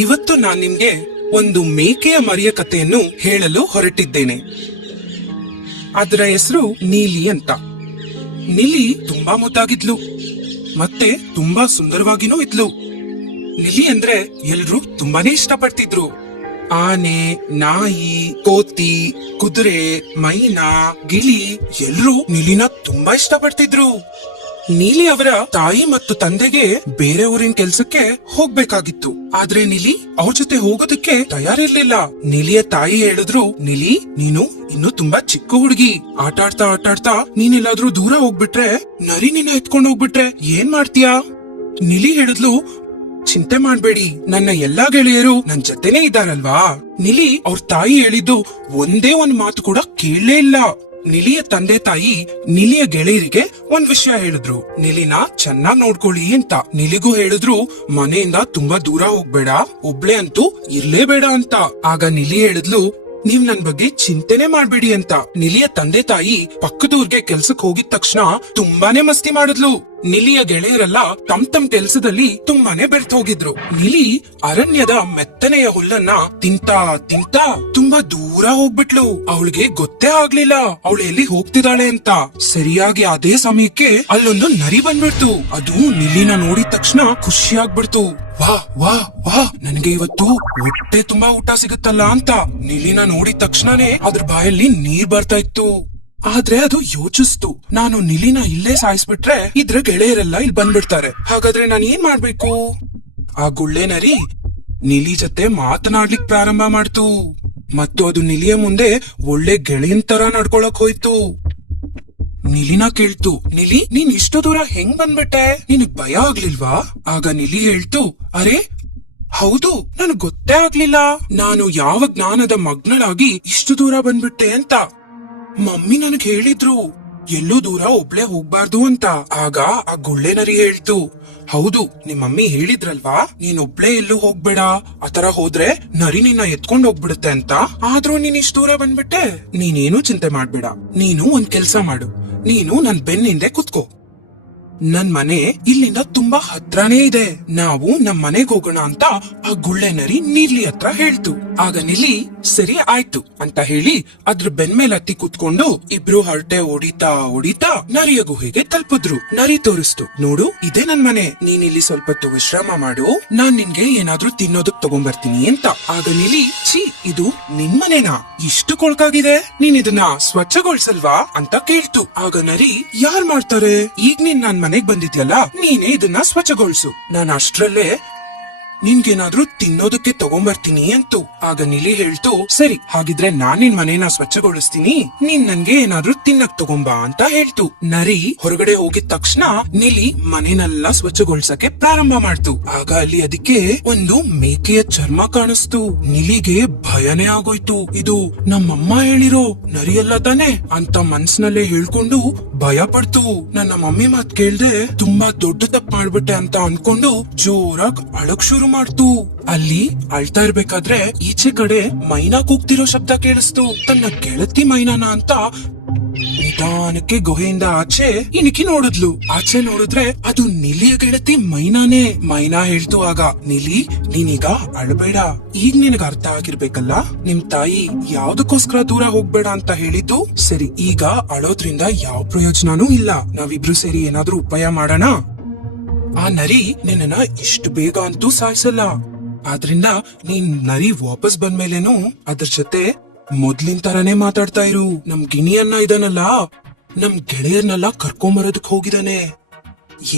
ಇವತ್ತು ನಾನ್ ನಿಮ್ಗೆ ಒಂದು ಮೇಕೆಯ ಮರಿಯ ಕಥೆಯನ್ನು ಹೇಳಲು ಹೊರಟಿದ್ದೇನೆ. ಅದರ ಹೆಸರು ನೀಲಿ ಅಂತ. ನಿಲಿ ತುಂಬಾ ಮುದ್ದಾಗಿದ್ಲು, ಮತ್ತೆ ತುಂಬಾ ಸುಂದರವಾಗಿನೂ ಇದ್ಲು. ನಿಲಿ ಅಂದ್ರೆ ಎಲ್ರು ತುಂಬಾನೇ ಇಷ್ಟಪಡ್ತಿದ್ರು. ಆನೆ, ನಾಯಿ, ಕೋತಿ, ಕುದುರೆ, ಮೈನಾ, ಗಿಳಿ ಎಲ್ರೂ ನಿಲಿನ ತುಂಬಾ ಇಷ್ಟಪಡ್ತಿದ್ರು. ನೀಲಿ ಅವರ ತಾಯಿ ಮತ್ತು ತಂದೆಗೆ ಬೇರೆ ಊರಿನ ಕೆಲ್ಸಕ್ಕೆ ಹೋಗ್ಬೇಕಾಗಿತ್ತು. ಆದ್ರೆ ನಿಲಿ ಅವ್ರ ಜೊತೆ ಹೋಗೋದಕ್ಕೆ ತಯಾರಿರ್ಲಿಲ್ಲ. ನಿಲಿಯ ತಾಯಿ ಹೇಳಿದ್ರು, ನಿಲಿ ನೀನು ಇನ್ನು ತುಂಬಾ ಚಿಕ್ಕ ಹುಡುಗಿ, ಆಟಾಡ್ತಾ ನೀನೆಲ್ಲಾದ್ರೂ ದೂರ ಹೋಗ್ಬಿಟ್ರೆ, ನರಿ ನಿನ್ನ ಎತ್ಕೊಂಡು ಹೋಗ್ಬಿಟ್ರೆ ಏನ್ ಮಾಡ್ತೀಯಾ? ನಿಲಿ ಹೇಳಿದ್ಲು, ಚಿಂತೆ ಮಾಡ್ಬೇಡಿ, ನನ್ನ ಎಲ್ಲಾ ಗೆಳೆಯರು ನನ್ ಜೊತೆನೇ ಇದ್ದಾರಲ್ವಾ. ನಿಲಿ ಅವ್ರ ತಾಯಿ ಹೇಳಿದ್ದು ಒಂದೇ ಒಂದ್ ಮಾತು ಕೂಡ ಕೇಳಲೇ ಇಲ್ಲ. ನಿಲಿಯ ತಂದೆ ತಾಯಿ ನಿಲಿಯ ಗೆಳೆಯರಿಗೆ ಒಂದ್ ವಿಷಯ ಹೇಳಿದ್ರು, ನಿಲಿನ ಚೆನ್ನಾಗ್ ನೋಡ್ಕೊಳ್ಳಿ ಅಂತ. ನಿಲಿಗೂ ಹೇಳಿದ್ರು, ಮನೆಯಿಂದ ತುಂಬಾ ದೂರ ಹೋಗ್ಬೇಡ, ಒಬ್ಳೆ ಅಂತೂ ಇರ್ಲೇಬೇಡ ಅಂತ. ಆಗ ನಿಲಿ ಹೇಳಿದ್ಲು, ನೀವ್ ನನ್ ಬಗ್ಗೆ ಚಿಂತೆನೆ ಮಾಡ್ಬೇಡಿ ಅಂತ. ನಿಲಿಯ ತಂದೆ ತಾಯಿ ಪಕ್ಕದೂರ್ಗೆ ಕೆಲ್ಸಕ್ ಹೋಗಿದ ತಕ್ಷಣ ತುಂಬಾನೇ ಮಸ್ತಿ ಮಾಡಿದ್ಲು. ನಿಲಿಯ ಗೆಳೆಯರೆಲ್ಲ ತಮ್ ಕೆಲ್ಸದಲ್ಲಿ ತುಂಬಾನೇ ಬೆರ್ತ್ ಹೋಗಿದ್ರು. ನಿಲಿ ಅರಣ್ಯದ ಮೆತ್ತನೆಯ ಹುಲ್ಲನ್ನ ತಿಂತಾ ತುಂಬಾ ದೂರ ಹೋಗ್ಬಿಟ್ಲು. ಅವಳಿಗೆ ಗೊತ್ತೇ ಆಗ್ಲಿಲ್ಲ ಅವಳು ಎಲ್ಲಿ ಹೋಗ್ತಿದ್ದಾಳೆ ಅಂತ. ಸರಿಯಾಗಿ ಅದೇ ಸಮಯಕ್ಕೆ ಅಲ್ಲೊಂದು ನರಿ ಬಂದ್ಬಿಡ್ತು. ಅದು ನಿಲಿನ ನೋಡಿದ ತಕ್ಷಣ ಖುಷಿ ಆಗ್ಬಿಡ್ತು. ವಾ ವಾ ವಾ, ನನಗೆ ಇವತ್ತು ಹೊಟ್ಟೆ ತುಂಬಾ ಊಟ ಸಿಗುತ್ತಲ್ಲ ಅಂತ. ನಿಲಿನ ನೋಡಿದ ತಕ್ಷಣನೇ ಅದ್ರ ಬಾಯಲ್ಲಿ ನೀರ್ ಬರ್ತಾ ಇತ್ತು. ಆದ್ರೆ ಅದು ಯೋಚಿಸ್ತು, ನಾನು ನಿಲಿನ ಇಲ್ಲೇ ಸಾಯಿಸ್ಬಿಟ್ರೆ ಇದ್ರ ಗೆಳೆಯರೆಲ್ಲ ಇಲ್ಲಿ ಬಂದ್ಬಿಡ್ತಾರೆ. ಹಾಗಾದ್ರೆ ನಾನು ಏನ್ ಮಾಡ್ಬೇಕು? ಆ ಗುಳ್ಳೆ ನರಿ ನಿಲಿ ಜೊತೆ ಮಾತನಾಡ್ಲಿಕ್ ಪ್ರಾರಂಭ ಮಾಡ್ತು. ಮತ್ತು ಅದು ನಿಲಿಯ ಮುಂದೆ ಒಳ್ಳೆ ಗೆಳೆಯನ್ ತರ ನಡ್ಕೊಳಕ್ ಹೋಯ್ತು. ನಿಲಿನ ಕೇಳ್ತು, ನಿಲಿ ನೀನ್ ಇಷ್ಟು ದೂರ ಹೆಂಗ್ ಬಂದ್ಬಿಟ್ಟೆ? ನಿನಗ್ ಭಯ ಆಗ್ಲಿಲ್ವಾ? ಆಗ ನಿಲಿ ಹೇಳ್ತು, ಅರೆ ಹೌದು, ನನಗ್ ಗೊತ್ತೇ ಆಗ್ಲಿಲ್ಲ ನಾನು ಯಾವ ಜ್ಞಾನದ ಮಗ್ನಳಾಗಿ ಇಷ್ಟು ದೂರ ಬಂದ್ಬಿಟ್ಟೆ ಅಂತ. ಮಮ್ಮಿ ನನಗ್ ಹೇಳಿದ್ರು ಎಲ್ಲೂ ದೂರ ಒಬ್ಳೆ ಹೋಗ್ಬಾರ್ದು ಅಂತ. ಆಗ ಆ ಗುಳ್ಳೆ ನರಿ ಹೇಳ್ತು, ಹೌದು, ನಿಮ್ ಮಮ್ಮಿ ಹೇಳಿದ್ರಲ್ವಾ ನೀನ್ ಒಬ್ಳೆ ಎಲ್ಲೂ ಹೋಗ್ಬೇಡ, ಆತರ ಹೋದ್ರೆ ನರಿ ನಿನ್ನ ಎತ್ಕೊಂಡ್ ಹೋಗ್ಬಿಡುತ್ತೆ ಅಂತ. ಆದ್ರೂ ನೀನ್ ಇಷ್ಟು ದೂರ ಬಂದ್ಬಿಟ್ಟೆ. ನೀನೇನು ಚಿಂತೆ ಮಾಡ್ಬೇಡ, ನೀನು ಒಂದ್ ಕೆಲ್ಸ ಮಾಡು, ನೀನು ನನ್ ಬೆನ್ನಿಂದೆ ಕುತ್ಕೋ. ನನ್ ಮನೆ ಇಲ್ಲಿಂದ ತುಂಬಾ ಹತ್ರನೇ ಇದೆ, ನಾವು ನಮ್ ಮನೆಗ್ ಹೋಗೋಣ ಅಂತ ಆ ಗುಳ್ಳೆ ನರಿ ನೀಲಿ ಹತ್ರ ಹೇಳ್ತು. ಆಗ ನಿಲಿ ಸರಿ ಆಯ್ತು ಅಂತ ಹೇಳಿ ಅದ್ರ ಬೆನ್ಮೇಲೆ ಹತ್ತಿ ಕುತ್ಕೊಂಡು ಇಬ್ರು ಹರಟೆ ಹೊಡಿತಾ ನರಿಯ ಗುಹೆಗೆ ತಲುಪಿದ್ರು. ನರಿ ತೋರಿಸ್ತು, ನೋಡು ಇದೇ ನನ್ ಮನೆ, ನೀನ್ ಇಲ್ಲಿ ಸ್ವಲ್ಪ ಹೊತ್ತು ವಿಶ್ರಾಮ ಮಾಡು, ನಾನ್ ನಿನ್ಗೆ ಏನಾದ್ರೂ ತಿನ್ನೋದಕ್ ತಗೊಂಡ್ಬರ್ತೀನಿ ಅಂತ. ಆಗ ನಿಲಿ, ಛೀ, ಇದು ನಿನ್ ಮನೆನಾ? ಇಷ್ಟು ಕೊಳ್ಕಾಗಿದೆ, ನೀನ್ ಇದನ್ನ ಸ್ವಚ್ಛಗೊಳಿಸಲ್ವಾ ಅಂತ ಕೇಳ್ತು. ಆಗ ನರಿ, ಯಾರ್ ಮಾಡ್ತಾರೆ, ಈಗ ನೀನ್ ನನ್ ಮನೆಗ್ ಬಂದಿದ್ಯಲ್ಲ, ನೀನೇ ಇದನ್ನ ಸ್ವಚ್ಛಗೊಳಿಸು, ನಾನು ಅಷ್ಟ್ರಲ್ಲೇ ನಿನ್ಗೇನಾದ್ರೂ ತಿನ್ನೋದಕ್ಕೆ ತಗೊಂಬರ್ತೀನಿ ಅಂತು. ಆಗ ನಿಲಿ ಹೇಳ್ತು, ಸರಿ ಹಾಗಿದ್ರೆ ನಾನ್ ನಿನ್ ಮನೇನ ಸ್ವಚ್ಛಗೊಳಿಸ್ತೀನಿ, ನೀನ್ ನನ್ಗೆ ಏನಾದ್ರೂ ತಿನ್ನಕ್ ತಗೊಂಬಾ ಅಂತ ಹೇಳ್ತು. ನರಿ ಹೊರಗಡೆ ಹೋಗಿದ ತಕ್ಷಣ ನಿಲಿ ಮನೆನೆಲ್ಲ ಸ್ವಚ್ಛಗೊಳಿಸಕ್ಕೆ ಪ್ರಾರಂಭ ಮಾಡ್ತು. ಆಗ ಅಲ್ಲಿ ಅದಕ್ಕೆ ಒಂದು ಮೇಕೆಯ ಚರ್ಮ ಕಾಣಿಸ್ತು. ನಿಲಿಗೆ ಭಯನೇ ಆಗೋಯ್ತು. ಇದು ನಮ್ಮಮ್ಮ ಹೇಳಿರೋ ನರಿಯಲ್ಲ ತಾನೆ ಅಂತ ಮನ್ಸಿನಲ್ಲೇ ಹೇಳ್ಕೊಂಡು ಭಯ ಪಡ್ತು. ನನ್ನ ಮಮ್ಮಿ ಮಾತ್ ಕೇಳ್ದೆ ತುಂಬಾ ದೊಡ್ಡ ತಪ್ಪು ಮಾಡ್ಬಿಟ್ಟೆ ಅಂತ ಅನ್ಕೊಂಡು ಜೋರಾಗ್ ಅಳಕ್ ಶುರು ಮಾಡ್ತು. ಅಲ್ಲಿ ಅಳ್ತಾ ಇರ್ಬೇಕಾದ್ರೆ ಈಚೆ ಕಡೆ ಮೈನಾ ಕೂಗ್ತಿರೋ ಶಬ್ದ ಕೇಳಿಸ್ತು. ತನ್ನ ಗೆಳತಿ ಮೈನಾನ ಅಂತ ನಿಧಾನಕ್ಕೆ ಗುಹೆಯಿಂದ ಆಚೆ ಇಣಿಕಿ ನೋಡಿದ್ಲು. ಆಚೆ ನೋಡಿದ್ರೆ ಅದು ನಿಲಿಯ ಗೆಳತಿ ಮೈನಾನೇ. ಮೈನಾ ಹೇಳ್ತು ಆಗ, ನಿಲಿ ನೀನೀಗ ಅಳಬೇಡ, ಈಗ ನಿನಗ ಅರ್ಥ ಆಗಿರ್ಬೇಕಲ್ಲ ನಿಮ್ ತಾಯಿ ಯಾವ್ದಕ್ಕೋಸ್ಕರ ದೂರ ಹೋಗ್ಬೇಡ ಅಂತ ಹೇಳಿದ್ದು. ಸರಿ, ಈಗ ಅಳೋದ್ರಿಂದ ಯಾವ ಪ್ರಯೋಜನನೂ ಇಲ್ಲ, ನಾವಿಬ್ರು ಸೇರಿ ಏನಾದ್ರೂ ಉಪಾಯ ಮಾಡೋಣ. ಆ ನರಿ ನಿನ್ನ ಇಷ್ಟು ಬೇಗ ಅಂತೂ ಸಾಯಿಸಲ್ಲ, ಆದ್ರಿಂದ ನೀನ್ ನರಿ ವಾಪಸ್ ಬಂದ್ಮೇಲೇನು ಅದ್ರ ಜೊತೆ ಮೊದ್ಲಿನ ತರನೇ ಮಾತಾಡ್ತಾ ಇರು. ನಮ್ ಗಿಣಿಯನ್ನ ಇದನ್ನಲ್ಲ ನಮ್ ಗೆಳೆಯರ್ನೆಲ್ಲ ಕರ್ಕೊಂಬರೋದಕ್ ಹೋಗಿದಾನೆ,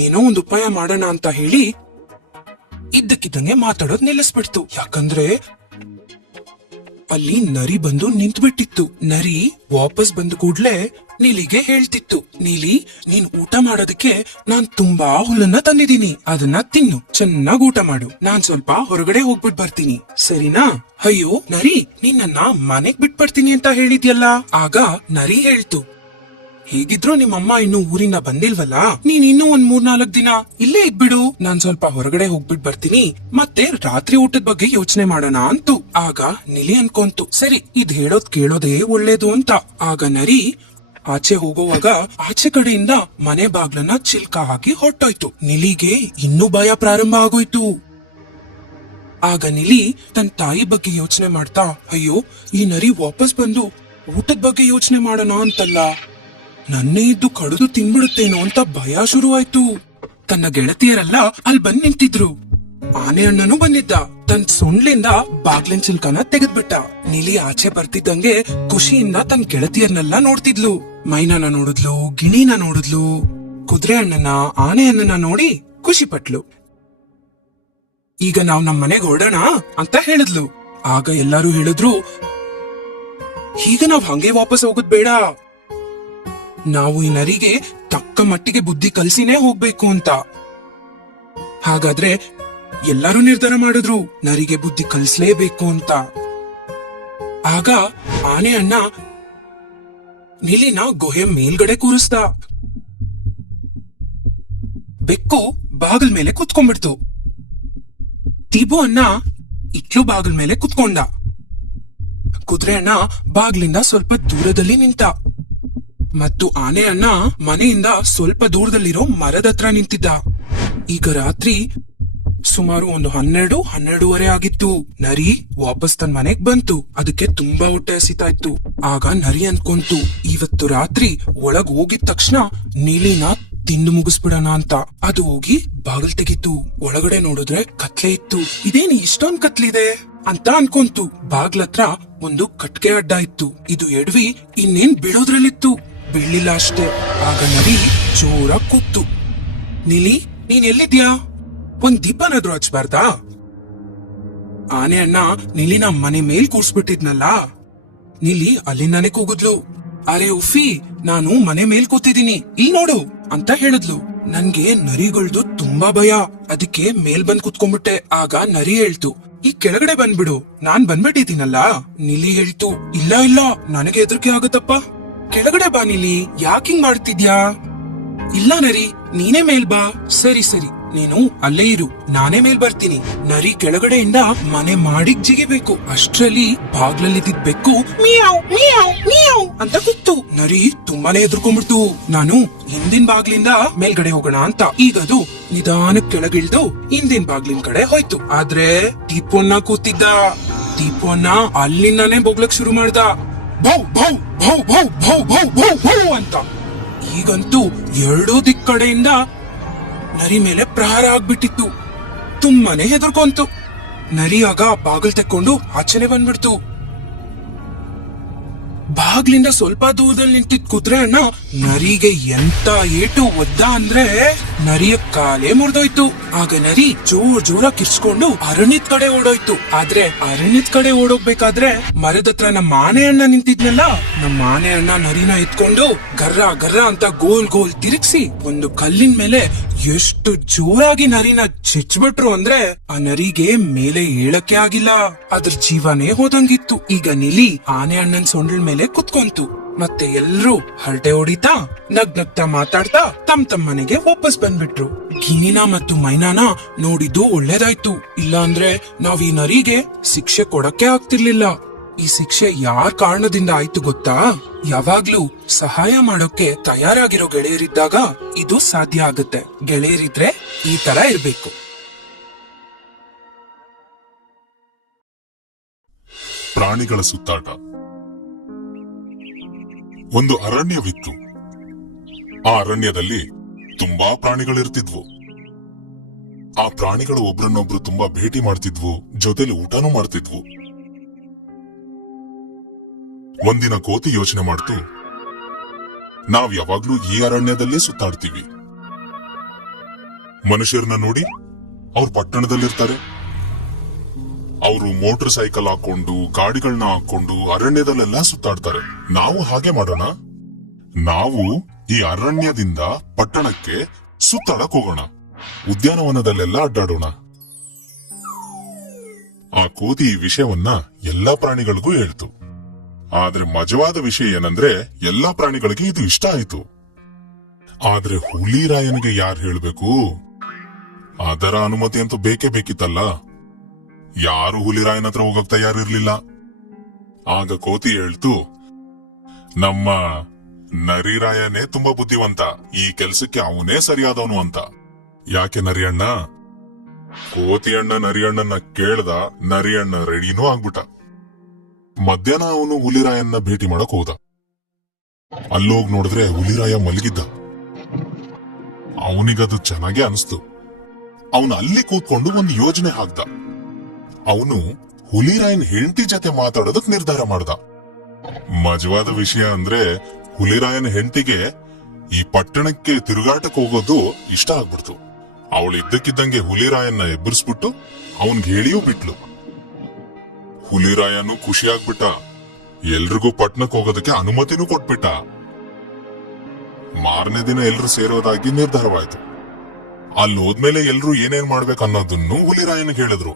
ಏನೋ ಒಂದ್ ಉಪಾಯ ಮಾಡೋಣ ಅಂತ ಹೇಳಿ ಇದ್ದಕ್ಕಿದ್ದಂಗೆ ಮಾತಾಡೋದ್ ನಿಲ್ಲಿಸ್ಬಿಡ್ತು. ಯಾಕಂದ್ರೆ ಅಲ್ಲಿ ನರಿ ಬಂದು ನಿಂತು ಬಿಟ್ಟಿತ್ತು. ನರಿ ವಾಪಸ್ ಬಂದ ಕೂಡ್ಲೆ ನೀಲಿಗೆ ಹೇಳ್ತಿತ್ತು, ನೀಲಿ ನೀನ್ ಊಟ ಮಾಡೋದಕ್ಕೆ ನಾನ್ ತುಂಬಾ ಹುಲ್ಲನ್ನ ತಂದಿದ್ದೀನಿ, ಅದನ್ನ ತಿನ್ನು, ಚೆನ್ನಾಗ್ ಊಟ ಮಾಡು, ನಾನ್ ಸ್ವಲ್ಪ ಹೊರಗಡೆ ಹೋಗ್ಬಿಟ್ ಬರ್ತೀನಿ, ಸರಿನಾ? ಅಯ್ಯೋ ನರಿ, ನಿನ್ನ ಮನೆಗ್ ಬಿಟ್ಬರ್ತೀನಿ ಅಂತ ಹೇಳಿದ್ಯಲ್ಲ. ಆಗ ನರಿ ಹೇಳ್ತು, ಹೇಗಿದ್ರು ನಿಮ್ಮಮ್ಮ ಇನ್ನು ಊರಿಂದ ಬಂದಿಲ್ವಲ್ಲ, ನೀನ್ ಇನ್ನೂ ಒಂದ್ 3-4 ದಿನ ಇಲ್ಲೇ ಇದ್ಬಿಡು, ನಾನ್ ಸ್ವಲ್ಪ ಹೊರಗಡೆ ಹೋಗ್ಬಿಟ್ ಬರ್ತೀನಿ, ಮತ್ತೆ ರಾತ್ರಿ ಊಟದ ಬಗ್ಗೆ ಯೋಚನೆ ಮಾಡೋಣ ಅಂತು. ಆಗ ನಿಲಿ ಅನ್ಕೊಂತು, ಸರಿ ಇದ್ ಹೇಳೋದ್ ಕೇಳೋದೇ ಒಳ್ಳೇದು ಅಂತ. ಆಗ ನರಿ ಆಚೆ ಹೋಗುವಾಗ ಆಚೆ ಕಡೆಯಿಂದ ಮನೆ ಬಾಗ್ಲನ್ನ ಚಿಲ್ಕ ಹಾಕಿ ಹೊಟ್ಟೋಯ್ತು. ನಿಲಿಗೆ ಇನ್ನೂ ಭಯ ಪ್ರಾರಂಭ ಆಗೋಯ್ತು. ಆಗ ನಿಲಿ ತನ್ನ ತಾಯಿ ಬಗ್ಗೆ ಯೋಚನೆ ಮಾಡ್ತಾ, ಅಯ್ಯೋ ಈ ನರಿ ವಾಪಸ್ ಬಂದು ಊಟದ ಬಗ್ಗೆ ಯೋಚನೆ ಮಾಡೋಣ ಅಂತಲ್ಲ, ನನ್ನೇ ಇದ್ದು ಕಡಿದು ತಿನ್ಬಿಡುತ್ತೇನೋ ಅಂತ ಭಯ ಶುರುವಾಯ್ತು. ತನ್ನ ಗೆಳತಿಯರೆಲ್ಲ ಅಲ್ಲಿ ಬಂದ್ ನಿಂತಿದ್ರು. ಆನೆ ಅಣ್ಣನೂ ಬಂದಿದ್ದ. ತನ್ ಸೊಂಡ್ಲಿಂದ ಬಾಗ್ಲಿನ ಚಿಲ್ಕನ ತೆಗೆದ್ಬಿಟ್ಟ. ನೀಲಿ ಆಚೆ ಬರ್ತಿದ್ದಂಗೆ ಖುಷಿಯಿಂದ ತನ್ನ ಗೆಳತಿಯರ್ನೆಲ್ಲ ನೋಡ್ತಿದ್ಲು. ಮೈನಾನ ನೋಡಿದ್ಲು, ಗಿಣಿನ ನೋಡಿದ್ಲು, ಕುದುರೆ ಅಣ್ಣನ, ಆನೆ ಅಣ್ಣನ ನೋಡಿ ಖುಷಿ ಪಟ್ಲು. ಈಗ ನಾವ್ ನಮ್ ಮನೆಗ್ ಹೊರಡೋಣ ಅಂತ ಹೇಳಿದ್ಲು. ಆಗ ಎಲ್ಲರೂ ಹೇಳಿದ್ರು, ಈಗ ನಾವ್ ಹಂಗೆ ವಾಪಸ್ ಹೋಗೋದ್ ಬೇಡ, ನಾವು ಈ ನರಿಗೆ ತಕ್ಕ ಮಟ್ಟಿಗೆ ಬುದ್ಧಿ ಕಲ್ಸಿನೇ ಹೋಗ್ಬೇಕು ಅಂತ. ಹಾಗಾದ್ರೆ ಎಲ್ಲರೂ ನಿರ್ಧಾರ ಮಾಡಿದ್ರು ನರಿಗೆ ಬುದ್ಧಿ ಕಲಿಸ್ಲೇಬೇಕು ಅಂತ. ಆಗ ಆನೆ ಅಣ್ಣ ನೀಲಿನ ಗುಹೆ ಮೇಲ್ಗಡೆ ಕೂರಿಸ್ದ. ಬೆಕ್ಕು ಬಾಗಿಲ್ ಮೇಲೆ ಕುತ್ಕೊಂಡ್ಬಿಡ್ತು. ಟಿಬು ಅಣ್ಣ ಇಟ್ಲು ಬಾಗಿಲ್ ಮೇಲೆ ಕುತ್ಕೊಂಡ. ಕುದುರೆ ಅಣ್ಣ ಬಾಗ್ಲಿಂದ ಸ್ವಲ್ಪ ದೂರದಲ್ಲಿ ನಿಂತ. ಮತ್ತು ಆನೆ ಅಣ್ಣ ಮನೆಯಿಂದ ಸ್ವಲ್ಪ ದೂರದಲ್ಲಿರೋ ಮರದ ಹತ್ರ ನಿಂತಿದ್ದ. ಈಗ ರಾತ್ರಿ ಸುಮಾರು ಒಂದು 12-12:30 ಆಗಿತ್ತು. ನರಿ ವಾಪಸ್ ತನ್ನ ಮನೆಗ್ ಬಂತು. ಅದಕ್ಕೆ ತುಂಬಾ ಹೊಟ್ಟೆ ಹಸಿತಾ ಇತ್ತು. ಆಗ ನರಿ ಅನ್ಕೊಂತು, ಇವತ್ತು ರಾತ್ರಿ ಒಳಗ್ ಹೋಗಿದ ತಕ್ಷಣ ನೀಲಿನ ತಿಂದು ಮುಗಿಸ್ಬಿಡೋಣ ಅಂತ. ಅದು ಹೋಗಿ ಬಾಗಿಲ್ ತೆಗಿತು. ಒಳಗಡೆ ನೋಡಿದ್ರೆ ಕತ್ಲೆ ಇತ್ತು. ಇದೇನು ಇಷ್ಟೊಂದ್ ಕತ್ಲಿದೆ ಅಂತ ಅನ್ಕೊಂತು. ಬಾಗ್ಲತ್ರ ಒಂದು ಕಟ್ಗೆ ಅಡ್ಡ ಇತ್ತು. ಇದು ಎಡ್ವಿ ಇನ್ನೇನ್ ಬೀಳೋದ್ರಲ್ಲಿತ್ತು. ಬೀಳಿಲ್ಲ ಅಷ್ಟೇ. ಆಗ ನರಿ ಜೋರಾಗಿ ಕೂಗ್ತು, ನೀಲಿ ನೀನ್ ಎಲ್ಲಿದ್ಯಾ? ಒಂದ್ ದೀಪನಾದ್ರೂ ಹಚ್ಬಾರ್ದಾ? ಆನೆ ಅಣ್ಣ ನೀಲಿನ ಮನೆ ಮೇಲ್ ಕೂರ್ಸ್ಬಿಟ್ಟಿದ್ನಲ್ಲ. ನೀಲಿ ಅಲ್ಲಿಂದಾನೆ ಕೂಗಿದ್ಲು, ಅರೆ ಉಫಿ, ನಾನು ಮನೆ ಮೇಲ್ ಕೂತಿದ್ದೀನಿ, ಇಲ್ಲಿ ನೋಡು ಅಂತ ಹೇಳಿದ್ಲು. ನನ್ಗೆ ನರಿಗಳ್ದು ತುಂಬಾ ಭಯ, ಅದಕ್ಕೆ ಮೇಲ್ ಬಂದ್ ಕುತ್ಕೊಂಡ್ಬಿಟ್ಟೆ. ಆಗ ನರಿ ಹೇಳ್ತು, ಈ ಕೆಳಗಡೆ ಬಂದ್ಬಿಡು, ನಾನ್ ಬಂದ್ಬಿಟ್ಟಿದ್ದೀನಲ್ಲ. ನೀಲಿ ಹೇಳ್ತು, ಇಲ್ಲ ಇಲ್ಲ, ನನಗೆ ಹೆದರಿಕೆ ಆಗುತ್ತಪ್ಪ, ಕೆಳಗಡೆ ಬಾ ನೀಲಿ, ಯಾಕಿಂಗ್ ಮಾಡ್ತಿದ್ಯಾ? ಇಲ್ಲ ನರಿ, ನೀನೇ ಮೇಲ್ ಬಾ. ಸರಿ ಸರಿ, ನೀನು ಅಲ್ಲೇ ಇರು, ನಾನೇ ಮೇಲ್ ಬರ್ತೀನಿ. ನರಿ ಕೆಳಗಡೆಯಿಂದ ಮನೆ ಮಾಡಿಗ್ ಜಿಗಿಬೇಕು. ಅಷ್ಟ್ರಲ್ಲಿ ಬಾಗ್ಲಲ್ಲಿದ್ದ ಬೆಕ್ಕು ಮಿಯಾವ್ ಮಿಯಾವ್ ಮಿಯಾವ್ ಅಂತ ಕೂಗ್ತು. ನರಿ ತುಂಬಾನೇ ಹೆದರ್ಕೊಂಡ್ಬಿಡ್ತು. ನಾನು ಹಿಂದಿನ ಬಾಗ್ಲಿಂದ ಮೇಲ್ಗಡೆ ಹೋಗೋಣ ಅಂತ. ಈಗ ಅದು ನಿಧಾನಕ್ಕೆ ಕೆಳಗಿಳ್ದು ಹಿಂದಿನ ಬಾಗ್ಲಿನ ಕಡೆ ಹೋಯ್ತು. ಆದ್ರೆ ದೀಪವನ್ನ ಕೂತಿದ್ದ. ದೀಪವನ್ನ ಅಲ್ಲಿಂದಾನೇ ಬೊಗ್ಲಕ್ ಶುರು ಮಾಡ್ದ. ಭೌ ಭೌ ಭೌ ಭೌ ಭೌ ಭೌ ಭೌ ಭೌ ಅಂತ. ಈಗಂತೂ ಎರಡೂ ದಿಕ್ಕಡೆಯಿಂದ ನರಿ ಮೇಲೆ ಪ್ರಹಾರ ಆಗ್ಬಿಟ್ಟಿತ್ತು. ತುಂಬಾನೇ ಹೆದರ್ಕೊಂತು. ನರಿ ಆಗ ಬಾಗಿಲ್ ತೆಕ್ಕೊಂಡು ಆಚೆನೆ ಬಂದ್ಬಿಡ್ತು. ಬಾಗ್ಲಿಂದ ಸ್ವಲ್ಪ ದೂರದಲ್ಲಿ ನಿಂತಿದ್ ಕುದುರೆ ಅಣ್ಣ ನರಿಗೆ ಎಂತ ಏಟು ಒದ್ದ ಅಂದ್ರೆ ನರಿಯ ಕಾಲೇ ಮುರಿದೋಯ್ತು. ಆಗ ನರಿ ಜೋರ ಕಿರ್ಚ್ಕೊಂಡು ಅರಣ್ಯದ ಕಡೆ ಓಡೋಯ್ತು. ಆದ್ರೆ ಅರಣ್ಯದ ಕಡೆ ಓಡೋಗ್ಬೇಕಾದ್ರೆ ಮರದ ಹತ್ರ ನಮ್ಮ ಆನೆ ಅಣ್ಣ ನಿಂತಿದ್ನಲ್ಲ, ನಮ್ಮ ಆನೆ ಅಣ್ಣ ನರಿನ ಎತ್ಕೊಂಡು ಗರ್ರ ಗರ್ರ ಅಂತ ಗೋಲ್ ಗೋಲ್ ತಿರುಗಿಸಿ ಒಂದು ಕಲ್ಲಿನ ಮೇಲೆ ಎಷ್ಟು ಜೋರಾಗಿ ನರಿನ ಚೆಚ್ಬಿಟ್ರು ಅಂದ್ರೆ ಆ ನರಿಗೆ ಮೇಲೆ ಹೇಳಕ್ಕೆ ಆಗಿಲ್ಲ. ಅದ್ರ ಜೀವನೇ ಹೋದಂಗಿತ್ತು. ಈಗ ನಿಲಿ ಆನೆ ಅಣ್ಣನ್ ಸೊಂಡ್ಲ ಮೇಲೆ ಕುತ್ಕೊಂತು. ಮತ್ತೆ ಎಲ್ರೂ ಹರಟೆ ಹೊಡಿತಾ ನಗ್ನಗ್ತಾ ಮಾತಾಡ್ತಾ ತಮ್ಮ ಮನೆಗೆ ವಾಪಸ್ ಬಂದ್ಬಿಟ್ರು. ಗಿಣಿನ ಮತ್ತು ಮೈನಾನ ನೋಡಿದ್ದು ಒಳ್ಳೇದಾಯ್ತು. ಇಲ್ಲ ಅಂದ್ರೆ ನಾವ್ ಈ ನರಿಗೆ ಶಿಕ್ಷೆ ಕೊಡಕ್ಕೆ ಆಗ್ತಿರ್ಲಿಲ್ಲ. ಈ ಶಿಕ್ಷೆ ಯಾರ್ ಕಾರಣದಿಂದ ಆಯ್ತು ಗೊತ್ತಾ? ಯಾವಾಗ್ಲೂ ಸಹಾಯ ಮಾಡೋಕೆ ತಯಾರಾಗಿರೋ ಗೆಳೆಯರಿದ್ದಾಗ ಇದು ಸಾಧ್ಯ ಆಗುತ್ತೆ. ಗೆಳೆಯರಿದ್ರೆ ಈ ತರ ಇರ್ಬೇಕು. ಪ್ರಾಣಿಗಳ ಸುತ್ತಾಟ. ಒಂದು ಅರಣ್ಯವಿತ್ತು. ಆ ಅರಣ್ಯದಲ್ಲಿ ತುಂಬಾ ಪ್ರಾಣಿಗಳಿರ್ತಿದ್ವು. ಆ ಪ್ರಾಣಿಗಳು ಒಬ್ರನ್ನೊಬ್ರು ತುಂಬಾ ಭೇಟಿ ಮಾಡ್ತಿದ್ವು, ಜೊತೆಲಿ ಊಟನೂ ಮಾಡ್ತಿದ್ವು. ಒಂದಿನ ಕೋತಿ ಯೋಚನೆ ಮಾಡ್ತು, ನಾವ್ ಯಾವಾಗ್ಲೂ ಈ ಅರಣ್ಯದಲ್ಲೇ ಸುತ್ತಾಡ್ತೀವಿ. ಮನುಷ್ಯರನ್ನ ನೋಡಿ, ಅವ್ರು ಪಟ್ಟಣದಲ್ಲಿರ್ತಾರೆ. ಅವರು ಮೋಟರ್ ಸೈಕಲ್ ಹಾಕೊಂಡು, ಗಾಡಿಗಳನ್ನ ಹಾಕೊಂಡು ಅರಣ್ಯದಲ್ಲೆಲ್ಲ ಸುತ್ತಾಡ್ತಾರೆ. ನಾವು ಹಾಗೆ ಮಾಡೋಣ. ನಾವು ಈ ಅರಣ್ಯದಿಂದ ಪಟ್ಟಣಕ್ಕೆ ಸುತ್ತಾಡಕ್ ಹೋಗೋಣ, ಉದ್ಯಾನವನದಲ್ಲೆಲ್ಲ ಅಡ್ಡಾಡೋಣ. ಆ ಕೋತಿ ಈ ವಿಷಯವನ್ನ ಎಲ್ಲಾ ಪ್ರಾಣಿಗಳಿಗೂ ಹೇಳ್ತು. ಆದ್ರೆ ಮಜವಾದ ವಿಷಯ ಏನಂದ್ರೆ ಎಲ್ಲಾ ಪ್ರಾಣಿಗಳಿಗೆ ಇದು ಇಷ್ಟ ಆಯ್ತು. ಆದ್ರೆ ಹುಲಿ ರಾಯನಿಗೆ ಯಾರು ಹೇಳ್ಬೇಕು? ಅದರ ಅನುಮತಿ ಅಂತೂ ಬೇಕೇ ಬೇಕಿತ್ತಲ್ಲ. ಯಾರು ಹುಲಿರಾಯನ ಹತ್ರ ಹೋಗಕ್ ತಯಾರಿರ್ಲಿಲ್ಲ. ಆಗ ಕೋತಿ ಹೇಳ್ತು, ನಮ್ಮ ನರಿರಾಯನೇ ತುಂಬಾ ಬುದ್ಧಿವಂತ, ಈ ಕೆಲ್ಸಕ್ಕೆ ಅವನೇ ಸರಿಯಾದವನು ಅಂತ. ಯಾಕೆ ನರಿಯಣ್ಣ? ಕೋತಿಯಣ್ಣ ನರಿಯಣ್ಣನ ಕೇಳ್ದ. ನರಿಯಣ್ಣ ರೆಡಿನೂ ಆಗ್ಬಿಟ್ಟ. ಮಧ್ಯಾಹ್ನ ಅವನು ಹುಲಿರಾಯನ್ನ ಭೇಟಿ ಮಾಡಕ್ ಹೋದ. ಅಲ್ಲೋಗ್ ನೋಡಿದ್ರೆ ಹುಲಿರಾಯ ಮಲಗಿದ್ದ. ಅವನಿಗದು ಚೆನ್ನಾಗೇ ಅನಿಸ್ತು. ಅವನು ಅಲ್ಲಿ ಕೂತ್ಕೊಂಡು ಒಂದು ಯೋಜನೆ ಹಾಕ್ದ. ಅವನು ಹುಲಿರಾಯನ್ ಹೆಂಡತಿ ಜೊತೆ ಮಾತಾಡೋದಕ್ ನಿರ್ಧಾರ ಮಾಡ್ದ. ಮಜವಾದ ವಿಷಯ ಅಂದ್ರೆ ಹುಲಿರಾಯನ ಹೆಂಡತಿಗೆ ಈ ಪಟ್ಟಣಕ್ಕೆ ತಿರುಗಾಟಕ್ಕೆ ಹೋಗೋದು ಇಷ್ಟ ಆಗ್ಬಿಡ್ತು. ಅವಳು ಇದ್ದಕ್ಕಿದ್ದಂಗೆ ಹುಲಿರಾಯನ್ನ ಎಬ್ಬರಿಸ್ಬಿಟ್ಟು ಅವನ್ಗೆ ಹೇಳಿಯೂ ಬಿಟ್ಲು. ಹುಲಿರಾಯನು ಖುಷಿ ಆಗ್ಬಿಟ್ಟ. ಎಲ್ರಿಗೂ ಪಟ್ಟಣಕ್ಕೆ ಹೋಗೋದಕ್ಕೆ ಅನುಮತಿನೂ ಕೊಟ್ಬಿಟ್ಟ. ಮಾರನೇ ದಿನ ಎಲ್ರು ಸೇರೋದಾಗಿ ನಿರ್ಧಾರವಾಯ್ತು. ಅಲ್ಲಿ ಹೋದ್ಮೇಲೆ ಎಲ್ರು ಏನೇನ್ ಮಾಡ್ಬೇಕು ಅನ್ನೋದನ್ನು ಹುಲಿರಾಯನಿಗೆ ಹೇಳಿದ್ರು.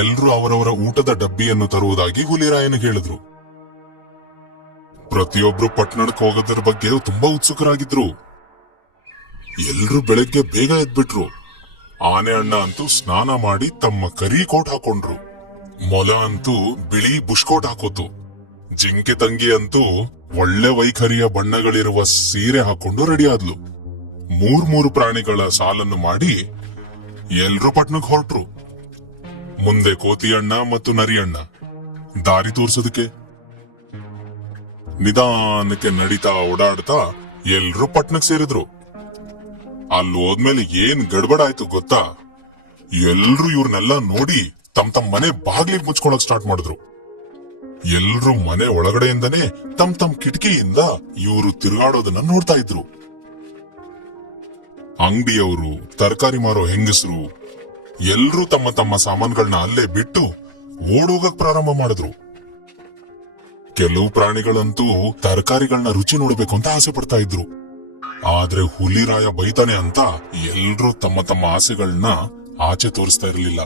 ಎಲ್ರು ಅವರವರ ಊಟದ ಡಬ್ಬಿಯನ್ನು ತರುವುದಾಗಿ ಹುಲಿರಾಯನಿಗೆ ಹೇಳಿದ್ರು. ಪ್ರತಿಯೊಬ್ರು ಪಟ್ಟಣಕ್ಕೆ ಹೋಗೋದ್ರ ಬಗ್ಗೆ ತುಂಬಾ ಉತ್ಸುಕರಾಗಿದ್ರು. ಎಲ್ರು ಬೆಳಗ್ಗೆ ಬೇಗ ಎದ್ಬಿಟ್ರು. ಆನೆ ಅಣ್ಣ ಅಂತೂ ಸ್ನಾನ ಮಾಡಿ ತಮ್ಮ ಕರಿ ಕೋಟ್ ಹಾಕೊಂಡ್ರು. ಮೊಲ ಅಂತೂ ಬಿಳಿ ಬುಷ್ ಕೋಟ್ ಹಾಕೋತು. ಜಿಂಕೆ ತಂಗಿ ಅಂತೂ ಒಳ್ಳೆ ವೈಖರಿಯ ಬಣ್ಣಗಳಿರುವ ಸೀರೆ ಹಾಕೊಂಡು ರೆಡಿ ಆದ್ಲು. ಮೂರು ಪ್ರಾಣಿಗಳ ಸಾಲನ್ನು ಮಾಡಿ ಎಲ್ರು ಪಟ್ಟಣಕ್ಕೆ ಹೊರಟ್ರು. ಮುಂದೆ ಕೋತಿಯಣ್ಣ ಮತ್ತು ನರಿಯಣ್ಣ ದಾರಿ ತೋರ್ಸೋದಕ್ಕೆ. ನಿಧಾನಕ್ಕೆ ನಡೀತಾ ಓಡಾಡ್ತಾ ಎಲ್ರು ಪಟ್ಟಣಕ್ಕೆ ಸೇರಿದ್ರು. ಅಲ್ಲಿ ಹೋದ್ಮೇಲೆ ಏನ್ ಗಡ್ಬಡ ಆಯ್ತು ಗೊತ್ತಾ? ಎಲ್ರು ಇವ್ರನ್ನೆಲ್ಲ ನೋಡಿ ತಮ್ ಮನೆ ಬಾಗ್ಲಿಗೆ ಮುಚ್ಕೊಳಕ್ ಸ್ಟಾರ್ಟ್ ಮಾಡಿದ್ರು. ಎಲ್ರು ಮನೆ ಒಳಗಡೆಯಿಂದನೇ ತಮ್ ಕಿಟಕಿಯಿಂದ ಇವರು ತಿರುಗಾಡೋದನ್ನ ನೋಡ್ತಾ ಇದ್ರು. ಅಂಗಡಿಯವರು, ತರಕಾರಿ ಮಾರೋ ಹೆಂಗಸರು ಎಲ್ರು ತಮ್ಮ ಸಾಮಾನುಗಳನ್ನ ಅಲ್ಲೇ ಬಿಟ್ಟು ಓಡೋಗಕ್ ಪ್ರಾರಂಭ ಮಾಡಿದ್ರು. ಕೆಲವು ಪ್ರಾಣಿಗಳಂತೂ ತರಕಾರಿಗಳನ್ನ ರುಚಿ ನೋಡ್ಬೇಕು ಅಂತ ಆಸೆ ಪಡ್ತಾ ಇದ್ರು. ಆದ್ರೆ ಹುಲಿರಾಯ ಬೈತಾನೆ ಅಂತ ಎಲ್ರೂ ತಮ್ಮ ಆಸೆಗಳನ್ನ ಆಚೆ ತೋರಿಸ್ತಾ ಇರಲಿಲ್ಲ.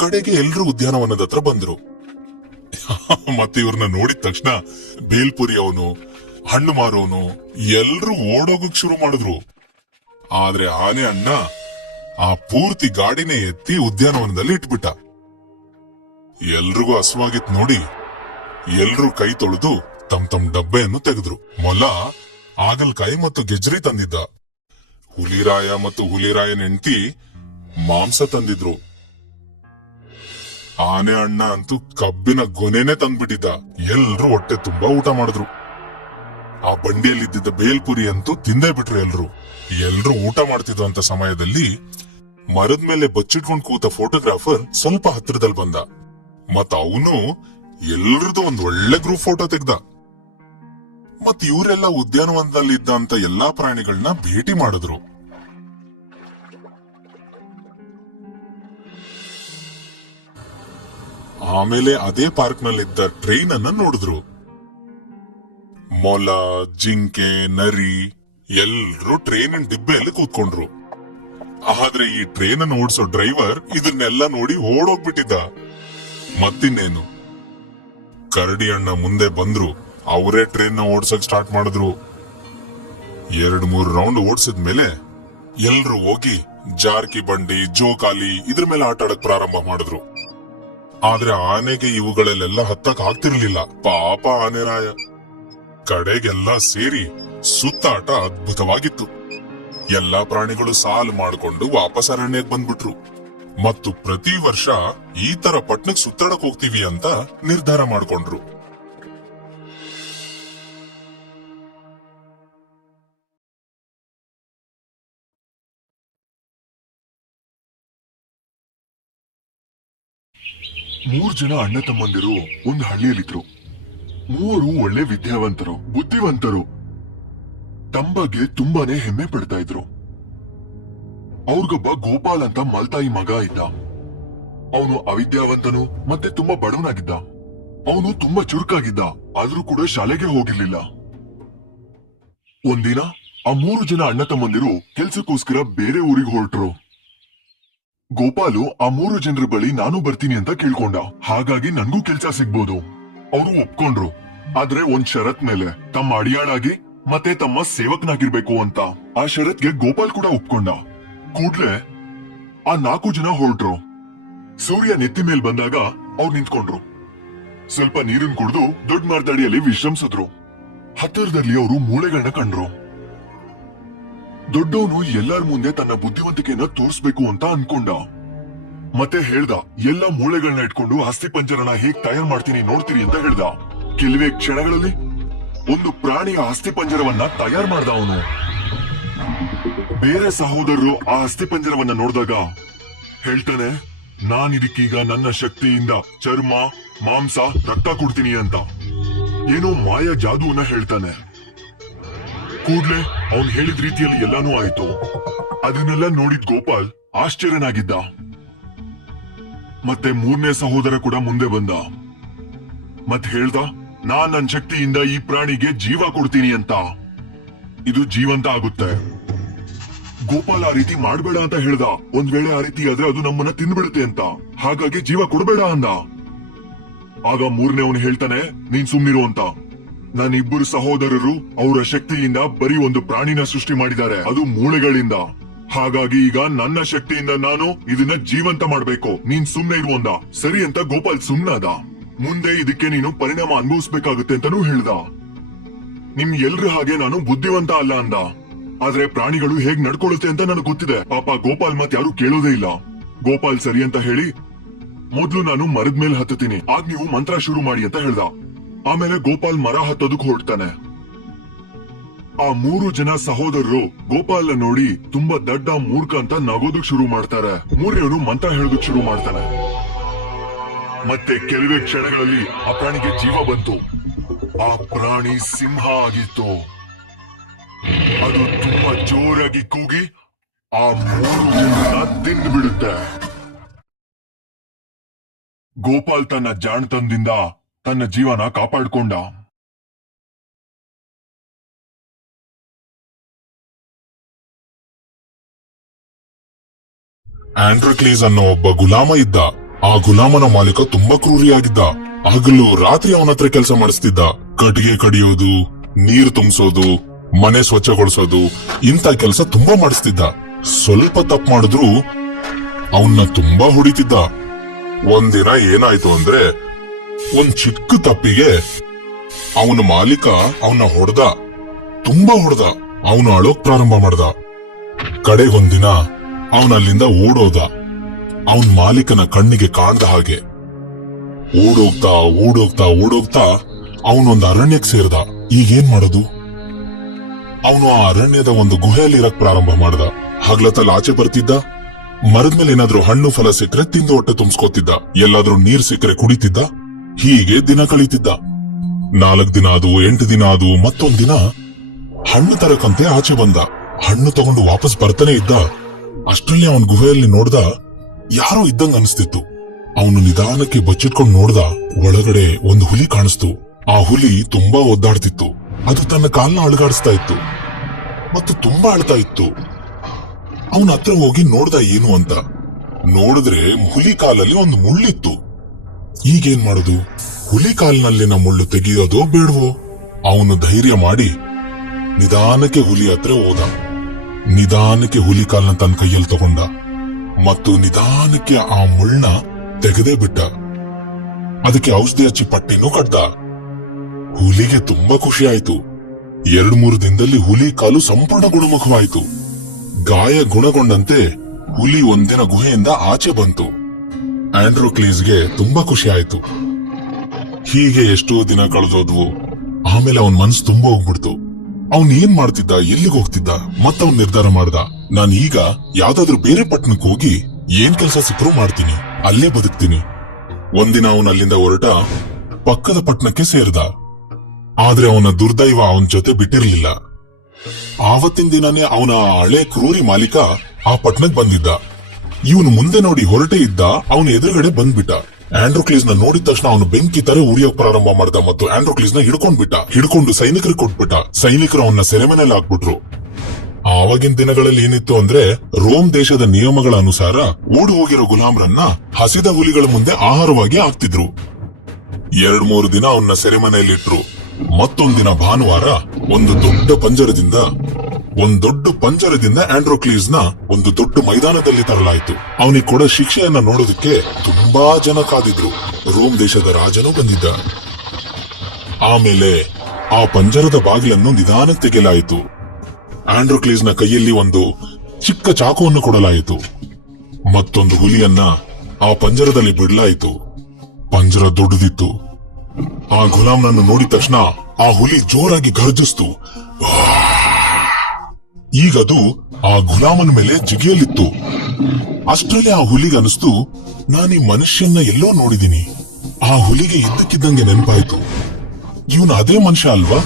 ಕಡೆಗೆ ಎಲ್ರೂ ಉದ್ಯಾನವನದ ಹತ್ರ ಬಂದ್ರು. ಮತ್ತೆ ಇವ್ರನ್ನ ನೋಡಿದ ತಕ್ಷಣ ಬೇಲ್ಪುರಿ ಅವನು, ಹಣ್ಣು ಮಾರೋನು ಎಲ್ರೂ ಓಡೋಗಕ್ ಶುರು ಮಾಡಿದ್ರು. ಆದ್ರೆ ಆನೆ ಅಣ್ಣ ಆ ಪೂರ್ತಿ ಗಾಡಿನೇ ಎತ್ತಿ ಉದ್ಯಾನವನದಲ್ಲಿ ಇಟ್ಬಿಟ್ಟ. ಎಲ್ರಿಗೂ ಹಸುವಾಗಿತ್ ನೋಡಿ ಎಲ್ರೂ ಕೈ ತೊಳೆದು ತಮ್ ಡಬ್ಬೆಯನ್ನು ತೆಗೆದ್ರು. ಮೊಲ ಆಗಲ್ಕಾಯಿ ಮತ್ತು ಗೆಜ್ರಿ ತಂದಿದ್ದ. ಹುಲಿರಾಯ ಮತ್ತು ಹುಲಿರಾಯನ ಹೆಂಡತಿ ಮಾಂಸ ತಂದಿದ್ರು. ಆನೆ ಅಣ್ಣ ಅಂತೂ ಕಬ್ಬಿನ ಗೊನೆನೆ ತಂದ್ಬಿಟ್ಟಿದ್ದ. ಎಲ್ರೂ ಹೊಟ್ಟೆ ತುಂಬಾ ಊಟ ಮಾಡಿದ್ರು. ಆ ಬಂಡಿಯಲ್ಲಿದ್ದ ಬೇಲ್ಪುರಿ ಅಂತೂ ತಿಂದೇ ಬಿಟ್ರು ಎಲ್ರು. ಎಲ್ರು ಊಟ ಮಾಡ್ತಿದ್ದಂತ ಸಮಯದಲ್ಲಿ ಮರದ ಮೇಲೆ ಬಚ್ಚಿಟ್ಕೊಂಡ್ ಕೂತ ಫೋಟೋಗ್ರಾಫರ್ ಸ್ವಲ್ಪ ಹತ್ತಿರದಲ್ಲಿ ಬಂದ. ಮತ್ತ ಅವನು ಎಲ್ರದ್ದು ಒಂದ್ ಒಳ್ಳೆ ಗ್ರೂಪ್ ಫೋಟೋ ತೆಗ್ದ. ಮತ್ ಇವರೆಲ್ಲ ಉದ್ಯಾನವನದಲ್ಲಿ ಇದ್ದಂತ ಎಲ್ಲಾ ಪ್ರಾಣಿಗಳನ್ನ ಭೇಟಿ ಮಾಡಿದ್ರು. ಆಮೇಲೆ ಅದೇ ಪಾರ್ಕ್ ನಲ್ಲಿದ್ದ ಟ್ರೈನ್ ಅನ್ನ ನೋಡಿದ್ರು. ಮೊಲ, ಜಿಂಕೆ, ನರಿ ಎಲ್ರೂ ಟ್ರೈನ್ ಡಿಬ್ಬೆಯಲ್ಲಿ ಕೂತ್ಕೊಂಡ್ರು. ಆದ್ರೆ ಈ ಟ್ರೈನ್ ಅನ್ನು ಓಡಿಸೋ ಡ್ರೈವರ್ ಇದನ್ನೆಲ್ಲ ನೋಡಿ ಓಡೋಗ್ಬಿಟ್ಟಿದ್ದ. ಮತ್ತಿನ್ನೇನು, ಕರಡಿ ಅಣ್ಣ ಮುಂದೆ ಬಂದ್ರು. ಅವರೇ ಟ್ರೈನ್ ನ ಓಡ್ಸಕ್ ಸ್ಟಾರ್ಟ್ ಮಾಡಿದ್ರು. 2-3 ರೌಂಡ್ ಓಡಿಸಿದ್ಮೇಲೆ ಎಲ್ರು ಹೋಗಿ ಜಾರ್ಕಿ ಬಂಡಿ, ಜೋಕಾಲಿ ಇದ್ರ ಮೇಲೆ ಆಟ ಆಡಕ್ ಪ್ರಾರಂಭ ಮಾಡಿದ್ರು. ಆದ್ರೆ ಆನೆಗೆ ಇವುಗಳಲ್ಲೆಲ್ಲ ಹತ್ತಕ್ ಆಗ್ತಿರ್ಲಿಲ್ಲ. ಪಾಪ ಆನೆರಾಯ. ಕಡೆಗೆಲ್ಲ ಸೇರಿ ಸುತ್ತಾಟ ಅದ್ಭುತವಾಗಿತ್ತು. ಎಲ್ಲಾ ಪ್ರಾಣಿಗಳು ಸಾಲು ಮಾಡಿಕೊಂಡು ವಾಪಸ್ ಅರಣ್ಯಕ್ಕೆ ಬಂದ್ಬಿಟ್ರು. ಮತ್ತು ಪ್ರತಿ ವರ್ಷ ಈ ತರ ಪಟ್ಟಣಕ್ಕೆ ಸುತ್ತಾಡಕ್ ಹೋಗ್ತೀವಿ ಅಂತ ನಿರ್ಧಾರ ಮಾಡ್ಕೊಂಡ್ರು. ಮೂರ್ ಜನ ಅಣ್ಣ ತಮ್ಮಂದಿರು ಒಂದು ಹಳ್ಳಿಯಲ್ಲಿದ್ರು. ಮೂವರು ಒಳ್ಳೆ ವಿದ್ಯಾವಂತರು, ಬುದ್ಧಿವಂತರು. ತಮ್ಮ ಬಗ್ಗೆ ತುಂಬಾನೇ ಹೆಮ್ಮೆ ಪಡ್ತಾ ಇದ್ರು. ಅವ್ರಿಗೊಬ್ಬ ಗೋಪಾಲ್ ಅಂತ ಮಲ್ತಾಯಿ ಮಗ ಇದ್ದ. ಅವನು ಅವಿದ್ಯಾವಂತನು ಮತ್ತೆ ತುಂಬಾ ಬಡವನಾಗಿದ್ದ. ಅವನು ತುಂಬಾ ಚುರುಕಾಗಿದ್ದ, ಆದ್ರೂ ಕೂಡ ಶಾಲೆಗೆ ಹೋಗಿರ್ಲಿಲ್ಲ. ಒಂದಿನ ಆ 3 ಜನ ಅಣ್ಣ ತಮ್ಮಂದಿರು ಕೆಲ್ಸಕ್ಕೋಸ್ಕರ ಬೇರೆ ಊರಿಗೆ ಹೊರಟ್ರು. ಗೋಪಾಲು ಆ 3 ಜನರ ಬಳಿ ನಾನು ಬರ್ತೀನಿ ಅಂತ ಕೇಳ್ಕೊಂಡ. ಹಾಗಾಗಿ ನನ್ಗೂ ಕೆಲ್ಸ ಸಿಗ್ಬೋದು. ಅವರು ಒಪ್ಕೊಂಡ್ರು. ಆದ್ರೆ ಒಂದ್ ಷರತ್ ಮೇಲೆ, ತಮ್ಮ ಅಡಿಯಾಳಾಗಿ ಮತ್ತೆ ತಮ್ಮ ಸೇವಕನಾಗಿರ್ಬೇಕು ಅಂತ. ಆ ಷರತ್ಗೆ ಗೋಪಾಲ್ ಕೂಡ ಒಪ್ಕೊಂಡ. ಕೂಡ್ಲೆ ಆ 4 ಜನ ಹೊರಟ್ರು. ಸೂರ್ಯ ನೆತ್ತಿ ಮೇಲ್ ಬಂದಾಗ ಅವ್ರು ನಿಂತ್ಕೊಂಡ್ರು. ಸ್ವಲ್ಪ ನೀರನ್ ಕುಡಿದು ದೊಡ್ಡ ಮರದಡಿಯಲ್ಲಿ ವಿಶ್ರಮಿಸಿದ್ರು. ಹತ್ತಿರದಲ್ಲಿ ಅವರು ಮೂಳೆಗಳನ್ನ ಕಂಡ್ರು. ದೊಡ್ಡವನು ಎಲ್ಲಾರ ಮುಂದೆ ತನ್ನ ಬುದ್ಧಿವಂತಿಕೆಯನ್ನ ತೋರಿಸ್ಬೇಕು ಅಂತ ಅನ್ಕೊಂಡ. ಮತ್ತೆ ಹೇಳ್ದ, ಎಲ್ಲ ಮೂಳೆಗಳನ್ನ ಇಟ್ಕೊಂಡು ಅಸ್ಥಿಪಂಜರನ ಹೇಗ್ ತಯಾರು ಮಾಡ್ತೀನಿ ನೋಡ್ತೀನಿ ಅಂತ ಹೇಳ್ದ. ಕೆಲವೇ ಕ್ಷಣಗಳಲ್ಲಿ ಒಂದು ಪ್ರಾಣಿಯ ಅಸ್ಥಿಪಂಜರವನ್ನ ತಯಾರು ಮಾಡ್ದ ಅವನು. ಬೇರೆ ಸಹೋದರರು ಆ ಅಸ್ಥಿಪಂಜರವನ್ನ ನೋಡಿದಾಗ ಹೇಳ್ತಾನೆ, ನಾನಿದಕ್ಕೀಗ ನನ್ನ ಶಕ್ತಿಯಿಂದ ಚರ್ಮ, ಮಾಂಸ, ರಕ್ತ ಕೊಡ್ತೀನಿ ಅಂತ ಏನೋ ಮಾಯ ಜಾದುವನ್ನ ಹೇಳ್ತಾನೆ. ಕೂಡ್ಲೆ ಅವನ್ ಹೇಳಿದ ರೀತಿಯಲ್ಲಿ ಎಲ್ಲಾನು ಆಯ್ತು. ಅದನ್ನೆಲ್ಲ ನೋಡಿದ್ ಗೋಪಾಲ್ ಆಶ್ಚರ್ಯನಾಗಿದ್ದ. ಮತ್ತೆ ಮೂರನೇ ಸಹೋದರ ಕೂಡ ಮುಂದೆ ಬಂದ ಮತ್ ಹೇಳ್ದ, ನಾನ್ ನನ್ ಶಕ್ತಿಯಿಂದ ಈ ಪ್ರಾಣಿಗೆ ಜೀವ ಕೊಡ್ತೀನಿ ಅಂತ. ಇದು ಜೀವಂತ ಆಗುತ್ತೆ. ಗೋಪಾಲ್ ಆ ರೀತಿ ಮಾಡ್ಬೇಡ ಅಂತ ಹೇಳ್ದ. ಒಂದ್ ವೇಳೆ ಆ ರೀತಿ ಆದ್ರೆ ಅದು ನಮ್ಮನ್ನ ತಿಂದ್ಬಿಡುತ್ತೆ ಅಂತ, ಹಾಗಾಗಿ ಜೀವ ಕೊಡಬೇಡ ಅಂದ. ಆಗ ಮೂರನೇವನು ಹೇಳ್ತಾನೆ, ನೀನ್ ಸುಮ್ನಿರು ಅಂತ. ನಾನಿಬ್ಬರು ಸಹೋದರರು ಅವರ ಶಕ್ತಿಯಿಂದ ಬರೀ ಒಂದು ಪ್ರಾಣಿನ ಸೃಷ್ಟಿ ಮಾಡಿದ್ದಾರೆ, ಅದು ಮೂಳೆಗಳಿಂದ. ಹಾಗಾಗಿ ಈಗ ನನ್ನ ಶಕ್ತಿಯಿಂದ ನಾನು ಇದನ್ನ ಜೀವಂತ ಮಾಡ್ಬೇಕು, ನೀನ್ ಸುಮ್ನೆ ಇರು ಅಂದ. ಸರಿ ಅಂತ ಗೋಪಾಲ್ ಸುಮ್ನಾದ. ಮುಂದೆ ಇದಕ್ಕೆ ನೀನು ಪರಿಣಾಮ ಅನುಭವಿಸ್ಬೇಕಾಗುತ್ತೆ ಅಂತಾನೂ ಹೇಳ್ದ. ನಿಮ್ ಎಲ್ರ ಹಾಗೆ ನಾನು ಬುದ್ಧಿವಂತ ಅಲ್ಲ ಅಂದ. ಆದ್ರೆ ಪ್ರಾಣಿಗಳು ಹೇಗ್ ನಡ್ಕೊಳ್ಳುತ್ತೆ ಅಂತ ನನಗೆ ಗೊತ್ತಿದೆ. ಪಾಪ ಗೋಪಾಲ್ ಮತ್ ಯಾರು ಕೇಳೋದೇ ಇಲ್ಲ. ಗೋಪಾಲ್ ಸರಿ ಅಂತ ಹೇಳಿ, ಮೊದ್ಲು ನಾನು ಮರದ ಮೇಲೆ ಹತ್ತುತ್ತೀನಿ, ಆಗ ನೀವು ಮಂತ್ರ ಶುರು ಮಾಡಿ ಅಂತ ಹೇಳ್ದ. ಆಮೇಲೆ ಗೋಪಾಲ್ ಮರ ಹತ್ತೋದಕ್ ಹೊರಡ್ತಾನೆ. ಆ 3 ಜನ ಸಹೋದರರು ಗೋಪಾಲ್ ನೋಡಿ ತುಂಬಾ ದಡ್ಡ ಮೂರ್ಖ ಅಂತ ನಗೋದಕ್ ಶುರು ಮಾಡ್ತಾರೆ. ಮೂರನೇವನು ಮಂತ್ರ ಹೇಳೋದಕ್ ಶುರು ಮಾಡ್ತಾನೆ. ಮತ್ತೆ ಕೆಲವೇ ಕ್ಷಣಗಳಲ್ಲಿ ಆ ಪ್ರಾಣಿಗೆ ಜೀವ ಬಂತು. ಆ ಪ್ರಾಣಿ ಸಿಂಹ ಆಗಿತ್ತು. ಅದು ತುಂಬಾ ಜೋರಾಗಿ ಕೂಗಿ ಆ 3 ಜನರನ್ನ ತಿಂದು ಬಿಡುತ್ತೆ. ಗೋಪಾಲ್ ತನ್ನ ಜಾಣತನದಿಂದ ತನ್ನ ಜೀವನ ಕಾಪಾಡಿಕೊಂಡ. ಆಂಡ್ರಕ್ಲೀಸ್ ಅನ್ನೋ ಒಬ್ಬ ಗುಲಾಮ ಇದ್ದ. ಆ ಗುಲಾಮನ ಮಾಲೀಕ ತುಂಬಾ ಕ್ರೂರಿಯಾಗಿದ್ದ. ಹಗಲು ರಾತ್ರಿ ಅವನ ಹತ್ರ ಕೆಲಸ ಮಾಡಿಸ್ತಿದ್ದ. ಕಟ್ಟಿಗೆ ಕಡಿಯೋದು, ನೀರು ತುಂಬಿಸೋದು, ಮನೆ ಸ್ವಚ್ಛಗೊಳಿಸೋದು, ಇಂಥ ಕೆಲಸ ತುಂಬಾ ಮಾಡಿಸ್ತಿದ್ದ. ಸ್ವಲ್ಪ ತಪ್ಪು ಮಾಡಿದ್ರು ಅವನ್ನ ತುಂಬಾ ಹೊಡಿತಿದ್ದ. ಒಂದಿನ ಏನಾಯ್ತು ಅಂದ್ರೆ, ಒಂದ್ ಚಿಕ್ಕ ತಪ್ಪಿಗೆ ಅವನ ಮಾಲೀಕ ಅವನ ಹೊಡೆದ, ತುಂಬಾ ಹೊಡೆದ. ಅವನು ಅಳೋಕ್ ಪ್ರಾರಂಭ ಮಾಡ್ದ. ಕಡೆಗೊಂದಿನ ಅವನಲ್ಲಿಂದ ಓಡೋದ. ಅವನ್ ಮಾಲೀಕನ ಕಣ್ಣಿಗೆ ಕಾಣ್ದ ಹಾಗೆ ಓಡೋಗ್ತಾ ಓಡೋಗ್ತಾ ಓಡೋಗ್ತಾ ಅವನೊಂದು ಅರಣ್ಯಕ್ಕೆ ಸೇರ್ದ. ಈಗೇನ್ ಮಾಡೋದು? ಅವನು ಆ ಅರಣ್ಯದ ಒಂದು ಗುಹೆಯಲ್ಲಿ ಇರಕ್ ಪ್ರಾರಂಭ ಮಾಡ್ದ. ಹಗ್ಲತ್ತಲ್ಲಿ ಆಚೆ ಬರ್ತಿದ್ದ. ಮರದ ಮೇಲೆ ಏನಾದ್ರೂ ಹಣ್ಣು ಫಲ ಸಿಕ್ಕರೆ ತಿಂದು ಹೊಟ್ಟೆ ತುಂಬಿಸ್ಕೋತಿದ್ದ. ಎಲ್ಲಾದ್ರೂ ನೀರ್ ಸಿಕ್ಕರೆ ಕುಡಿತಿದ್ದ. ಹೀಗೆ ದಿನ ಕಳೀತಿದ್ದ. 4 ದಿನ ಅದು, 8 ದಿನ ಅದು. ಮತ್ತೊಂದ್ ದಿನ ಹಣ್ಣು ತರಕಂತೆ ಆಚೆ ಬಂದ. ಹಣ್ಣು ತಗೊಂಡು ವಾಪಸ್ ಬರ್ತಾನೆ ಇದ್ದ. ಅಷ್ಟರಲ್ಲಿ ಅವನ್ ಗುಹೆಯಲ್ಲಿ ನೋಡ್ದ, ಯಾರೋ ಇದ್ದಂಗ ಅನಿಸ್ತಿತ್ತು. ಅವನು ನಿಧಾನಕ್ಕೆ ಬಚ್ಚಿಟ್ಕೊಂಡು ನೋಡ್ದ. ಒಳಗಡೆ ಒಂದು ಹುಲಿ ಕಾಣಿಸ್ತು. ಆ ಹುಲಿ ತುಂಬಾ ಒದ್ದಾಡ್ತಿತ್ತು. ಅದು ತನ್ನ ಕಾಲ್ನ ಅಳಗಾಡಿಸ್ತಾ ಇತ್ತು ಮತ್ತು ತುಂಬಾ ಅಳ್ತಾ ಇತ್ತು. ಅವನ ಹತ್ರ ಹೋಗಿ ನೋಡ್ದ ಏನು ಅಂತ. ನೋಡಿದ್ರೆ ಹುಲಿ ಕಾಲಲ್ಲಿ ಒಂದು ಮುಳ್ಳಿತ್ತು. ಈಗೇನ್ ಮಾಡೋದು? ಹುಲಿ ಕಾಲಿನಲ್ಲಿನ ಮುಳ್ಳು ತೆಗೆಯೋದೋ ಬೇಡವೋ? ಅವನು ಧೈರ್ಯ ಮಾಡಿ ನಿಧಾನಕ್ಕೆ ಹುಲಿ ಹತ್ರ ಹೋದ. ನಿಧಾನಕ್ಕೆ ಹುಲಿ ಕಾಲ್ನ ತನ್ನ ಕೈಯಲ್ಲಿ ತಗೊಂಡ ಮತ್ತು ನಿಧಾನಕ್ಕೆ ಆ ಮುಳ್ಳ ತೆಗೆದೇ ಬಿಟ್ಟ. ಅದಕ್ಕೆ ಔಷಧಿ ಹಚ್ಚಿ ಪಟ್ಟಿನೂ ಕಟ್ಟ. ಹುಲಿಗೆ ತುಂಬಾ ಖುಷಿ ಆಯ್ತು. 2-3 ದಿನದಲ್ಲಿ ಹುಲಿ ಕಾಲು ಸಂಪೂರ್ಣ ಗುಣಮುಖವಾಯಿತು. ಗಾಯ ಗುಣಗೊಂಡಂತೆ ಹುಲಿ ಒಂದಿನ ಗುಹೆಯಿಂದ ಆಚೆ ಬಂತು. ಆಂಡ್ರೋಕ್ಲೀಸ್ಗೆ ತುಂಬಾ ಖುಷಿ ಆಯ್ತು. ಹೀಗೆ ಎಷ್ಟೋ ದಿನ ಕಳೆದೋದ್ವು. ಆಮೇಲೆ ಅವನ್ ಮನ್ಸು ತುಂಬಾ ಹೋಗ್ಬಿಡ್ತು. ಅವನ್ ಏನ್ ಮಾಡ್ತಿದ್ದ, ಎಲ್ಲಿಗೆ ಹೋಗ್ತಿದ್ದ? ಮತ್ತವನ್ ನಿರ್ಧಾರ ಮಾಡ್ದ, ನಾನ್ ಈಗ ಯಾವ್ದಾದ್ರೂ ಬೇರೆ ಪಟ್ಟಣಕ್ಕೆ ಹೋಗಿ ಏನ್ ಕೆಲಸ ಸಿಕ್ಕರೂ ಮಾಡ್ತೀನಿ, ಅಲ್ಲೇ ಬದುಕ್ತೀನಿ. ಒಂದಿನ ಅವನ್ ಅಲ್ಲಿಂದ ಹೊರಟ ಪಕ್ಕದ ಪಟ್ಟಣಕ್ಕೆ ಸೇರ್ದ. ಆದ್ರೆ ಅವನ ದುರ್ದೈವ ಅವನ್ ಜೊತೆ ಬಿಟ್ಟಿರ್ಲಿಲ್ಲ. ಆವತ್ತಿನ ದಿನನೇ ಅವನ ಹಳೆ ಕ್ರೂರಿ ಮಾಲೀಕ ಆ ಪಟ್ಟಣಕ್ಕೆ ಬಂದಿದ್ದ. ಇವನು ಮುಂದೆ ನೋಡಿ ಹೊರಟೇ ಇದ್ದ. ಅವನ ಎದುರುಗಡೆ ಬಂದ್ಬಿಟ್ಟ. ಆಂಡ್ರೋಕ್ಲೀಸ್ ನ ನೋಡಿದ ತಕ್ಷಣ ಅವನು ಬೆಂಕಿ ತರ ಉರಿಯೋಕ್ ಪ್ರಾರಂಭ ಮಾಡ್ದ ಮತ್ತು ಆಂಡ್ರೋಕ್ಲೀಸ್ ನ ಹಿಡ್ಕೊಂಡ್ಬಿಟ್ಟ. ಹಿಡ್ಕೊಂಡು ಸೈನಿಕರಿಗೆ ಕೊಟ್ಬಿಟ್ಟ. ಸೈನಿಕರು ಅವನ್ನ ಸೆರೆಮನೆಯಲ್ಲಿ ಹಾಕ್ಬಿಟ್ರು. ಆವಾಗಿನ ದಿನಗಳಲ್ಲಿ ಏನಿತ್ತು ಅಂದ್ರೆ, ರೋಮ್ ದೇಶದ ನಿಯಮಗಳ ಅನುಸಾರ ಓಡಿ ಹೋಗಿರೋ ಗುಲಾಮರನ್ನ ಹಸಿದ ಹುಲಿಗಳ ಮುಂದೆ ಆಹಾರವಾಗಿ ಹಾಕ್ತಿದ್ರು. 2-3 ದಿನ ಅವನ್ನ ಸೆರೆಮನೆಯಲ್ಲಿಟ್ರು. ಮತ್ತೊಂದಿನ ಭಾನುವಾರ ಒಂದು ದೊಡ್ಡ ಪಂಜರದಿಂದ ಆಂಡ್ರೋಕ್ಲೀಸ್ ನ ಒಂದು ದೊಡ್ಡ ಮೈದಾನದಲ್ಲಿ ತರಲಾಯಿತು. ಅವನಿಗೆ ಕೊಡೋ ಶಿಕ್ಷೆಯನ್ನ ನೋಡೋದಕ್ಕೆ ತುಂಬಾ ಜನ ಕಾದಿದ್ರು. ರೋಮ್ ದೇಶದ ರಾಜನೂ ಬಂದಿದ್ದ. ಆಮೇಲೆ ಆ ಪಂಜರದ ಬಾಗಿಲನ್ನು ನಿಧಾನಕ್ಕೆ ತೆಗೆಯಲಾಯಿತು. ಆಂಡ್ರೋಕ್ಲೀಸ್ ನ ಕೈಯಲ್ಲಿ ಒಂದು ಚಿಕ್ಕ ಚಾಕುವನ್ನು ಕೊಡಲಾಯಿತು. ಮತ್ತೊಂದು ಹುಲಿಯನ್ನ ಆ ಪಂಜರದಲ್ಲಿ ಬಿಡಲಾಯಿತು. ಪಂಜರ ದೊಡ್ಡದಿತ್ತು. ಆ ಗುಲಾಮ್ನನ್ನು ನೋಡಿದ ತಕ್ಷಣ ಆ ಹುಲಿ ಜೋರಾಗಿ ಗರ್ಜಿಸ್ತು. ಈಗದು ಆ ಗುಲಾಮನ ಮೇಲೆ ಜಿಗಿಯಲಿತ್ತು. ಅಷ್ಟರಲ್ಲಿ ಆ ಹುಲಿಗೆ ಅನಿಸ್ತು, ನಾನೀ ಮನುಷ್ಯನ್ನ ಎಲ್ಲೋ ನೋಡಿದೀನಿ. ಆ ಹುಲಿಗೆ ಇದ್ದಕ್ಕಿದ್ದಂಗೆ ನೆನಪಾಯ್ತು, ಇವನು ಅದೇ ಮನುಷ್ಯ ಅಲ್ವಾ,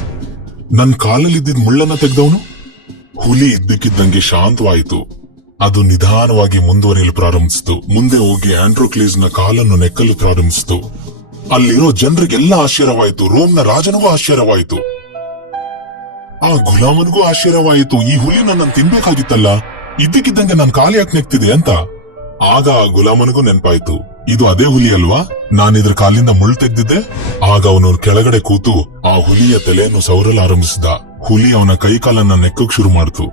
ನನ್ ಕಾಲಲ್ಲಿದ್ದ ಮುಳ್ಳನ್ನ ತೆಗೆದವನು. ಹುಲಿ ಇದ್ದಕ್ಕಿದ್ದಂಗೆ ಶಾಂತವಾಯಿತು. ಅದು ನಿಧಾನವಾಗಿ ಮುಂದುವರಿಯಲು ಪ್ರಾರಂಭಿಸಿತು. ಮುಂದೆ ಹೋಗಿ ಆಂಡ್ರೋಕ್ಲೀಸ್ ನ ಕಾಲನ್ನು ನೆಕ್ಕಲು ಪ್ರಾರಂಭಿಸಿತು. ಅಲ್ಲಿರೋ ಜನರಿಗೆಲ್ಲ ಆಶ್ಚರ್ಯವಾಯಿತು. ರೋಮ್ನ ರಾಜನಿಗೂ ಆಶ್ಚರ್ಯವಾಯಿತು. ಆ ಗುಲಾಮನಿಗೂ ಆಶ್ಚರ್ಯವಾಯಿತು, ಈ ಹುಲಿ ನನ್ನನ್ನು ತಿನ್ಬೇಕಾಗಿತ್ತಲ್ಲ, ಇದ್ದಕ್ಕಿದ್ದಂಗೆ ನನ್ನ ಕಾಲು ಯಾಕೆ ನೆಕ್ತಿದೆ ಅಂತ. ಆಗ ಆ ಗುಲಾಮನಿಗೂ ನೆನಪಾಯ್ತು, ಇದು ಅದೇ ಹುಲಿ ಅಲ್ವಾ, ನಾನಿದ್ರ ಕಾಲಿಂದ ಮುಳ್ಳು ತೆಗ್ದಿದ್ದೆ. ಆಗ ಅವನು ಕೆಳಗಡೆ ಕೂತು ಆ ಹುಲಿಯ ತಲೆಯನ್ನು ಸವರಲು ಆರಂಭಿಸಿದ. ಹುಲಿ ಅವನ ಕೈಕಾಲನ್ನ ನೆಕ್ಕಕ್ ಶುರು ಮಾಡಿತು.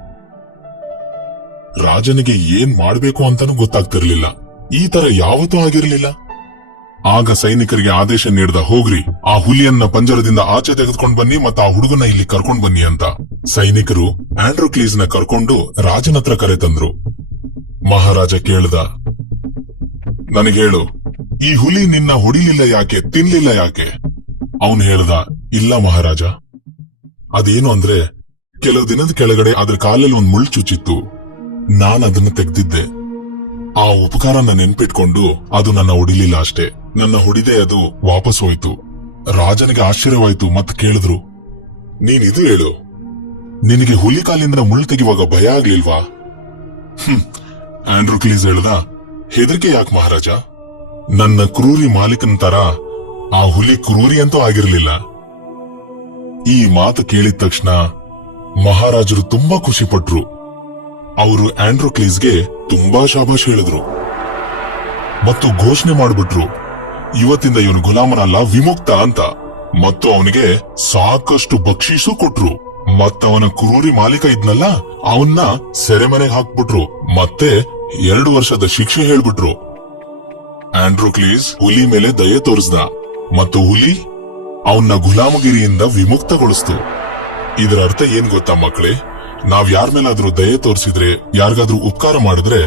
ರಾಜನಿಗೆ ಏನ್ ಮಾಡ್ಬೇಕು ಅಂತಾನೂ ಗೊತ್ತಾಗ್ತಿರ್ಲಿಲ್ಲ. ಈ ತರ ಯಾವತ್ತೂ ಆಗಿರ್ಲಿಲ್ಲ. ಆಗ ಸೈನಿಕರಿಗೆ ಆದೇಶ ನೀಡಿದ, ಹೋಗ್ರಿ, ಆ ಹುಲಿಯನ್ನ ಪಂಜರದಿಂದ ಆಚೆ ತೆಗೆದುಕೊಂಡು ಬನ್ನಿ ಮತ್ತು ಆ ಹುಡುಗನ ಇಲ್ಲಿ ಕರ್ಕೊಂಡ್ ಬನ್ನಿ ಅಂತ. ಸೈನಿಕರು ಆಂಡ್ರೋಕ್ಲೀಸ್ ನ ಕರ್ಕೊಂಡು ರಾಜನ ಹತ್ರ ಕರೆತಂದ್ರು. ಮಹಾರಾಜ ಕೇಳ್ದ, ನನಗೆ ಹೇಳು, ಈ ಹುಲಿ ನಿನ್ನ ಹೊಡಿಲಿಲ್ಲ ಯಾಕೆ, ತಿನ್ಲಿಲ್ಲ ಯಾಕೆ? ಅವನು ಹೇಳ್ದ, ಇಲ್ಲ ಮಹಾರಾಜ, ಅದೇನು ಅಂದ್ರೆ ಕೆಲವು ದಿನದ ಕೆಳಗಡೆ ಅದ್ರ ಕಾಲಲ್ಲಿ ಒಂದ್ ಮುಳ್ಳು ಚುಚ್ಚಿತ್ತು. ನಾನದನ್ನ ತೆಗ್ದಿದ್ದೆ. ಆ ಉಪಕಾರನ ನೆನ್ಪಿಟ್ಕೊಂಡು ಅದು ನನ್ನ ಹೊಡಿಲಿಲ್ಲ ಅಷ್ಟೇ. ನನ್ನ ಹೊಡಿದೆ ಅದು ವಾಪಸ್ ಹೋಯ್ತು. ರಾಜನಿಗೆ ಆಶ್ಚರ್ಯವಾಯ್ತು. ಮತ್ ಕೇಳಿದ್ರು, ನೀನ್ ಇದು ಹೇಳು, ನಿನಗೆ ಹುಲಿ ಕಾಲಿಂದ ಮುಳ್ಳು ತೆಗೆಯುವಾಗ ಭಯ ಆಗ್ಲಿಲ್ವಾ? ಆಂಡ್ರೋಕ್ಲೀಸ್ ಹೇಳ್ದ, ಹೆದರಿಕೆ ಯಾಕೆ ಮಹಾರಾಜ, ನನ್ನ ಕ್ರೂರಿ ಮಾಲೀಕನ ತರ ಆ ಹುಲಿ ಕ್ರೂರಿ ಅಂತೂ ಆಗಿರ್ಲಿಲ್ಲ. ಈ ಮಾತು ಕೇಳಿದ ತಕ್ಷಣ ಮಹಾರಾಜರು ತುಂಬಾ ಖುಷಿ ಪಟ್ರು. ಅವರು ಆಂಡ್ರೋಕ್ಲೀಸ್ಗೆ ತುಂಬಾ ಶಾಬಾಷ್ ಹೇಳಿದ್ರು ಮತ್ತು ಘೋಷಣೆ ಮಾಡಿಬಿಟ್ರು, ಇವತ್ತಿಂದ ಇವನು ಗುಲಾಮನಲ್ಲ, ವಿಮುಕ್ತ ಅಂತ. ಮತ್ತು ಅವನಿಗೆ ಸಾಕಷ್ಟು ಬಕ್ಷೀಸು ಕೊಟ್ರು. ಮತ್ತವನ ಕ್ರೂರಿ ಮಾಲೀಕ ಇದ್ನಲ್ಲ, ಅವನ್ನ ಸೆರೆಮನೆಗೆ ಹಾಕ್ಬಿಟ್ರು. ಮತ್ತೆ 2 ವರ್ಷದ ಶಿಕ್ಷೆ ಹೇಳ್ಬಿಟ್ರು. ಆಂಡ್ರೋಕ್ಲೀಸ್ ಹುಲಿ ಮೇಲೆ ದಯೆ ತೋರಿಸ್ದ ಮತ್ತು ಹುಲಿ ಅವನ್ನ ಗುಲಾಮಗಿರಿಯಿಂದ ವಿಮುಕ್ತಗೊಳಿಸ್ತು. ಇದರ ಅರ್ಥ ಏನ್ ಗೊತ್ತಾ ಮಕ್ಕಳೇ? ನಾವ್ ಯಾರ ಮೇಲಾದ್ರೂ ದಯೆ ತೋರಿಸಿದ್ರೆ, ಯಾರಿಗಾದ್ರೂ ಉಪಕಾರ ಮಾಡಿದ್ರೆ,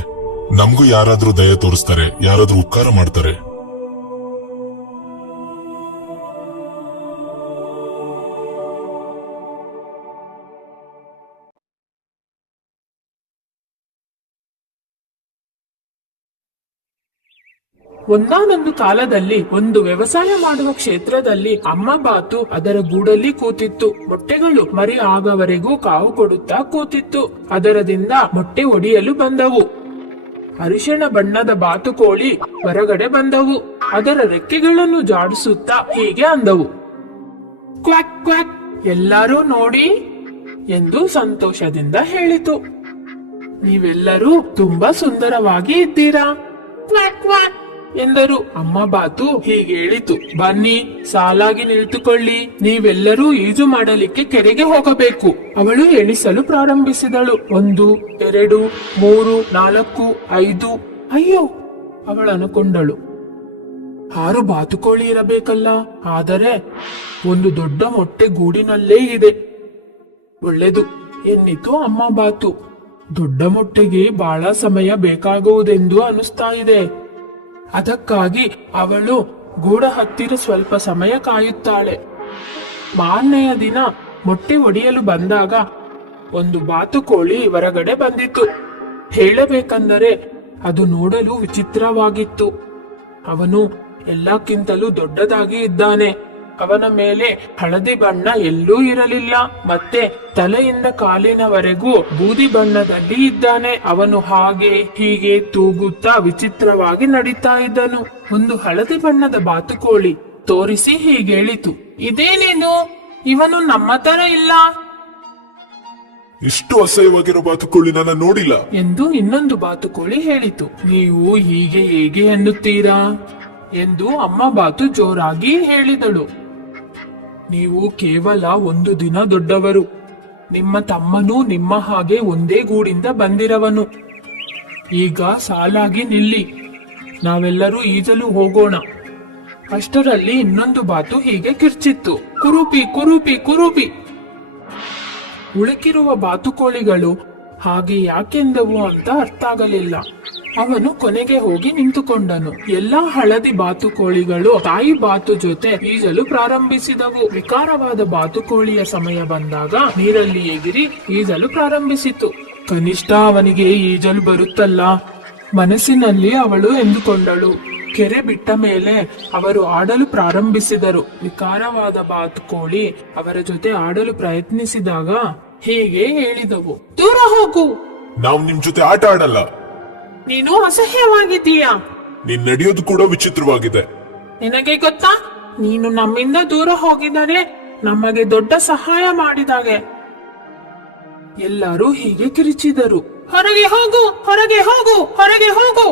ನಮಗೂ ಯಾರಾದ್ರೂ ದಯೆ ತೋರಿಸ್ತಾರೆ, ಯಾರಾದ್ರೂ ಉಪಕಾರ ಮಾಡ್ತಾರೆ. ಒಂದಾನೊಂದು ಕಾಲದಲ್ಲಿ ಒಂದು ವ್ಯವಸಾಯ ಮಾಡುವ ಕ್ಷೇತ್ರದಲ್ಲಿ ಅಮ್ಮ ಬಾತು ಅದರ ಗೂಡಲ್ಲಿ ಕೂತಿತ್ತು. ಮೊಟ್ಟೆಗಳು ಮರಿ ಆಗವರೆಗೂ ಕಾವು ಕೊಡುತ್ತಾ ಕೂತಿತ್ತು. ಅದರದಿಂದ ಮೊಟ್ಟೆ ಒಡೆಯಲು ಬಂದವು. ಅರಿಶಿಣ ಬಣ್ಣದ ಬಾತುಕೋಳಿ ಹೊರಗಡೆ ಬಂದವು. ಅದರ ರೆಕ್ಕೆಗಳನ್ನು ಜಾಡಿಸುತ್ತಾ ಹೀಗೆ ಅಂದವು, ಕ್ವಾಕ್ ಕ್ವಾಕ್, ಎಲ್ಲರೂ ನೋಡಿ ಎಂದು ಸಂತೋಷದಿಂದ ಹೇಳಿತು. ನೀವೆಲ್ಲರೂ ತುಂಬಾ ಸುಂದರವಾಗಿ ಇದ್ದೀರಾ, ಕ್ವಾಕ್ ಕ್ವಾಕ್ ಎಂದರು. ಅಮ್ಮ ಬಾತು ಹೀಗೆ ಹೇಳಿತು, ಬನ್ನಿ ಸಾಲಾಗಿ ನಿಂತುಕೊಳ್ಳಿ, ನೀವೆಲ್ಲರೂ ಈಜು ಮಾಡಲಿಕ್ಕೆ ಕೆರೆಗೆ ಹೋಗಬೇಕು. ಅವಳು ಎಣಿಸಲು ಪ್ರಾರಂಭಿಸಿದಳು. 1, 2, 3, 4, 5. ಅಯ್ಯೋ, ಅವಳು ಅನ್ಕೊಂಡಳು, 6 ಬಾತುಕೋಳಿ ಇರಬೇಕಲ್ಲ, ಆದರೆ ಒಂದು ದೊಡ್ಡ ಮೊಟ್ಟೆ ಗೂಡಿನಲ್ಲೇ ಇದೆ. ಒಳ್ಳೆದು ಎನ್ನಿತು ಅಮ್ಮ ಬಾತು. ದೊಡ್ಡ ಮೊಟ್ಟೆಗೆ ಬಹಳ ಸಮಯ ಬೇಕಾಗುವುದೆಂದು ಅನಿಸ್ತಾ ಇದೆ. ಅದಕ್ಕಾಗಿ ಅವಳು ಗೂಡ ಹತ್ತಿರ ಸ್ವಲ್ಪ ಸಮಯ ಕಾಯುತ್ತಾಳೆ. ಮಾರನೆಯ ದಿನ ಮೊಟ್ಟೆ ಒಡೆಯಲು ಬಂದಾಗ ಒಂದು ಬಾತುಕೋಳಿ ಹೊರಗಡೆ ಬಂದಿತ್ತು. ಹೇಳಬೇಕೆಂದರೆ ಅದು ನೋಡಲು ವಿಚಿತ್ರವಾಗಿತ್ತು. ಅವನು ಎಲ್ಲಕ್ಕಿಂತಲೂ ದೊಡ್ಡದಾಗಿ ಇದ್ದಾನೆ. ಅವನ ಮೇಲೆ ಹಳದಿ ಬಣ್ಣ ಎಲ್ಲೂ ಇರಲಿಲ್ಲ. ಮತ್ತೆ ತಲೆಯಿಂದ ಕಾಲಿನವರೆಗೂ ಬೂದಿ ಬಣ್ಣದಲ್ಲಿ ಇದ್ದಾನೆ. ಅವನು ಹಾಗೆ ಹೀಗೆ ತೂಗುತ್ತಾ ವಿಚಿತ್ರವಾಗಿ ನಡೀತಾ ಇದ್ದನು. ಒಂದು ಹಳದಿ ಬಣ್ಣದ ಬಾತುಕೋಳಿ ತೋರಿಸಿ ಹೀಗೇಳಿತು, ಇದೇನೇನು, ಇವನು ನಮ್ಮ ತರ ಇಲ್ಲ. ಇಷ್ಟು ಅಸಹ್ಯವಾಗಿರೋ ಬಾತುಕೋಳಿ ನನ್ನ ನೋಡಿಲ್ಲ ಎಂದು ಇನ್ನೊಂದು ಬಾತುಕೋಳಿ ಹೇಳಿತು. ನೀವು ಹೀಗೆ ಹೇಗೆ ಎನ್ನುತ್ತೀರಾ ಎಂದು ಅಮ್ಮ ಬಾತು ಜೋರಾಗಿ ಹೇಳಿದಳು. ನೀವು ಕೇವಲ 1 ದಿನ ದೊಡ್ಡವರು. ನಿಮ್ಮ ತಮ್ಮನೂ ನಿಮ್ಮ ಹಾಗೆ ಒಂದೇ ಗೂಡಿಂದ ಬಂದಿರವನು. ಈಗ ಸಾಲಾಗಿ ನಿಲ್ಲಿ, ನಾವೆಲ್ಲರೂ ಈಜಲು ಹೋಗೋಣ. ಅಷ್ಟರಲ್ಲಿ ಇನ್ನೊಂದು ಬಾತು ಹೀಗೆ ಕಿರ್ಚಿತ್ತು, ಕುರುಪಿ ಕುರುಪಿ ಕುರುಪಿ. ಉಳುಕಿರುವ ಬಾತುಕೋಳಿಗಳು ಹಾಗೆ ಯಾಕೆಂದವು ಅಂತ ಅರ್ಥ ಆಗಲಿಲ್ಲ. ಅವನು ಕೊನೆಗೆ ಹೋಗಿ ನಿಂತುಕೊಂಡನು. ಎಲ್ಲಾ ಹಳದಿ ಬಾತುಕೋಳಿಗಳು ತಾಯಿ ಬಾತು ಜೊತೆ ಈಜಲು ಪ್ರಾರಂಭಿಸಿದವು. ವಿಕಾರವಾದ ಬಾತುಕೋಳಿಯ ಸಮಯ ಬಂದಾಗ ನೀರಲ್ಲಿ ಎಗಿರಿ ಈಜಲು ಪ್ರಾರಂಭಿಸಿತು. ಕನಿಷ್ಠ ಅವನಿಗೆ ಈಜಲು ಬರುತ್ತಲ್ಲ, ಮನಸ್ಸಿನಲ್ಲಿ ಅವಳು ಎಂದುಕೊಂಡಳು. ಕೆರೆ ಬಿಟ್ಟ ಮೇಲೆ ಅವರು ಆಡಲು ಪ್ರಾರಂಭಿಸಿದರು. ವಿಕಾರವಾದ ಬಾತುಕೋಳಿ ಅವರ ಜೊತೆ ಆಡಲು ಪ್ರಯತ್ನಿಸಿದಾಗ ಹೀಗೆ ಹೇಳಿದವು: ದೂರ ಹೋಗು, ನಾವ್ ನಿಮ್ ಜೊತೆ ಆಟ ಆಡಲ್ಲ. ನೀನು ಅಸಹ್ಯವಾಗಿದ್ದೀಯಾ. ನೀನ್ ನಡೆಯೋದು ಕೂಡ ವಿಚಿತ್ರವಾಗಿದೆ. ನಿನಗೆ ಗೊತ್ತಾ, ನೀನು ನಮ್ಮಿಂದ ದೂರ ಹೋಗಿದರೆ ನಮಗೆ ದೊಡ್ಡ ಸಹಾಯ ಮಾಡಿದಾಗೆ. ಎಲ್ಲರೂ ಹೀಗೆ ಕಿರಿಚಿದರು. ಹೊರಗೆ ಹೋಗು, ಹೊರಗೆ ಹೋಗು, ಹೊರಗೆ ಹೋಗು.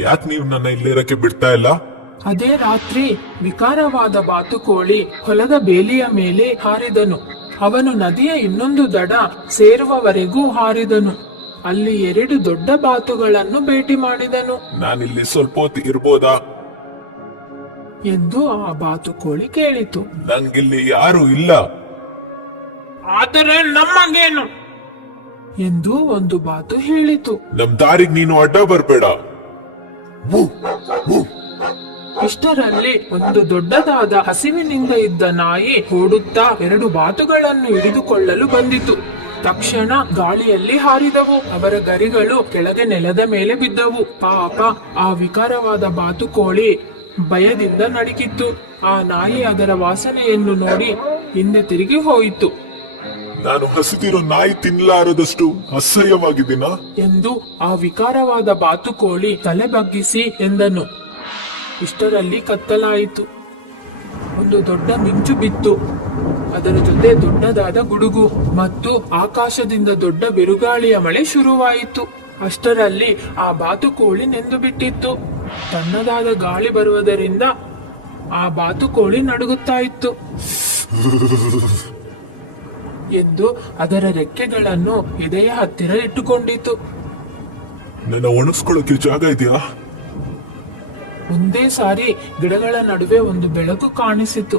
ಯಾಕೆ ನೀವು ನನ್ನ ಇಲ್ಲಿರಕ್ಕೆ ಬಿಡ್ತಾ ಇಲ್ಲ? ಅದೇ ರಾತ್ರಿ ವಿಕಾರವಾದ ಬಾತುಕೋಳಿ ಹೊಲದ ಬೇಲಿಯ ಮೇಲೆ ಹಾರಿದನು. ಅವನು ನದಿಯ ಇನ್ನೊಂದು ದಡ ಸೇರುವವರೆಗೂ ಹಾರಿದನು. ಅಲ್ಲಿ 2 ದೊಡ್ಡ ಬಾತುಗಳನ್ನು ಭೇಟಿ ಮಾಡಿದನು. ನಾನಿಲ್ಲಿ ಸ್ವಲ್ಪ ಹೊತ್ತು ಇರ್ಬೋದಾ ಎಂದು ಆ ಬಾತುಕೋಳಿ ಕೇಳಿತು. ನಂಗಿಲ್ಲಿ ಯಾರು ಇಲ್ಲ. ಆದರೆ ನಮ್ಮಗೇನು ಎಂದು ಒಂದು ಬಾತು ಹೇಳಿತು. ನಮ್ ದಾರಿಗೆ ನೀನು ಅಡ್ಡ ಬರ್ಬೇಡ. ಇಷ್ಟರಲ್ಲಿ ಒಂದು ದೊಡ್ಡದಾದ ಹಸಿವಿನಿಂದ ಇದ್ದ ನಾಯಿ ಓಡುತ್ತಾ 2 ಬಾತುಗಳನ್ನು ಹಿಡಿದುಕೊಳ್ಳಲು ಬಂದಿತು. ತಕ್ಷಣ ಗಾಳಿಯಲ್ಲಿ ಹಾರಿದವು. ಅವರ ಗರಿಗಳು ಕೆಳಗೆ ನೆಲದ ಮೇಲೆ ಬಿದ್ದವು. ಪಾಪ ಆ ವಿಕಾರವಾದ ಬಾತುಕೋಳಿ ಭಯದಿಂದ ನಡುಗಿತ್ತು. ಆ ನಾಯಿ ಅದರ ವಾಸನೆಯನ್ನು ನೋಡಿ ಹಿಂದೆ ತಿರುಗಿ ಹೋಯಿತು. ನಾನು ಹಸಿದಿರೋ ನಾಯಿ ತಿನ್ನಲಾರದಷ್ಟು ಅಸಹ್ಯವಾಗಿದ್ದೀನ ಎಂದು ಆ ವಿಕಾರವಾದ ಬಾತುಕೋಳಿ ತಲೆ ಬಗ್ಗಿಸಿ ಎಂದನು. ಇಷ್ಟರಲ್ಲಿ ಕತ್ತಲಾಯಿತು. ಒಂದು ದೊಡ್ಡ ಮಿಂಚು ಬಿತ್ತು. ಅದರ ಜೊತೆ ದೊಡ್ಡದಾದ ಗುಡುಗು ಮತ್ತು ಆಕಾಶದಿಂದ ದೊಡ್ಡ ಬಿರುಗಾಳಿಯ ಮಳೆ ಶುರುವಾಯಿತು. ಅಷ್ಟರಲ್ಲಿ ಆ ಬಾತುಕೋಳಿ ನೆಂದು ಬಿಟ್ಟಿತ್ತು. ತಣ್ಣದಾದ ಗಾಳಿ ಬರುವುದರಿಂದ ಆ ಬಾತುಕೋಳಿ ನಡುಗುತ್ತಾ ಇತ್ತು. ಎಂದು ಅದರ ರೆಕ್ಕೆಗಳನ್ನು ಎದೆಯ ಹತ್ತಿರ ಇಟ್ಟುಕೊಂಡಿತು. ನನ್ನ ಒಣಗಿಸ್ಕೊಳ್ಳೋಕೆ ಜಾಗ ಇದೆಯಾ? ಒಂದೇ ಸಾರಿ ಗಿಡಗಳ ನಡುವೆ ಒಂದು ಬೆಳಕು ಕಾಣಿಸಿತು.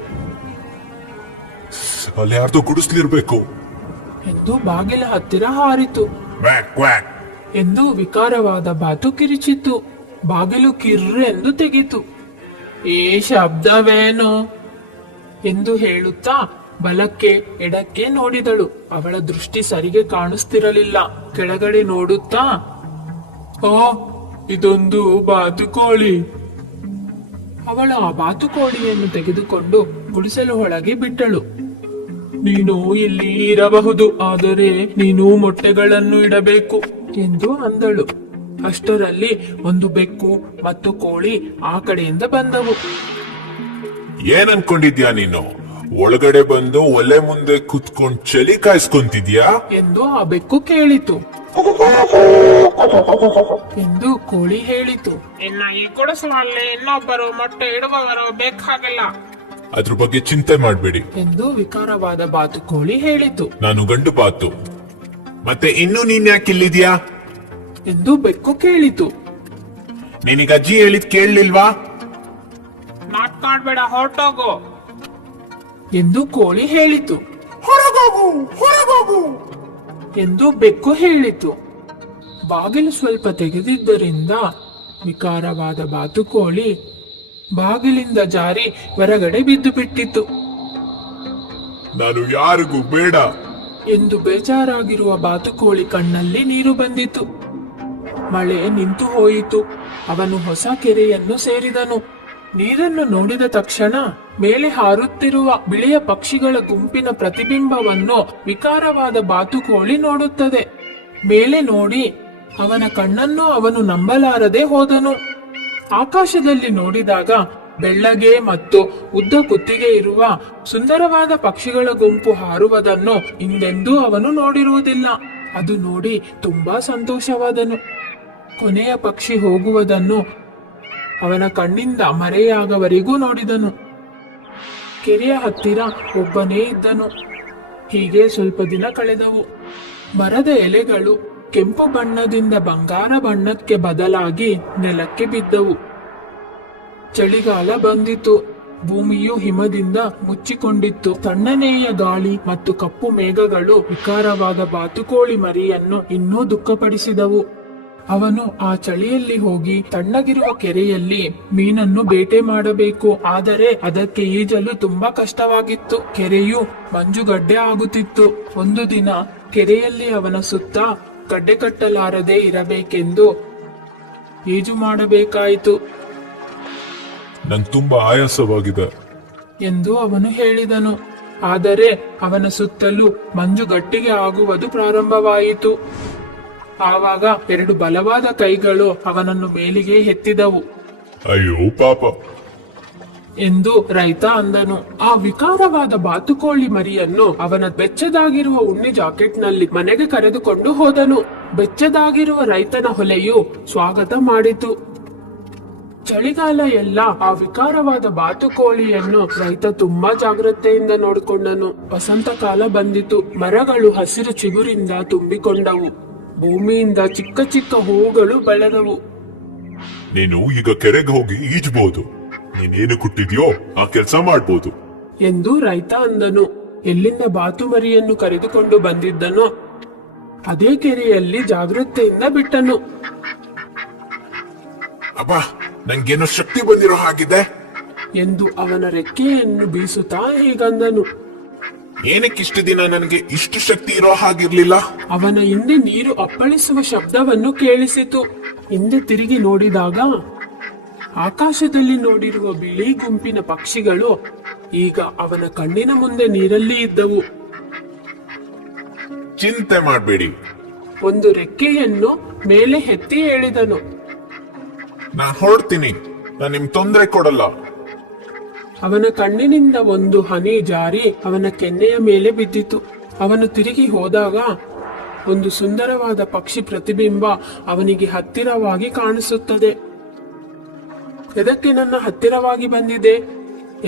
ಅಲ್ಲಿ ಯಾರ್ದೋ ಗುಡಿಸ್ಲಿರ್ಬೇಕು ಎಂದು ಬಾಗಿಲ ಹತ್ತಿರ ಹಾರಿತು. ಎಂದು ವಿಕಾರವಾದ ಬಾತು ಕಿರಿಚಿತು. ಬಾಗಿಲು ಕಿರ್ರು ಎಂದು ತೆಗಿತು. ಈ ಶಬ್ದವೇನು ಎಂದು ಹೇಳುತ್ತಾ ಬಲಕ್ಕೆ ಎಡಕ್ಕೆ ನೋಡಿದಳು. ಅವಳ ದೃಷ್ಟಿ ಸರಿಗೆ ಕಾಣಿಸ್ತಿರಲಿಲ್ಲ. ಕೆಳಗಡೆ ನೋಡುತ್ತಾ, ಓ, ಇದೊಂದು ಬಾತುಕೋಳಿ. ಅವಳು ಆ ಬಾತುಕೋಳಿಯನ್ನು ತೆಗೆದುಕೊಂಡು ಗುಡಿಸಲು ಒಳಗೆ ಬಿಟ್ಟಳು. ನೀನು ಇಲ್ಲಿ ಇರಬಹುದು, ಆದರೆ ನೀನು ಮೊಟ್ಟೆಗಳನ್ನು ಇಡಬೇಕು ಎಂದು ಅಂದಳು. ಅಷ್ಟರಲ್ಲಿ ಒಂದು ಬೆಕ್ಕು ಮತ್ತು ಕೋಳಿ ಆ ಕಡೆಯಿಂದ ಬಂದವು. ಏನ್ ಅನ್ಕೊಂಡಿದ್ಯಾ ನೀನು? ಒಳಗಡೆ ಬಂದು ಒಲೆ ಮುಂದೆ ಕುತ್ಕೊಂಡ್ ಚಳಿ ಕಾಯಿಸ್ಕೊಂತಿದ್ಯಾ ಎಂದು ಆ ಬೆಕ್ಕು ಕೇಳಿತು. ಎಂದು ಕೋಳಿ ಹೇಳಿತು. ಇನ್ನ ಈ ಗುಡಿಸಲಲ್ಲಿ ಇನ್ನೊಬ್ಬರು ಮೊಟ್ಟೆ ಇಡುವವರು ಬೇಕಾಗಿಲ್ಲ. ಅದ್ರ ಬಗ್ಗೆ ಚಿಂತೆ ಮಾಡ್ಬೇಡಿ ಎಂದು ವಿಕಾರವಾದ ಬಾತುಕೋಳಿ ಹೇಳಿತು. ನಾನು ಗಂಡು ಬಾತು. ಮತ್ತೆ ಇನ್ನು ನೀನ್ ಯಾಕೆ ಇಲ್ಲಿದ್ಯಾ ಎಂದು ಬೆಕ್ಕು ಕೇಳಿತು. ನಿನಗ ಅಜ್ಜಿ ಹೇಳಿದ್ ಕೇಳಲಿಲ್ವಾ? ಮಾತಾಡ್ಬೇಡ, ಹೊರಟೋಗು ಎಂದು ಕೋಳಿ ಹೇಳಿತು. ಹೊರಗೋಗು ಎಂದು ಬೆಕ್ಕು ಹೇಳಿತು. ಬಾಗಿಲು ಸ್ವಲ್ಪ ತೆಗೆದಿದ್ದರಿಂದ ವಿಕಾರವಾದ ಬಾತುಕೋಳಿ ಬಾಗಿಲಿಂದ ಜಾರಿ ಹೊರಗಡೆ ಬಿದ್ದು ಬಿಟ್ಟಿತು. ನಾನು ಯಾರಿಗೂ ಬೇಡ ಎಂದು ಬೇಜಾರಾಗಿರುವ ಬಾತುಕೋಳಿ ಕಣ್ಣಲ್ಲಿ ನೀರು ಬಂದಿತು. ಮಳೆ ನಿಂತು ಹೋಯಿತು. ಅವನು ಹೊಸ ಕೆರೆಯನ್ನು ಸೇರಿದನು. ನೀರನ್ನು ನೋಡಿದ ತಕ್ಷಣ ಮೇಲೆ ಹಾರುತ್ತಿರುವ ಬಿಳಿಯ ಪಕ್ಷಿಗಳ ಗುಂಪಿನ ಪ್ರತಿಬಿಂಬವನ್ನು ವಿಕಾರವಾದ ಬಾತುಕೋಳಿ ನೋಡುತ್ತದೆ. ಮೇಲೆ ನೋಡಿ ಅವನ ಕಣ್ಣನ್ನು ಅವನು ನಂಬಲಾರದೆ ಹೋದನು. ಆಕಾಶದಲ್ಲಿ ನೋಡಿದಾಗ ಬೆಳ್ಳಗೆ ಮತ್ತು ಉದ್ದ ಕುತ್ತಿಗೆ ಇರುವ ಸುಂದರವಾದ ಪಕ್ಷಿಗಳ ಗುಂಪು ಹಾರುವುದನ್ನು ಹಿಂದೆಂದೂ ಅವನು ನೋಡಿರುವುದಿಲ್ಲ. ಅದು ನೋಡಿ ತುಂಬಾ ಸಂತೋಷವಾದನು. ಕೊನೆಯ ಪಕ್ಷಿ ಹೋಗುವುದನ್ನು ಅವನ ಕಣ್ಣಿಂದ ಮರೆಯಾಗವರೆಗೂ ನೋಡಿದನು. ಕೆರೆಯ ಹತ್ತಿರ ಒಬ್ಬನೇ ಇದ್ದನು. ಹೀಗೆ ಸ್ವಲ್ಪ ದಿನ ಕಳೆದವು. ಮರದ ಎಲೆಗಳು ಕೆಂಪು ಬಣ್ಣದಿಂದ ಬಂಗಾರ ಬಣ್ಣಕ್ಕೆ ಬದಲಾಗಿ ನೆಲಕ್ಕೆ ಬಿದ್ದವು. ಚಳಿಗಾಲ ಬಂದಿತು. ಭೂಮಿಯು ಹಿಮದಿಂದ ಮುಚ್ಚಿಕೊಂಡಿತ್ತು. ತಣ್ಣನೆಯ ಗಾಳಿ ಮತ್ತು ಕಪ್ಪು ಮೇಘಗಳು ವಿಕಾರವಾದ ಬಾತುಕೋಳಿ ಮರಿಯನ್ನು ಇನ್ನೂ ದುಃಖಪಡಿಸಿದವು. ಅವನು ಆ ಚಳಿಯಲ್ಲಿ ಹೋಗಿ ತಣ್ಣಗಿರುವ ಕೆರೆಯಲ್ಲಿ ಮೀನನ್ನು ಬೇಟೆ ಮಾಡಬೇಕು. ಆದರೆ ಅದಕ್ಕೆ ಈಜಲು ತುಂಬಾ ಕಷ್ಟವಾಗಿತ್ತು. ಕೆರೆಯು ಮಂಜುಗಡ್ಡೆ ಆಗುತ್ತಿತ್ತು. ಒಂದು ದಿನ ಕೆರೆಯಲ್ಲಿ ಅವನ ಸುತ್ತ ಗಡ್ಡೆ ಕಟ್ಟಲಾರದೆ ಇರಬೇಕೆಂದು ಈಜು ಮಾಡಬೇಕಾಯಿತು ನಂಗೆ ತುಂಬಾ ಆಯಾಸವಾಗಿದೆ. ಎಂದು ಅವನು ಹೇಳಿದನು. ಆದರೆ ಅವನ ಸುತ್ತಲೂ ಮಂಜು ಗಟ್ಟಿಗೆ ಆಗುವುದು ಪ್ರಾರಂಭವಾಯಿತು. ಆವಾಗ 2 ಬಲವಾದ ಕೈಗಳು ಅವನನ್ನು ಮೇಲಿಗೆ ಎತ್ತಿದವು ಅಯ್ಯೋ ಪಾಪ. ಎಂದು ರೈತ ಅಂದನು. ಆ ವಿಕಾರವಾದ ಬಾತುಕೋಳಿ ಮರಿಯನ್ನು ಅವನ ಬೆಚ್ಚದಾಗಿರುವ ಉಣ್ಣಿ ಜಾಕೆಟ್ನಲ್ಲಿ ಮನೆಗೆ ಕರೆದುಕೊಂಡು ಹೋದನು. ಬೆಚ್ಚದಾಗಿರುವ ರೈತನ ಹೊಲೆಯು ಸ್ವಾಗತ ಮಾಡಿತು. ಚಳಿಗಾಲ ಎಲ್ಲ ಆ ವಿಕಾರವಾದ ಬಾತುಕೋಳಿಯನ್ನು ರೈತ ತುಂಬಾ ಜಾಗ್ರತೆಯಿಂದ ನೋಡಿಕೊಂಡನು. ವಸಂತ ಕಾಲ ಬಂದಿತು. ಮರಗಳು ಹಸಿರು ಚಿಗುರಿಂದ ತುಂಬಿಕೊಂಡವು. ಭೂಮಿಯಿಂದ ಚಿಕ್ಕ ಚಿಕ್ಕ ಹೂವುಗಳು ಬೆಳೆದವು. ನೀನು ಈಗ ಕೆರೆಗೆ ಹೋಗಿ ಈಜ್ಬಹುದು. ನೀನೇನು ಕೊಟ್ಟಿದ್ಯೋ ಆ ಕೆಲಸ ಮಾಡ್ಬೋದು ಎಂದು ರೈತ ಅಂದನು. ಎಲ್ಲಿಂದ ಬಾತು ಮರಿಯನ್ನು ಕರೆದುಕೊಂಡು ಬಂದಿದ್ದನೋ ಅದೇ ಕೆರೆಯಲ್ಲಿ ಜಾಗ್ರತೆಯಿಂದ ಬಿಟ್ಟನು. ಅಬ್ಬಾ, ನಂಗೇನೋ ಶಕ್ತಿ ಬಂದಿರೋ ಹಾಗಿದೆ ಎಂದು ಅವನ ರೆಕ್ಕೆಯನ್ನು ಬೀಸುತ್ತಾ ಹೀಗಂದನು. ಏನಕ್ಕಿಷ್ಟು ದಿನ ನನಗೆ ಇಷ್ಟು ಶಕ್ತಿ ಇರೋ ಹಾಗಿರ್ಲಿಲ್ಲ. ಅವನ ಹಿಂದೆ ನೀರು ಅಪ್ಪಳಿಸುವ ಶಬ್ದವನ್ನು ಕೇಳಿಸಿತು. ಹಿಂದೆ ತಿರುಗಿ ನೋಡಿದಾಗ ಆಕಾಶದಲ್ಲಿ ನೋಡಿರುವ ಬಿಳಿ ಗುಂಪಿನ ಪಕ್ಷಿಗಳು ಈಗ ಅವನ ಕಣ್ಣಿನ ಮುಂದೆ ನೀರಲ್ಲಿ ಇದ್ದವು. ಚಿಂತೆ ಮಾಡ್ಬೇಡಿ, ಒಂದು ರೆಕ್ಕೆಯನ್ನು ಮೇಲೆ ಎತ್ತಿ ಹೇಳಿದನು. ನಾನ್ ಹೊರಡ್ತೀನಿ. ನಾನ್ ನಿಮ್ ತೊಂದರೆ ಕೊಡಲ್ಲ. ಅವನ ಕಣ್ಣಿನಿಂದ ಒಂದು ಹನಿ ಜಾರಿ ಅವನ ಕೆನ್ನೆಯ ಮೇಲೆ ಬಿದ್ದಿತು. ಅವನು ತಿರುಗಿ ಹೋದಾಗ ಒಂದು ಸುಂದರವಾದ ಪಕ್ಷಿ ಪ್ರತಿಬಿಂಬ ಅವನಿಗೆ ಹತ್ತಿರವಾಗಿ ಕಾಣಿಸುತ್ತದೆ. ಎದಕ್ಕೆ ನನ್ನ ಹತ್ತಿರವಾಗಿ ಬಂದಿದೆ